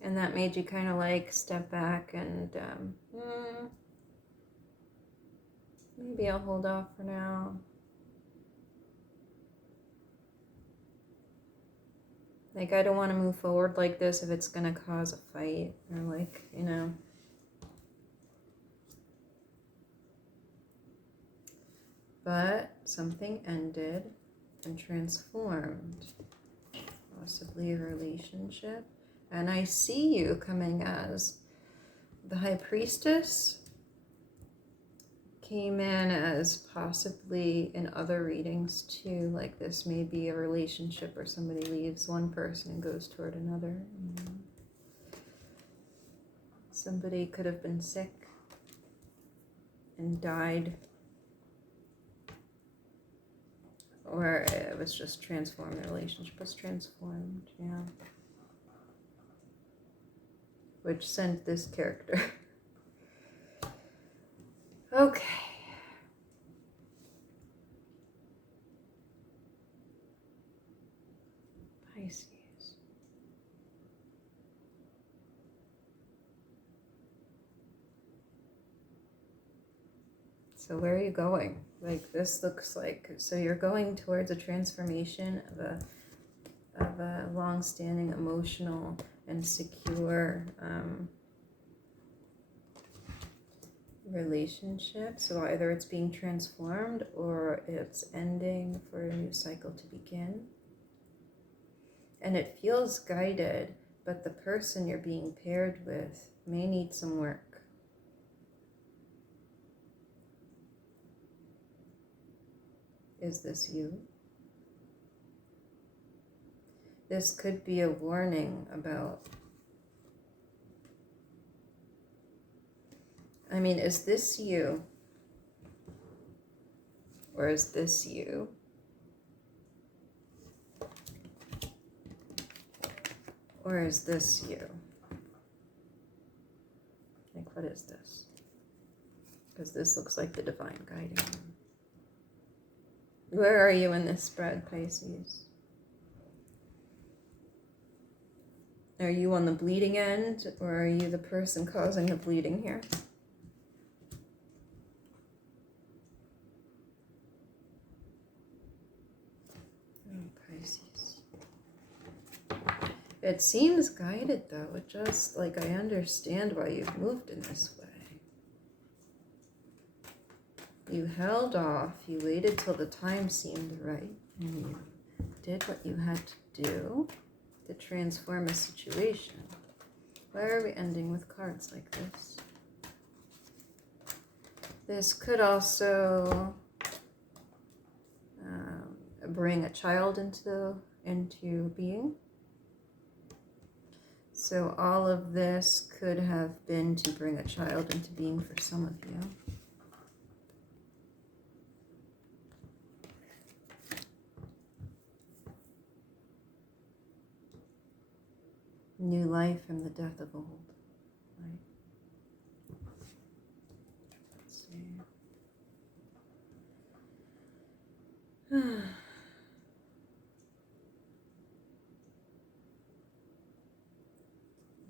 And that made you kind of like step back and maybe I'll hold off for now. Like, I don't want to move forward like this if it's going to cause a fight or like, you know. But something ended and transformed, possibly a relationship. And I see you coming as the High Priestess. Came in as possibly in other readings too, like this may be a relationship where somebody leaves one person and goes toward another. Somebody could have been sick and died, or it was just transformed. The relationship was transformed, yeah. Which sent this character. Okay. Pisces. So where are you going? Like this looks like, so you're going towards a transformation of a long-standing emotional and secure relationship. So either it's being transformed or it's ending for a new cycle to begin. And it feels guided, but the person you're being paired with may need some work. Is this you? This could be a warning about, I mean, is this you? Or is this you? Or is this you? Like, what is this? Because this looks like the divine guiding. Where are you in this spread, Pisces? Are you on the bleeding end, or are you the person causing the bleeding here? Oh, Pisces. It seems guided, though. It just, like, I understand why you've moved in this way. You held off, you waited till the time seemed right, and you did what you had to do to transform a situation. Why are we ending with cards like this? This could also bring a child into being. So all of this could have been to bring a child into being for some of you. New life from the death of old. Right? Let's see.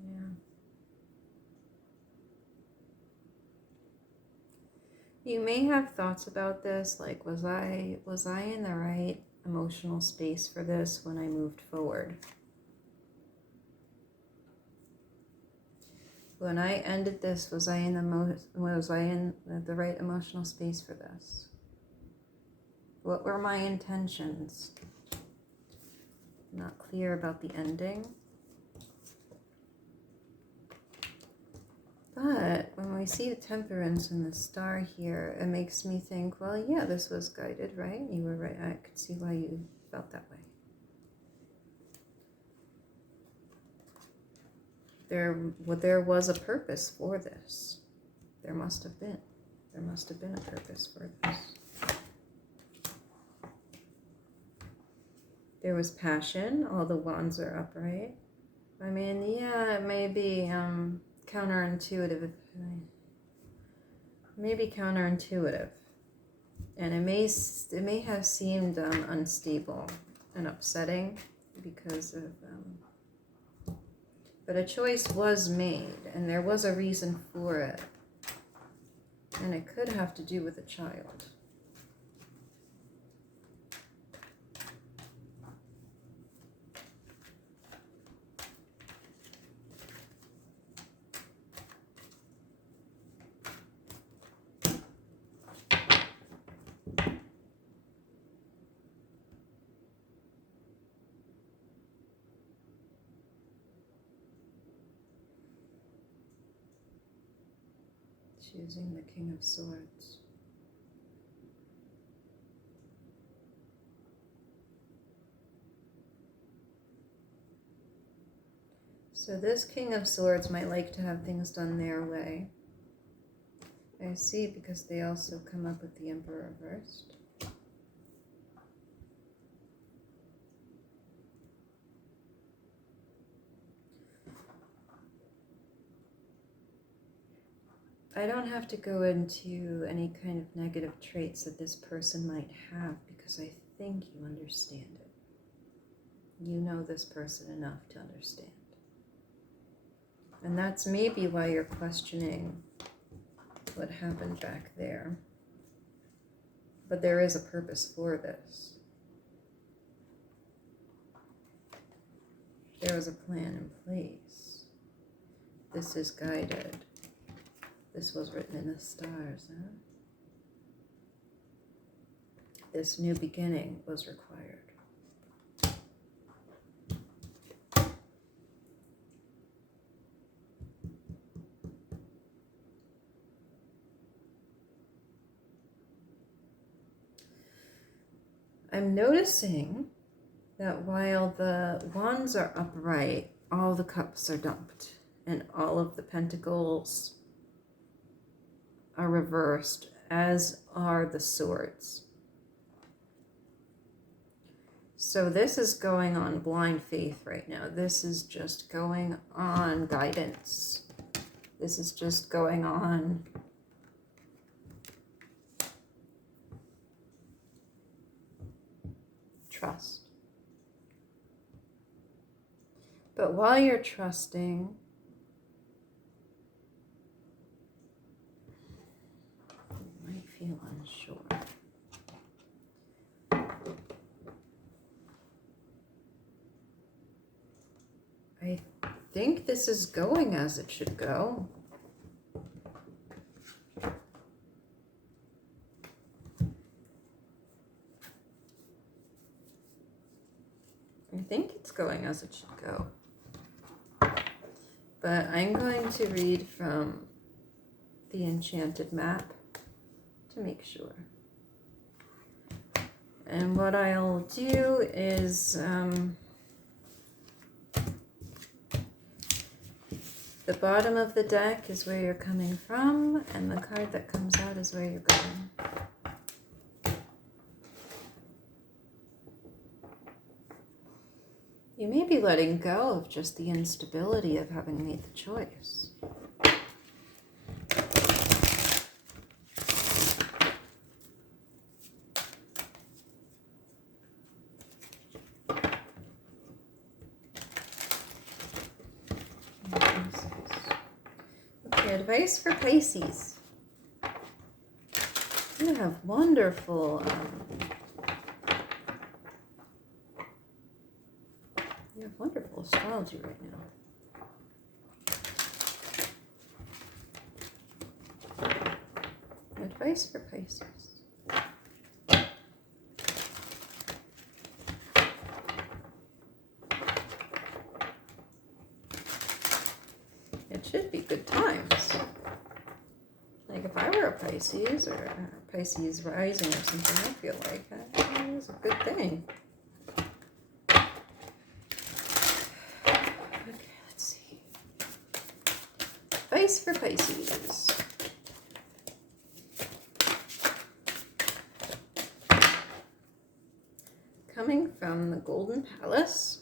Yeah. You may have thoughts about this, like, was I in the right emotional space for this when I moved forward? When I ended this, was I in the right emotional space for this? What were my intentions? Not clear about the ending. But when we see the Temperance and the Star here, it makes me think, well, yeah, this was guided, right? You were right. I could see why you felt that way. There was a purpose for this. There must have been. There must have been a purpose for this. There was passion. All the wands are upright. I mean, yeah, it may be counterintuitive. Maybe counterintuitive. And it may have seemed unstable and upsetting because of... but a choice was made, and there was a reason for it. And it could have to do with a child. Choosing the King of Swords. So this King of Swords might like to have things done their way. I see, because they also come up with the Emperor reversed. I don't have to go into any kind of negative traits that this person might have, because I think you understand it. You know this person enough to understand. And that's maybe why you're questioning what happened back there. But there is a purpose for this. There was a plan in place. This is guided. This was written in the stars, huh? This new beginning was required. I'm noticing that while the wands are upright, all the cups are dumped and all of the pentacles are reversed, as are the swords. So this is going on blind faith right now. This is just going on guidance. This is just going on trust. But while you're trusting, you might feel unsure. I think this is going as it should go. I think it's going as it should go. But I'm going to read from the Enchanted Map to make sure. And what I'll do is the bottom of the deck is where you're coming from, and the card that comes out is where you're going. You may be letting go of just the instability of having made the choice. Okay, advice for Pisces. You have wonderful wonderful astrology right now. Advice for Pisces. It should be good times. Like if I were a Pisces or a Pisces rising or something, I feel like that is a good thing. Advice for Pisces. Coming from the Golden Palace.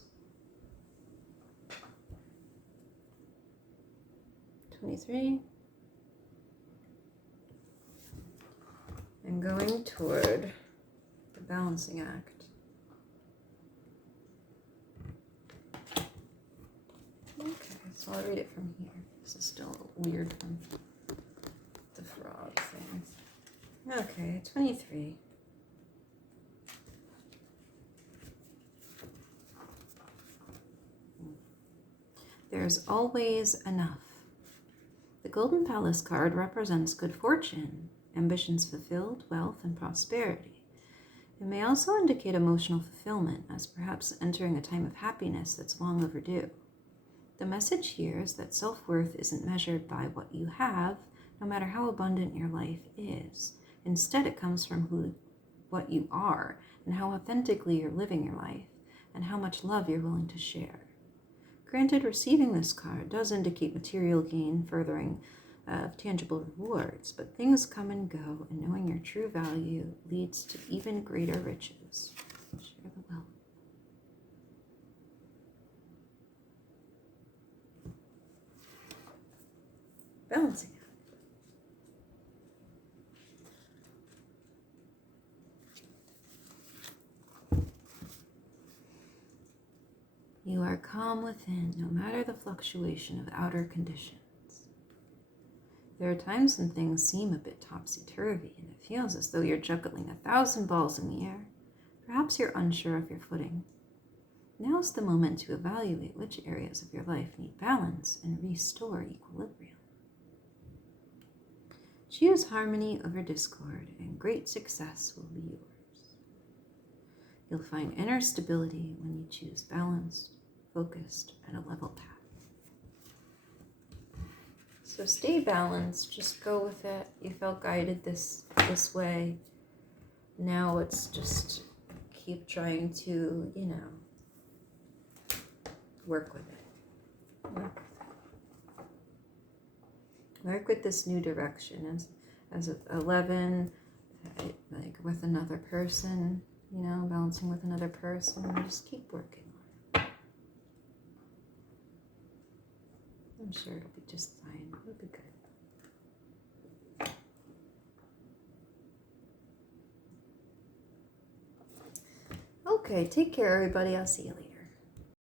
23. And going toward the Balancing Act. Okay, so I'll read it from here. This is still a weird one. The frog thing. Okay, 23. There's always enough. The Golden Palace card represents good fortune, ambitions fulfilled, wealth, and prosperity. It may also indicate emotional fulfillment, as perhaps entering a time of happiness that's long overdue. The message here is that self-worth isn't measured by what you have, no matter how abundant your life is. Instead, it comes from what you are, and how authentically you're living your life, and how much love you're willing to share. Granted, receiving this card does indicate material gain, furthering of tangible rewards, but things come and go, and knowing your true value leads to even greater riches. Share the wealth. Balancing Act. You are calm within, no matter the fluctuation of outer conditions. There are times when things seem a bit topsy-turvy and it feels as though you're juggling 1,000 balls in the air. Perhaps you're unsure of your footing. Now's the moment to evaluate which areas of your life need balance and restore equilibrium. Choose harmony over discord, and great success will be yours. You'll find inner stability when you choose balanced, focused, and a level path. So stay balanced, just go with it. You felt guided this way. Now it's just keep trying to, work with it. Work with this new direction as 11, like with another person, balancing with another person. Just keep working on it. I'm sure it'll be just fine. It'll be good. Okay, take care, everybody. I'll see you later.